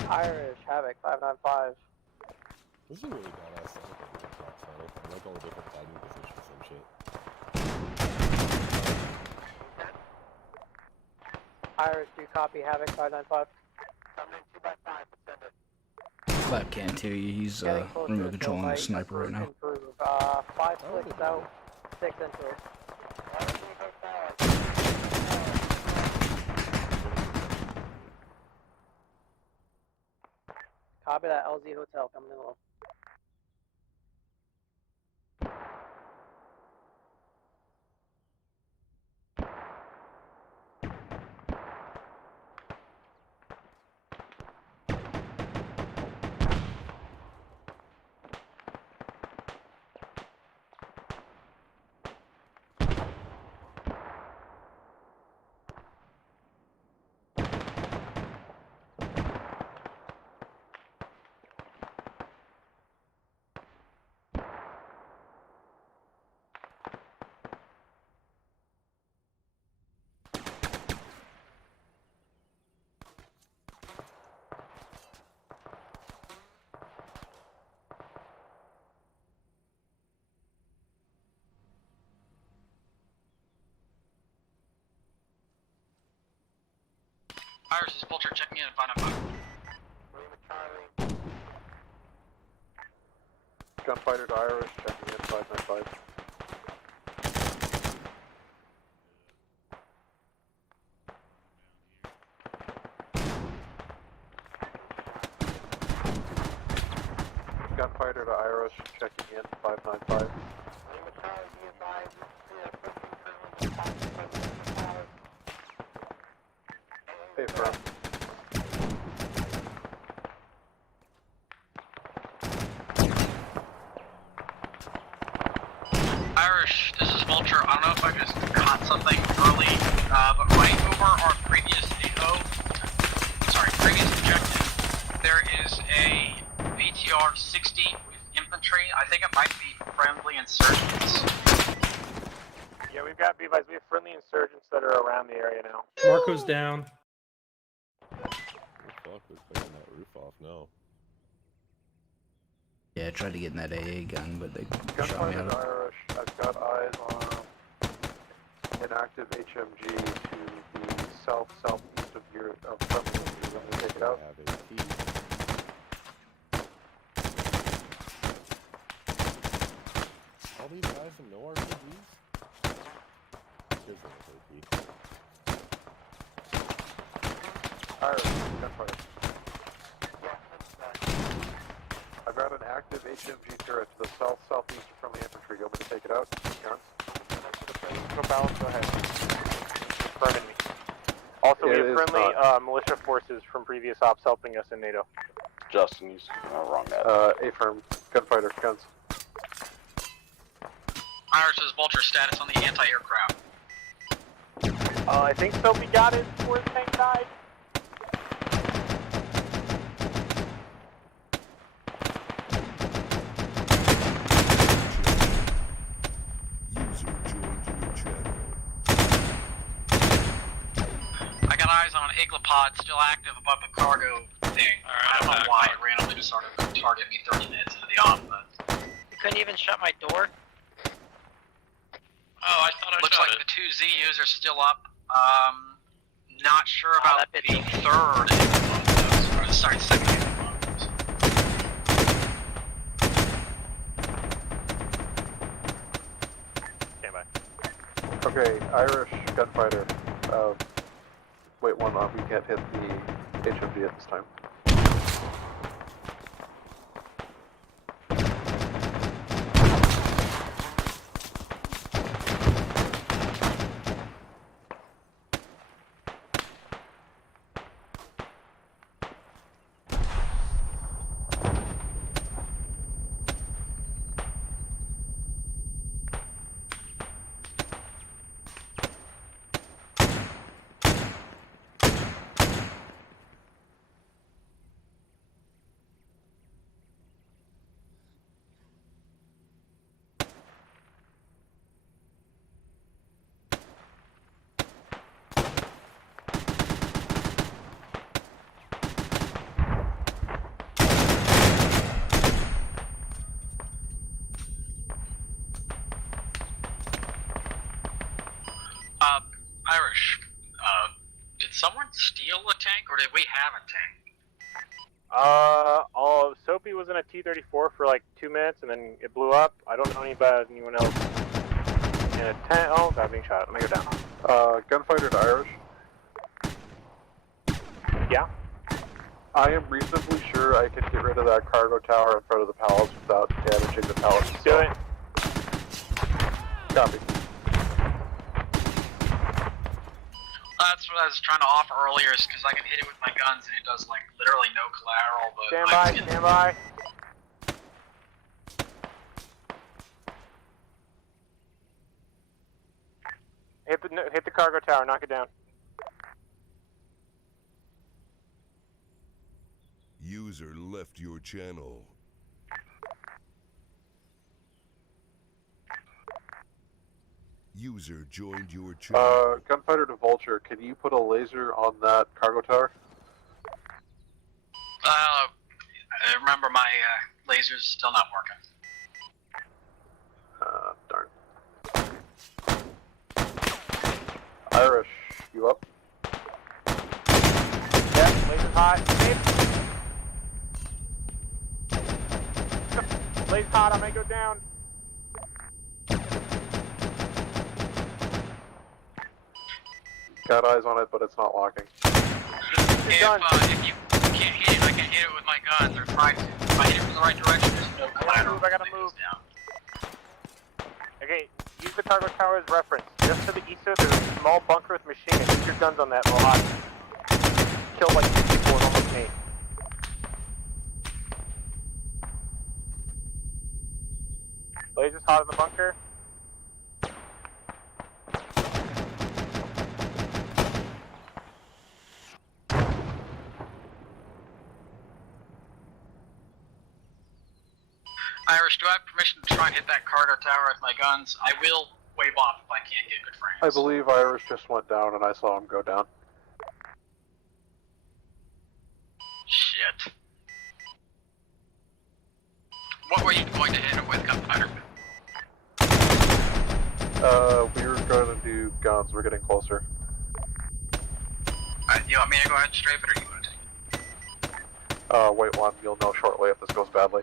Irish, Havoc, 595. This is a really badass setup on the top side. I like all the different fighting positions and shit. Irish, do you copy Havoc, 595? Flap can't hear you. He's remote controlling the sniper right now. Improve. 5 clicks out, 6 into it. Copy that, LZ Hotel coming in low. Iris is Vulture checking in at 595. Gunfighter to Irish, checking in 595. Gunfighter to Irish, checking in 595. Hey, firm. Irish, this is Vulture. I don't know if I just caught something early, but right over our previous objective, there is a VTR 60 with infantry. I think it might be friendly insurgents. Yeah, we've got B-Vice. We have friendly insurgents that are around the area now. Marco's down. What the fuck was taking that roof off now? Yeah, I tried to get in that AA gun, but they shot me Gunfighter out to of it. Irish, I've got eyes on an active HMG to the southeast of your friendly. You want me to take it out? Have a key. All these guys have no RPGs? Here's an RP. Irish, gunfighter. I've got an active HMG turret to the southeast of friendly infantry. You want me to take it out? Guns? No balance, go ahead. Affirming me. Also, we have friendly militia forces from previous ops helping us in NATO. Justin, you wrong that. A-firm, gunfighter, guns. Iris is Vulture status on the anti-aircraft. I think Sophie got it before the tank died. I got eyes on an Iglopod still active above the cargo thing. I don't know why it randomly just started to target me 30 minutes into the op, but... You couldn't even shut my door? Oh, I thought I looks like the two ZUs are still up. Not sure about the third. Or, sorry, second. Stand by. Okay, Irish, gunfighter. Wait, one off. We can't hit the HMG at this time. Irish, did someone steal a tank, or did we have a tank? Soapy was in a T-34 for like 2 minutes, and then it blew up. I don't know anyone else in a tank. Oh, God, I'm being shot. Let me go down. Gunfighter to Irish. Yeah? I am reasonably sure I can get rid of that cargo tower in front of the palace without damaging the palace. Do it. Copy. That's what I was trying to offer earlier, is because I can hit it with my guns and it does like literally no collateral. But Stand by. Hit the cargo tower. Knock it down. User left your channel. User joined your channel. Gunfighter to Vulture, can you put a laser on that cargo tower? I remember my laser's still not working. Darn. Irish, you up? Yeah, laser's hot. Laser's hot, I may go down. Got eyes on it, but it's not locking. If you can't hit it, I can hit it with my guns, or try to. If I hit it from the right direction, there's no collateral. I gotta move. Okay, use the cargo tower as reference. Just to the east of there's a small bunker with machine gun. Use your guns on that, Mohawk. Killed like 2 people and almost me. Laser's hot in the bunker. Irish, do I have permission to try and hit that cargo tower with my guns? I will wave off if I can't get good frames. I believe Irish just went down and I saw him go down. Shit. What were you going to hit it with, Gunfighter? We were going to do guns, we're getting closer. Alright, you want me to go ahead and strafe it, or you want to take it? Wait one, you'll know shortly if this goes badly.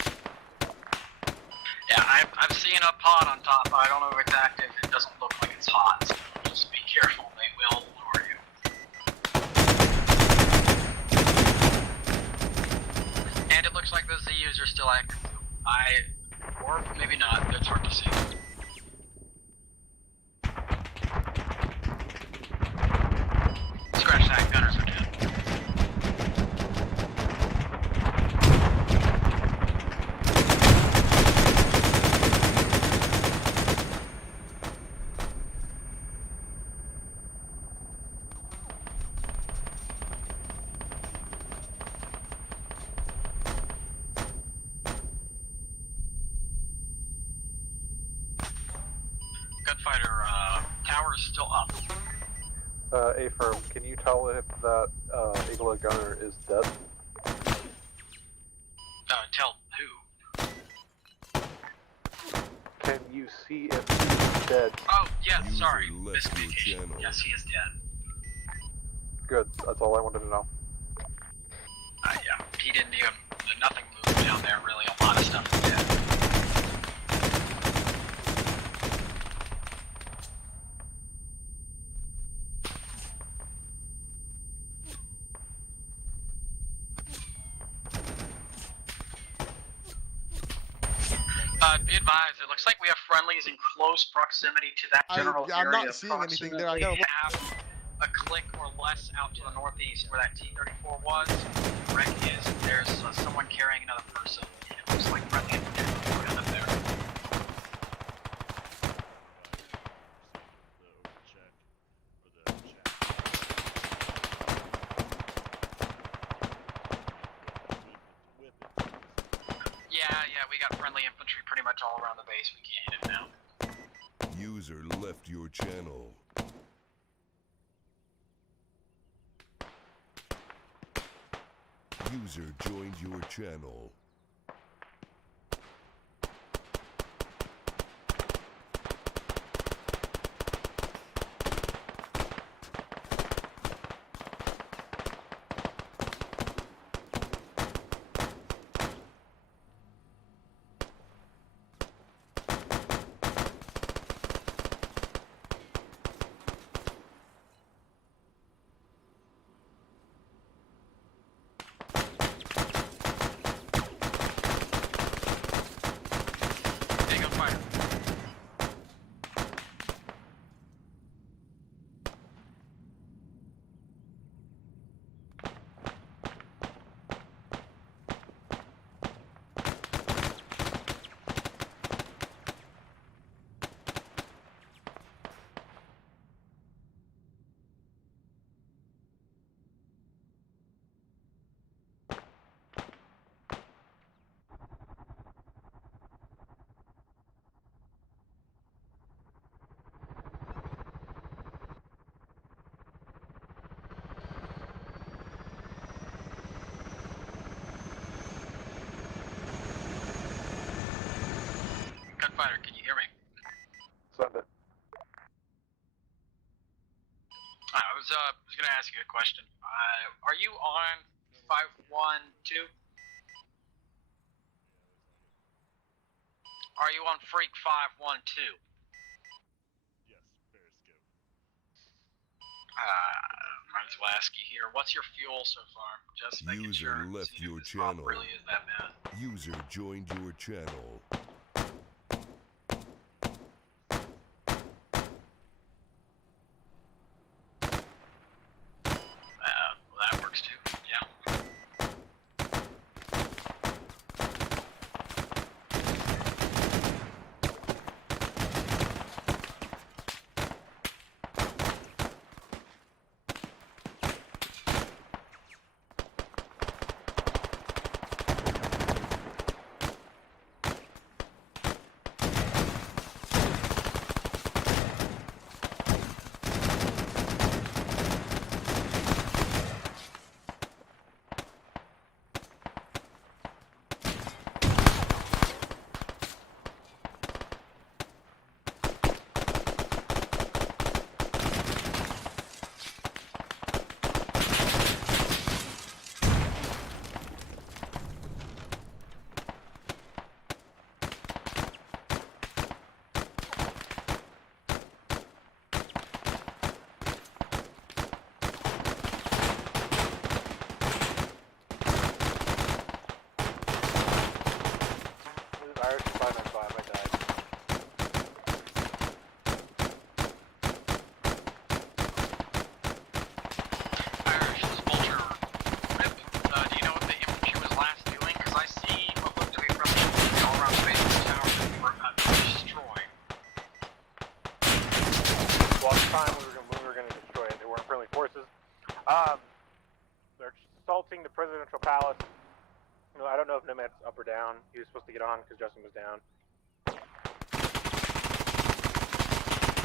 Yeah, I'm seeing a pod on top, but I don't know if it's active. It doesn't look like it's hot, so just be careful. They will lure you. And it looks like the ZUs are still active. Or maybe not. It's hard to see. Scratch that. Gunners are dead. Gunfighter, tower is still up. A-firm, can you tell if that Eagle gunner is dead? Tell who? Can you see if he's dead? Oh, yeah, sorry. Miscommunication. Yes, he is dead. Good, that's all I wanted to know. Yeah, he didn't even, nothing moved down there really, a lot of stuff is dead. Be advised, it looks like we have friendlies in close proximity to that general area. I'm not seeing anything there. I gotta look. Half a click or less out to the northeast where that T-34 was. Wreck is, there's someone carrying another person. It looks like friendly infantry up there. Yeah, we got friendly infantry pretty much all around the base. We can't hit it now. User left your channel. User joined your channel. Starfighter, can you hear me? Sundered. I was gonna ask you a question. Are you on 512? Are you on Freak 512? Yes, Periscope. Might as well ask you here. What's your fuel so far? Just making User sure. left See if your this map channel. really is that bad. User joined your channel. Well, that works too. Yeah. This is Irish 595. I died. Irish, this Vulture rip. Do you know what the infantry was last doing? Because I see what looked to be roughly all around the base of the tower that we were destroying. Well, at the time we were going to destroy it. They weren't friendly forces. They're assaulting the presidential palace. No, I don't know if Nomad's up or down. He was supposed to get on because Justin was down.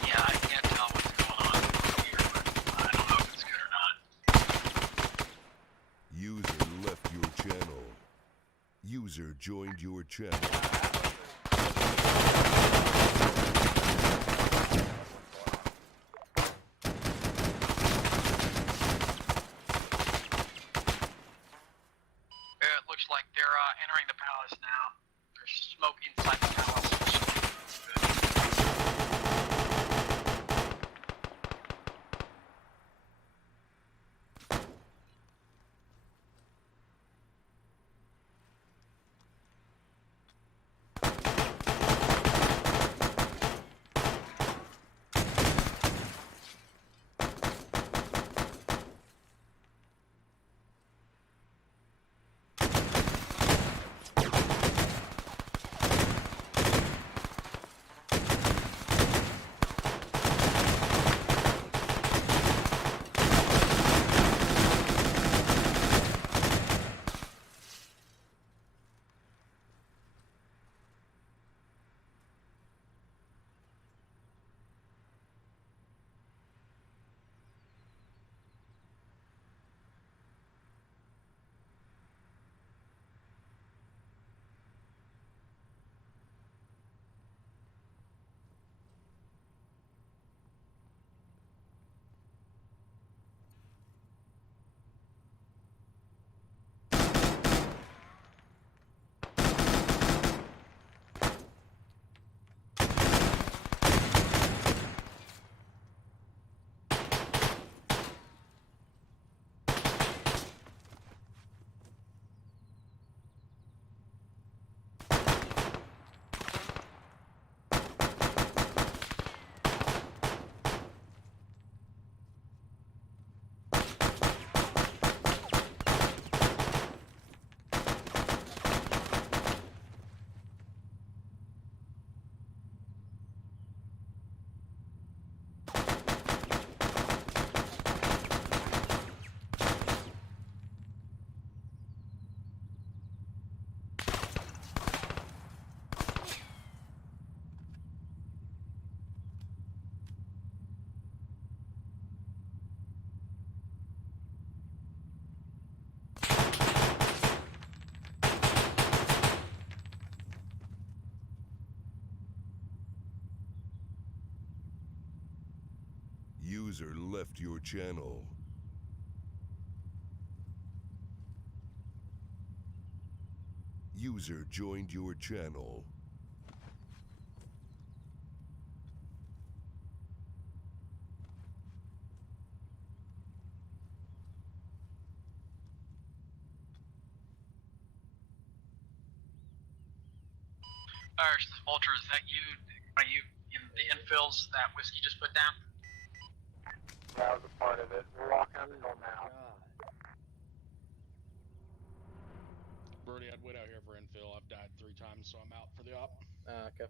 Yeah, I can't tell what's going on here, but I don't know if it's good or not. User left your channel. User joined your channel. It looks like they're entering the palace now. There's smoke inside the palace. User left your channel. User joined your channel. Irish, this Vulture, is that you? Are you in the infills that Whiskey just put down? That was a part of it. We're walking up the hill now. Birdie, I'd wait out here for infill. I've died 3 times, so I'm out for the op. Okay.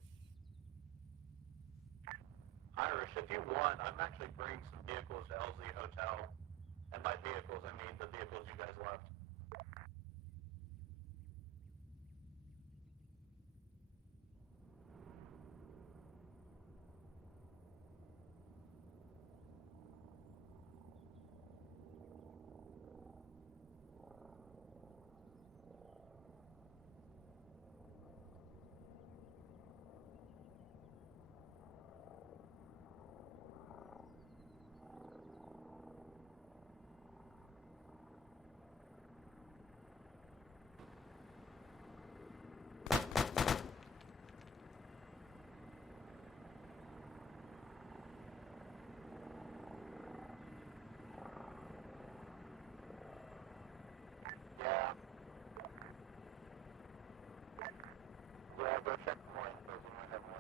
Irish, if you want, I'm actually bringing some vehicles to LZ Hotel. And by vehicles, I mean the vehicles you guys left. Yeah. Yeah, go check more infos. You might have one.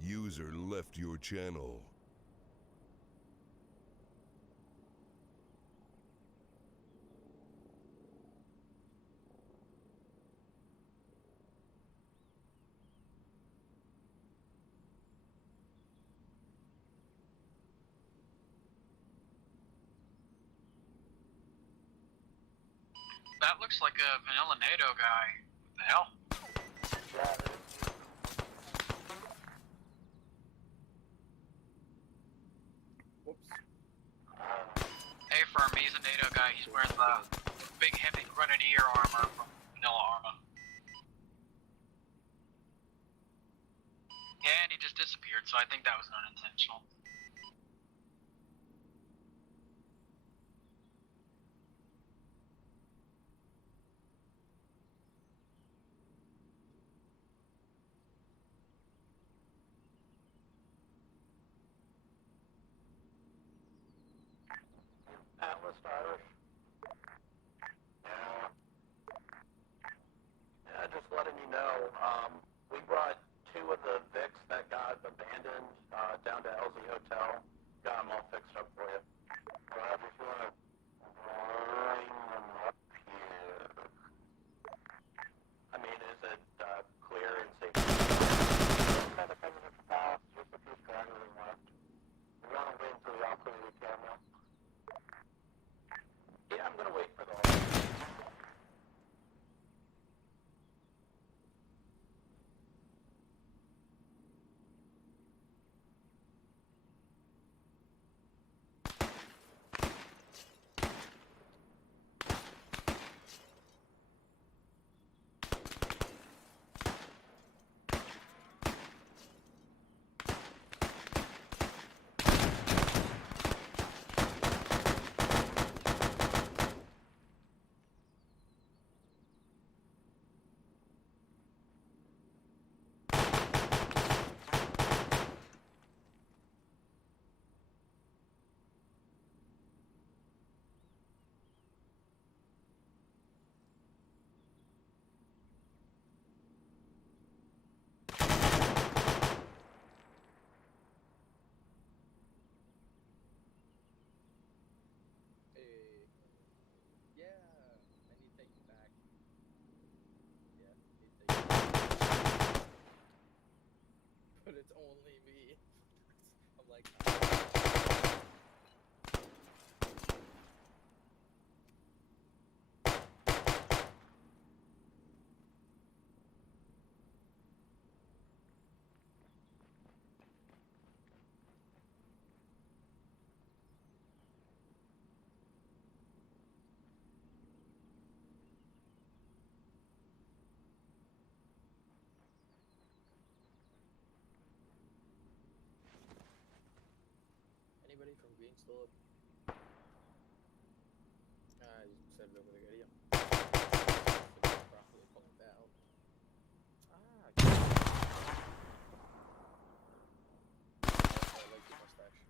User left your channel. That looks like a vanilla NATO guy. What the hell? Hey, Firm, he's a NATO guy. He's wearing the big heavy grenadier armor from Vanilla Arma. Yeah, and he just disappeared, so I think that was unintentional. Atlas Irish. Yeah. Yeah, just letting you know, we brought 2 of the Vics that got abandoned down to LZ Hotel. Got them all fixed up for you. Roger, if you want to bring them up here. I mean, is it clear and safe? Inside the Presidential Palace, just a few stragglers left. We want to wait until we all clear the camera. Yeah, I'm gonna wait for the anybody from Green still up? I just said it over the radio. Properly calling down. I like your mustache.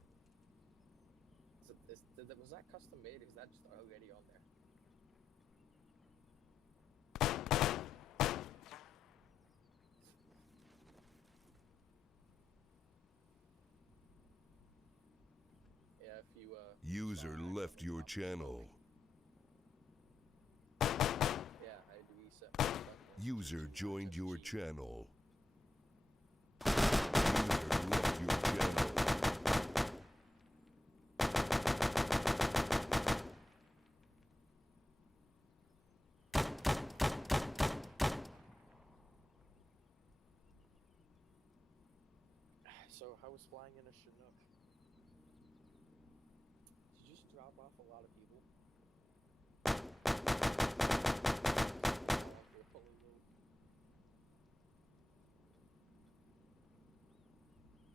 Was that custom made? Is that just already on there? Yeah, if you User left your channel. yeah, I had to reset my stuff. User joined your channel. User left your channel. So how was flying in a Chinook? Did you just drop off a lot of people?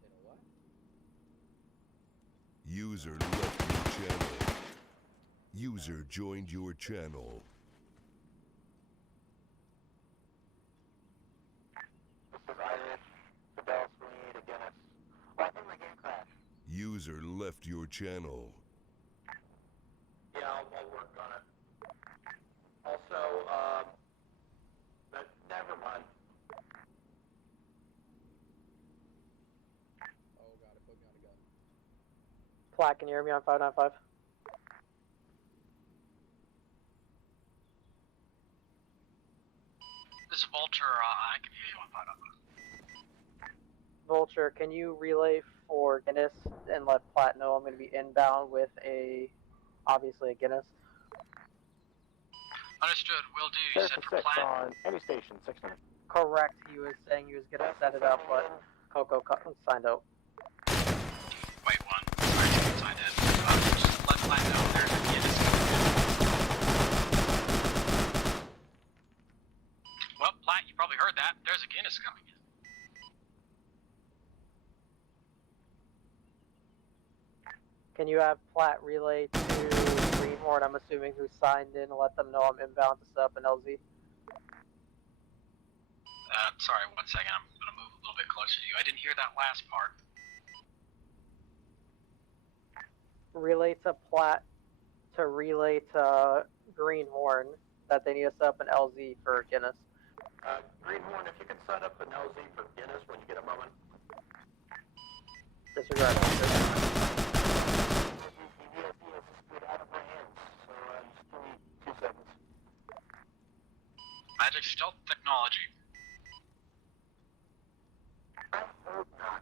You know what? User left your channel. User joined your channel. This is Irish, Fidel Swede, again, I think my game crashed. User left your channel. Yeah, I'll work on it. Also, but never mind. Oh god, it put me on a gun. Platt, can you hear me on 595? This is Vulture. I can hear you on 5. Vulture, can you relay for Guinness and let Platt know I'm going to be inbound with obviously a Guinness? Understood. Will do. You said for 6 Platt. on any station, 6 minutes. Correct. He was saying he was going to set it up, but Coco signed out. Wait, one. Alright, signed in. Just let Platt know there's a Guinness. Well, Platt, you probably heard that. There's a Guinness coming in. Can you have Platt relay to Greenhorn, I'm assuming, who signed in, and let them know I'm inbound to set up an LZ? Sorry, 1 second. I'm gonna move a little bit closer to you. I didn't hear that last part. Relay to Platt to relay to Greenhorn that they need to set up an LZ for Guinness. Greenhorn, if you could set up an LZ for Guinness when you get a moment. Disregard officer. Magic stealth technology. I hope not.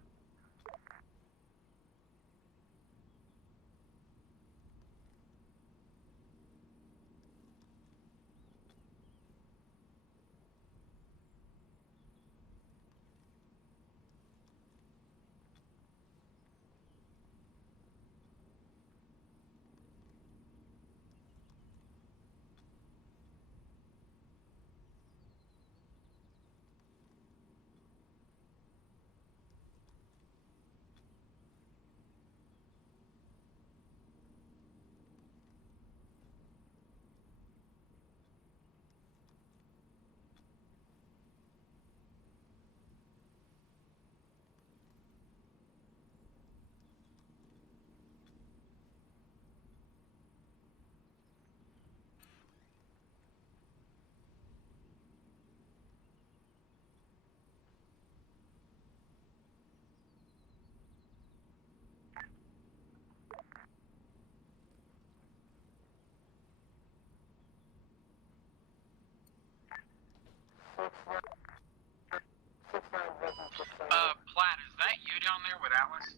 Platt, is that you down there with Atlas?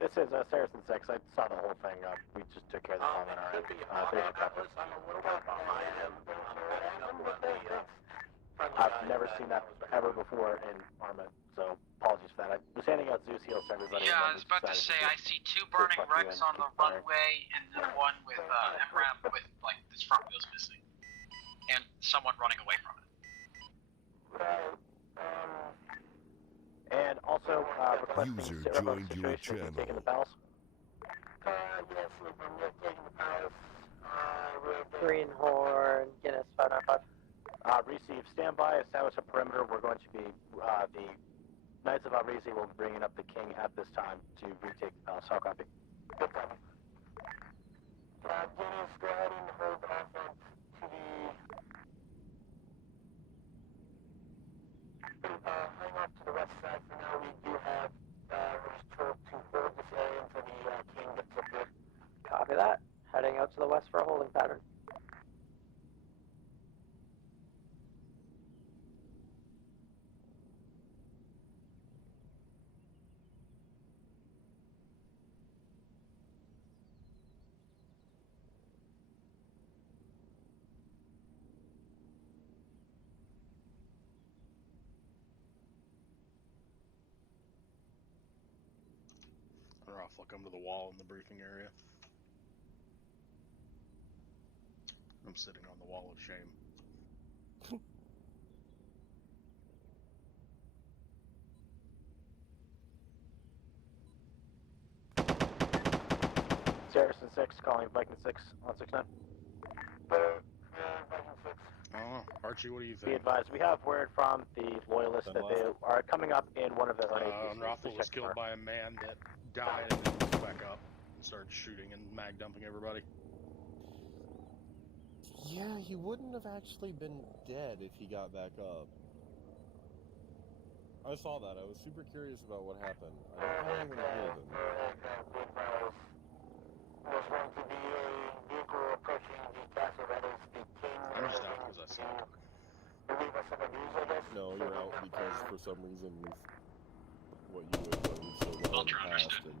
This is Saracen 6. I saw the whole thing. We just took care of the comment on it. There's your pepper. I'm a little bit behind him. I've never seen that ever before in Arma, so apologies for that. I was handing out Zeus heals to everybody. Yeah, I was about to say, I see 2 burning wrecks on the runway, and then one with MRAP with, like, this front wheel's missing. And someone running away from it. And also, requesting User sit rep joined your situation channel. taking the palace. Greenhorn, Guinness 595. Receive. Stand by. Establish a perimeter. We're going to be the Knights of Arizi will be bringing up the king at this time to retake the palace. How copy? Good copy. Guinness, go ahead and hold offense to the... hang off to the west side for now. We do have orders to hold this area until the king gets up here. Copy that. Heading out to the west for a holding pattern. Rough, I'll come to the wall in the briefing area. I'm sitting on the wall of shame. Saracen 6 calling Viking 6 on 6-9. Viking 6. Oh, Archie, what do you Be think? advised, we have word from the loyalists that they are coming up in one of their own APCs. Rothel was killed by a man that died and then was back up and started shooting and mag dumping everybody. Yeah, he wouldn't have actually been dead if he got back up. I saw that. I was super curious about what happened. I don't know when he healed him. There's going to be a vehicle approaching the castle that is the king. I'm just out because I suck. Relieve us of abuse, I guess. No, you're out because for some reason what you had done so well in the past and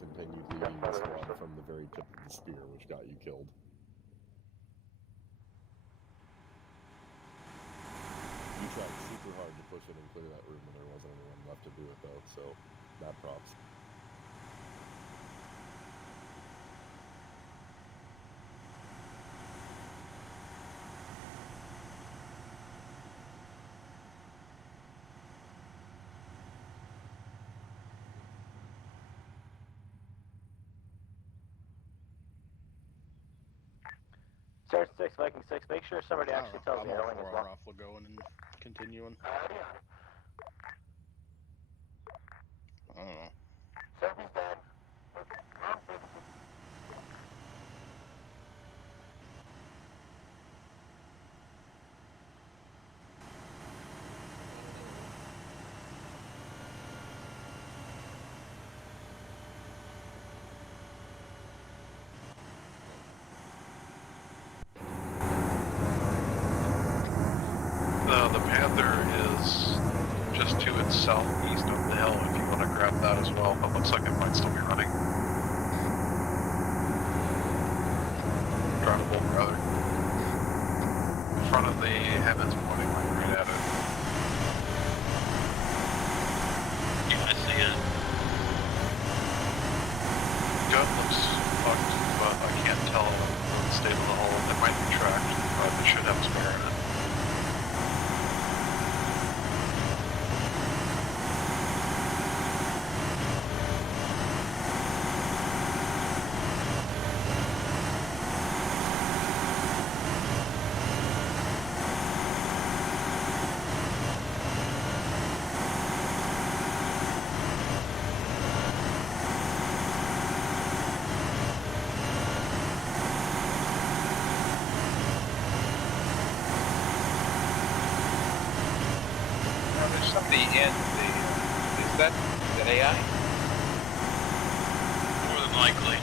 continued leading the squad from the very tip of the spear, which got you killed. You tried super hard to push it and clear that room, and there wasn't anyone left to do it though, so mad props. Saracen 6, Viking 6, make sure somebody actually tells the airline as well. Rothel going and continuing. I don't know. Sophie's dead. The Panther is just to its southeast of the hill if you want to grab that as well. It looks like it might still be running. Drivable, rather. In front of the heavens pointing like right at it. Yeah, I see it. Gun looks fucked, but I can't tell the state of the hull. It might be tracked, but it should have a spare in it. Somebody in the, is that AI? More than likely.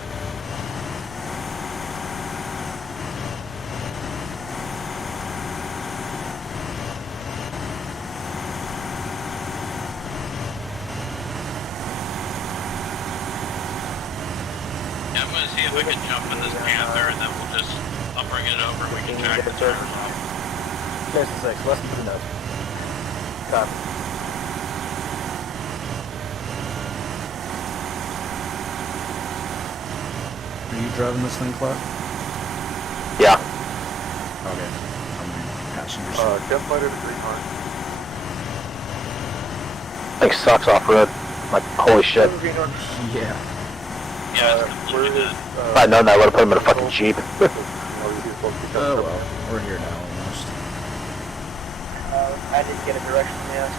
Yeah, I'm gonna see if I can jump in this Panther and then we'll just, I'll bring it over and we can jack the tires off. Saracen 6, less than 3 knots. Copy. Are you driving this thing, Clark? Yeah. Okay. I'm passenger seat. Gunfighter to Greenhorn. Thing sucks off-road. Like, holy shit. Yeah. Yeah, it's completely dead. If I'd known that, I would have put him in a fucking jeep. Oh well, we're here now almost. I didn't get a direction yet.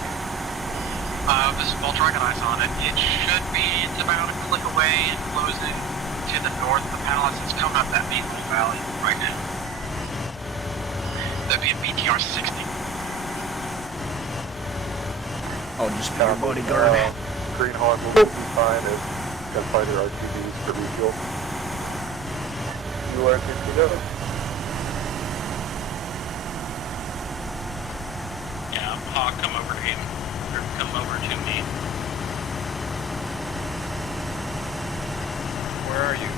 This is Vulture, I got eyes on it. It should be, it's about a click away and closing to the north of the palace. It's coming up that main little valley right now. That'd be a BTR 60. Oh, just be your bodyguard. Greenhorn will be fine as gunfighter RTBs for refuel. You are good to go. Yeah, Hawk, come over to him. Or come over to me. Where are you?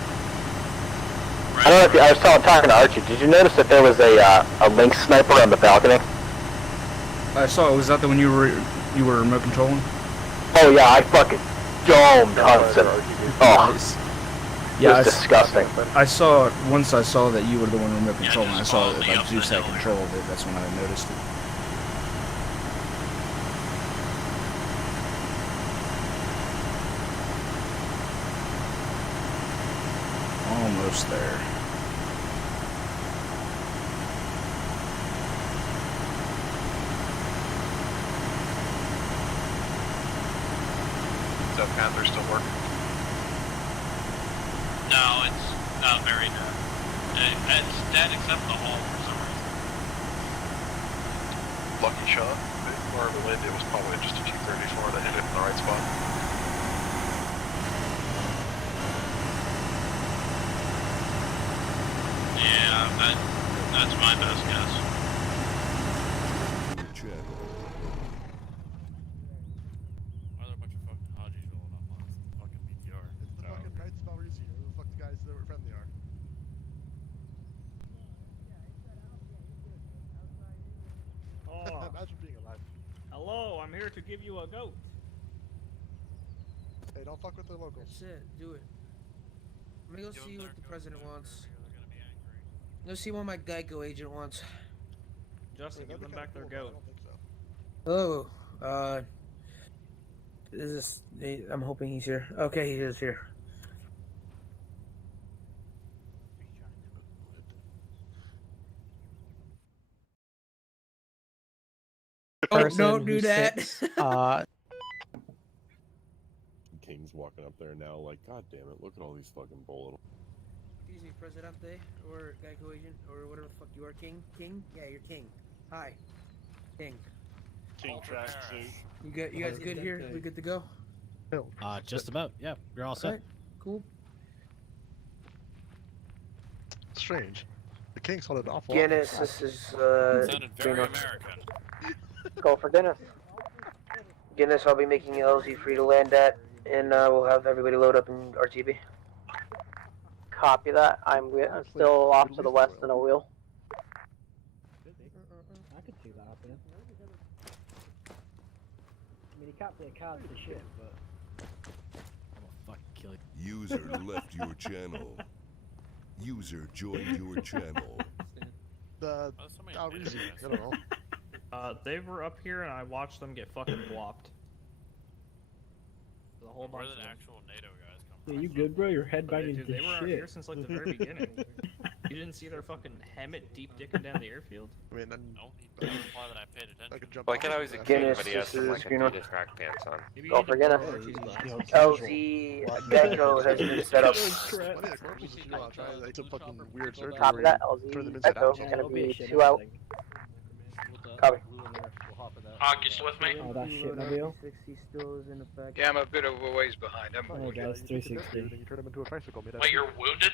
I don't know if you, I was talking to Archie. Did you notice that there was a Lynx sniper on the balcony? I saw. Was that the one you were remote controlling? Oh yeah, I fucking domed Hudson. Oh, Yeah, it was disgusting. I saw once. I saw that you were the one remote controlling. I saw that like Zeus had control of it. That's when I noticed it. Almost there. Is that Panther still working? No, it's not very dead. It's dead except the hull for some reason. Lucky shot. Wherever it landed, it was probably just a T-34 that hit it in the right spot. Yeah, that's my best guess. Why are there a bunch of fucking Hajis rolling up on us? Fucking BTR. It's the fucking Knights of Valrizi. Who the fuck the guys that were friendly are? Oh, Imagine being alive. hello, I'm here to give you a goat. Hey, don't fuck with the locals. That's it. Do it. Let me go see what the president wants. Go see what my Geico agent wants. Justin, give them back their goat. Hello. Is this? I'm hoping he's here. Okay, he is here. Oh, don't do that. King's walking up there now like, God damn it, look at all these fucking bullet. Excuse me, Presidente, or Geico agent, or whatever the fuck you are, King? King? Yeah, you're King. Hi. King. King tracksuit. You guys good here? We good to go? Just about. Yeah, you're all set. Alright, cool. Strange. The king sounded awful. Guinness, this is Sounded very American. Go for Guinness. Guinness, I'll be making LZ free to land at, and we'll have everybody load up in RTB. Copy that. I'm still off to the west in a wheel. I could see that happening. I mean, he can't play cards for shit, but... I'm gonna fucking kill you. User left your channel. User joined your channel. The Valrizi, I don't know. They were up here and I watched them get fucking blopped. The whole bunch of them. Actual NATO guys come Yeah, you good, bro? Your head banging Dude, to they were up shit. here since like the very beginning. You didn't see their fucking Hemet deep dicking down the airfield? I mean, then... No, that's why that I paid attention. I could jump Well, I can always Guinness, but he has this some is like Greenhorn. Adidas track pants on. Go for Guinness. LZ Geico has been set up. It's a fucking weird surgery. Copy that, Turn them LZ inside out. Geico, gonna be 2 out. Copy. Hawk, you still with me? Oh, that shit mobile? 60 still is in effect. Yeah, I'm a bit of a ways behind. I'm Oh, guys, 360. You turn him into a tricycle. Wait, you're wounded?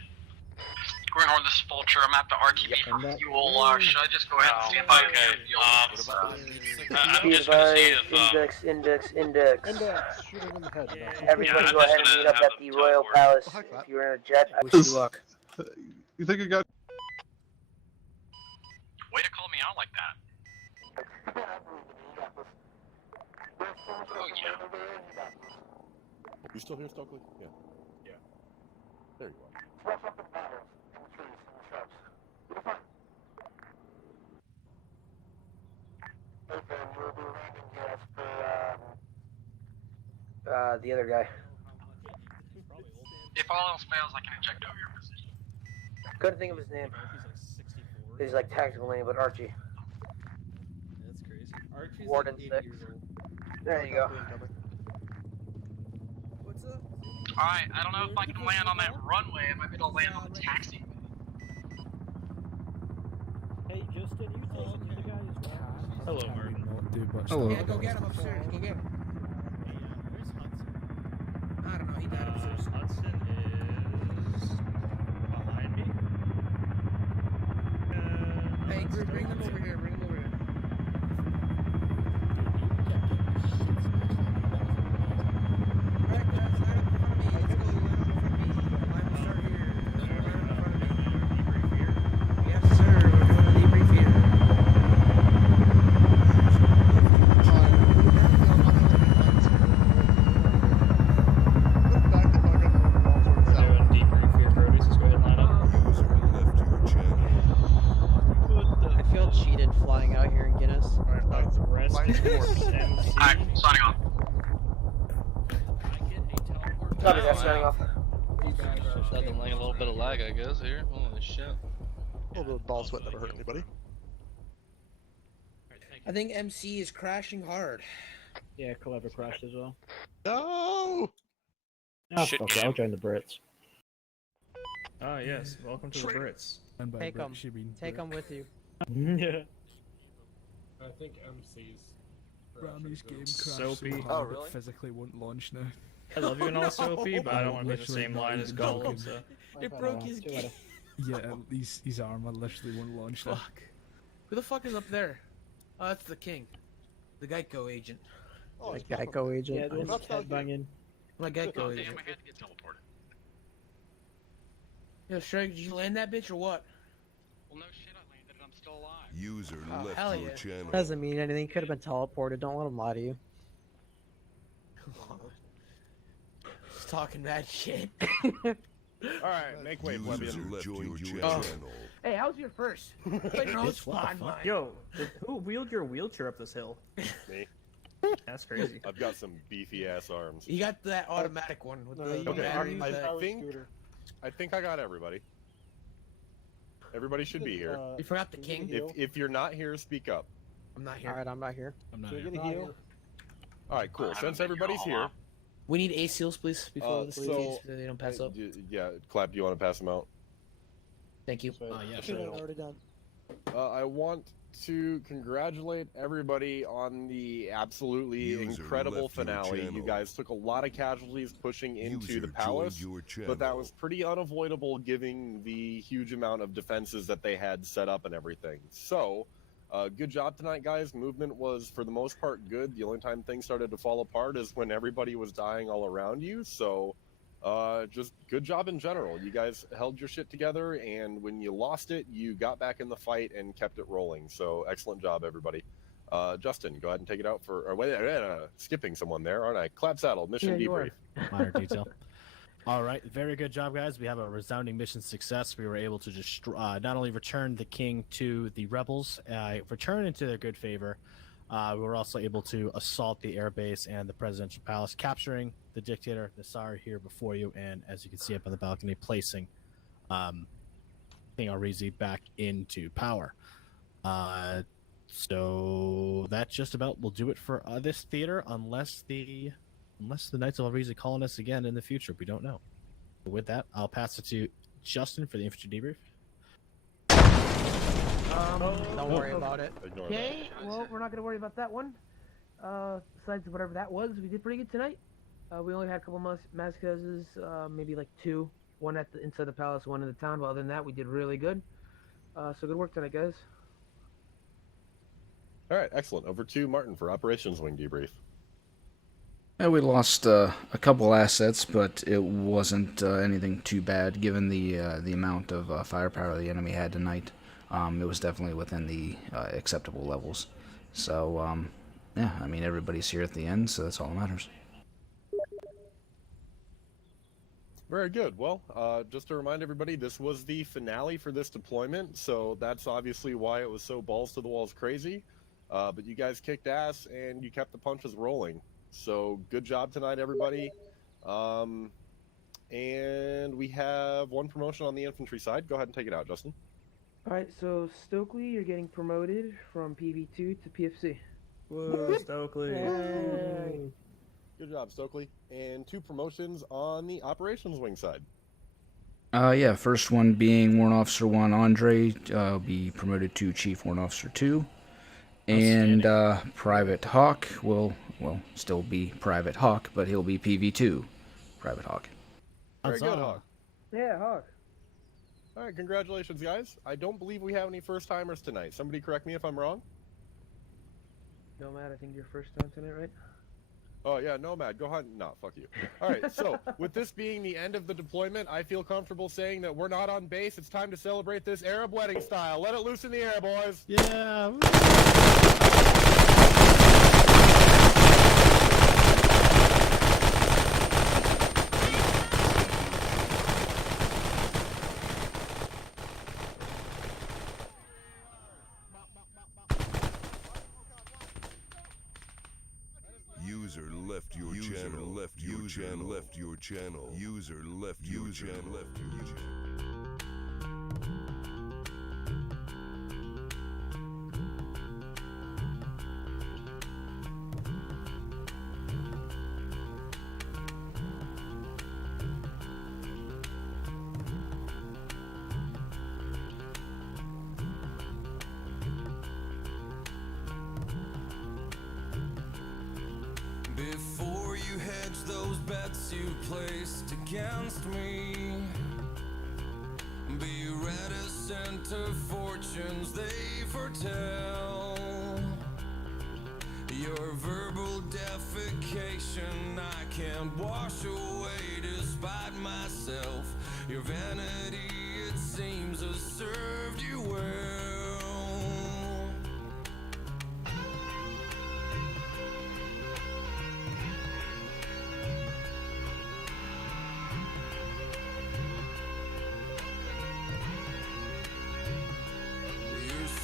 Greenhorn, this is Vulture. I'm at the RTB for fuel. Should I just go ahead and stand by I'm just gonna see if Index. Shoot him in the head. Everybody go ahead and meet up at the Royal Palace. If you're in a jet, I wish you luck. You think you got... Way to call me out like that. Oh, yeah. You still here, Stokely? Yeah. Yeah. There you are. The other guy. If all else fails, I can inject over your position. Couldn't think of his name. Archie's like 64. He's like tactical name, but Archie. That's crazy. Archie's Warden like 80 6. years old. There you go. What's up? Alright, I don't know if I can land on that runway. I might be able to land on the taxi. Hey, Justin, you taking the guy as well? Hello, Martin. Hello. Yeah, go get him upstairs. Go get him. Where's Hudson? I don't know. He died upstairs. Hudson is behind me. Hey, bring them over here. Bring them over here. Alright, guys, line up in front of me. Let's go. Line up in front of me. Line will start here. Line up in front of me. Yes, sir. We're doing a debrief here. We're doing debrief here, Brody. Let's go ahead and line up. I feel cheated flying out here in Guinness. Alright, the rest is MC. Alright, signing off. Copy that, signing off. Nothing like a little bit of lag, I guess, here. Holy shit. A little bit of ball sweat never hurt anybody. I think MC is crashing hard. Yeah, Clever crashed as well. No! Ah, fuck it, I'll join the Brits. Ah, yes. Welcome to the Brits. Take them. Take them with you. Yeah. I think MC's. Brammy's game crashed Soapy. so Oh, hard really? it physically won't launch now. I love you and all Soapy, but I don't want to be in the Literally same not line as even Gold, joking. so. It broke his game. Yeah, his armor literally won't launch now. Fuck. Who the fuck is up there? Oh, that's the king. The Geico agent. Oh, The Geico agent. Yeah, the one that's headbanging. My Geico Oh, agent. damn, I had to get teleported. Yo, Shrek, did you land that bitch or what? Well, no shit, I landed. I'm still alive. User Oh, left hell your yeah. channel. Doesn't mean anything. Could have been teleported. Don't let him lie to you. He's talking mad shit. Alright, make way, User plebeian. left your Oh. channel. Hey, how's your first? Played your own spawn mine. Yo, who wheeled your wheelchair up this hill? Me. That's crazy. I've got some beefy ass arms. You got that automatic one with the Okay, batteries. I think I got everybody. Everybody should be here. You forgot the king? If you're not here, speak up. I'm not here. Alright, I'm not here. I'm not Can we here. get a heal? Alright, cool. Since everybody's here, We need A seals, please, before the so so they don't pass up. yeah, Clap, do you want to pass them out? Thank you. Yeah, sure. Already done. I want to congratulate everybody on the absolutely User incredible left your finale. You channel. guys took a lot of casualties pushing into User the palace, joined your but that channel. was pretty unavoidable given the huge amount of defenses that they had set up and everything. So, good job tonight, guys. Movement was, for the most part, good. The only time things started to fall apart is when everybody was dying all around you. So, just good job in general. You guys held your shit together, and when you lost it, you got back in the fight and kept it rolling. So, excellent job, everybody. Justin, go ahead and take it out for. Or wait, skipping someone there, aren't I? Clap saddle, mission debrief. Minor detail. All right, very good job, guys. We have a resounding mission success. We were able to just not only return the king to the rebels, return into their good favor. We were also able to assault the airbase and the presidential palace, capturing the dictator Nassar here before you, and as you can see up on the balcony, placing King Al-Rizi back into power. So that just about will do it for this theater, unless the Knights of Al-Rizi call on us again in the future. We don't know. But with that, I'll pass it to Justin for the infantry debrief. Don't worry about it. Ignore Okay, well, we're not going to worry about that one. Besides whatever that was, we did pretty good tonight. We only had a couple mass causes, maybe like 2. One at inside the palace, one in the town. But other than that, we did really good. So good work tonight, guys. All right, excellent. Over to Martin for operations wing debrief. Yeah, we lost a couple assets, but it wasn't anything too bad given the amount of firepower the enemy had tonight. It was definitely within the acceptable levels. So, yeah, I mean, everybody's here at the end, so that's all that matters. Very good. Well, just to remind everybody, this was the finale for this deployment, so that's obviously why it was so balls to the walls crazy. But you guys kicked ass, and you kept the punches rolling. So good job tonight, everybody. And we have one promotion on the infantry side. Go ahead and take it out, Justin. Alright, so Stokely, you're getting promoted from PV2 to PFC. Whoa, Stokely. Yay. Good job, Stokely. And 2 promotions on the operations wing side. Yeah, first one being Warrant Officer 1 Andre will be promoted to Chief Warrant Officer 2. And Private Hawk will, still be Private Hawk, but he'll be PV2 Private Hawk. Very good, Hawk. Yeah, Hawk. All right, congratulations, guys. I don't believe we have any first-timers tonight. Somebody correct me if I'm wrong. Nomad, I think you're first on tonight, right? Oh, yeah, Nomad, go ahead. No, fuck you. All right, so with this being the end of the deployment, I feel comfortable saying that we're not on base. It's time to celebrate this Arab wedding style. Let it loose in the air, boys. Yeah. User left your channel. Left your channel. Left your channel. User left your channel. Left your channel. Before you hedge those bets you placed against me, be reticent to fortunes they foretell. Your verbal defecation I can't wash away despite myself. Your vanity, it seems, has served you well.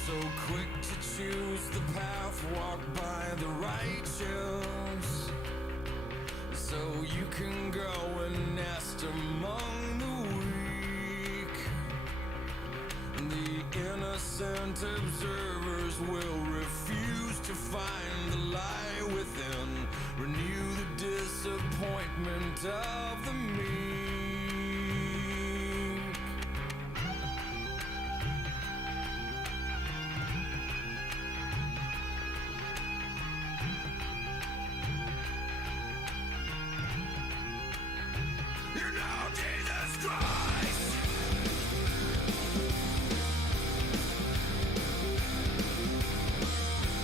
So quick to choose the path walked by the righteous, so you can go and nest among the weak. The innocent observers will refuse to find the lie within, renew the disappointment of the meek. You know Jesus Christ.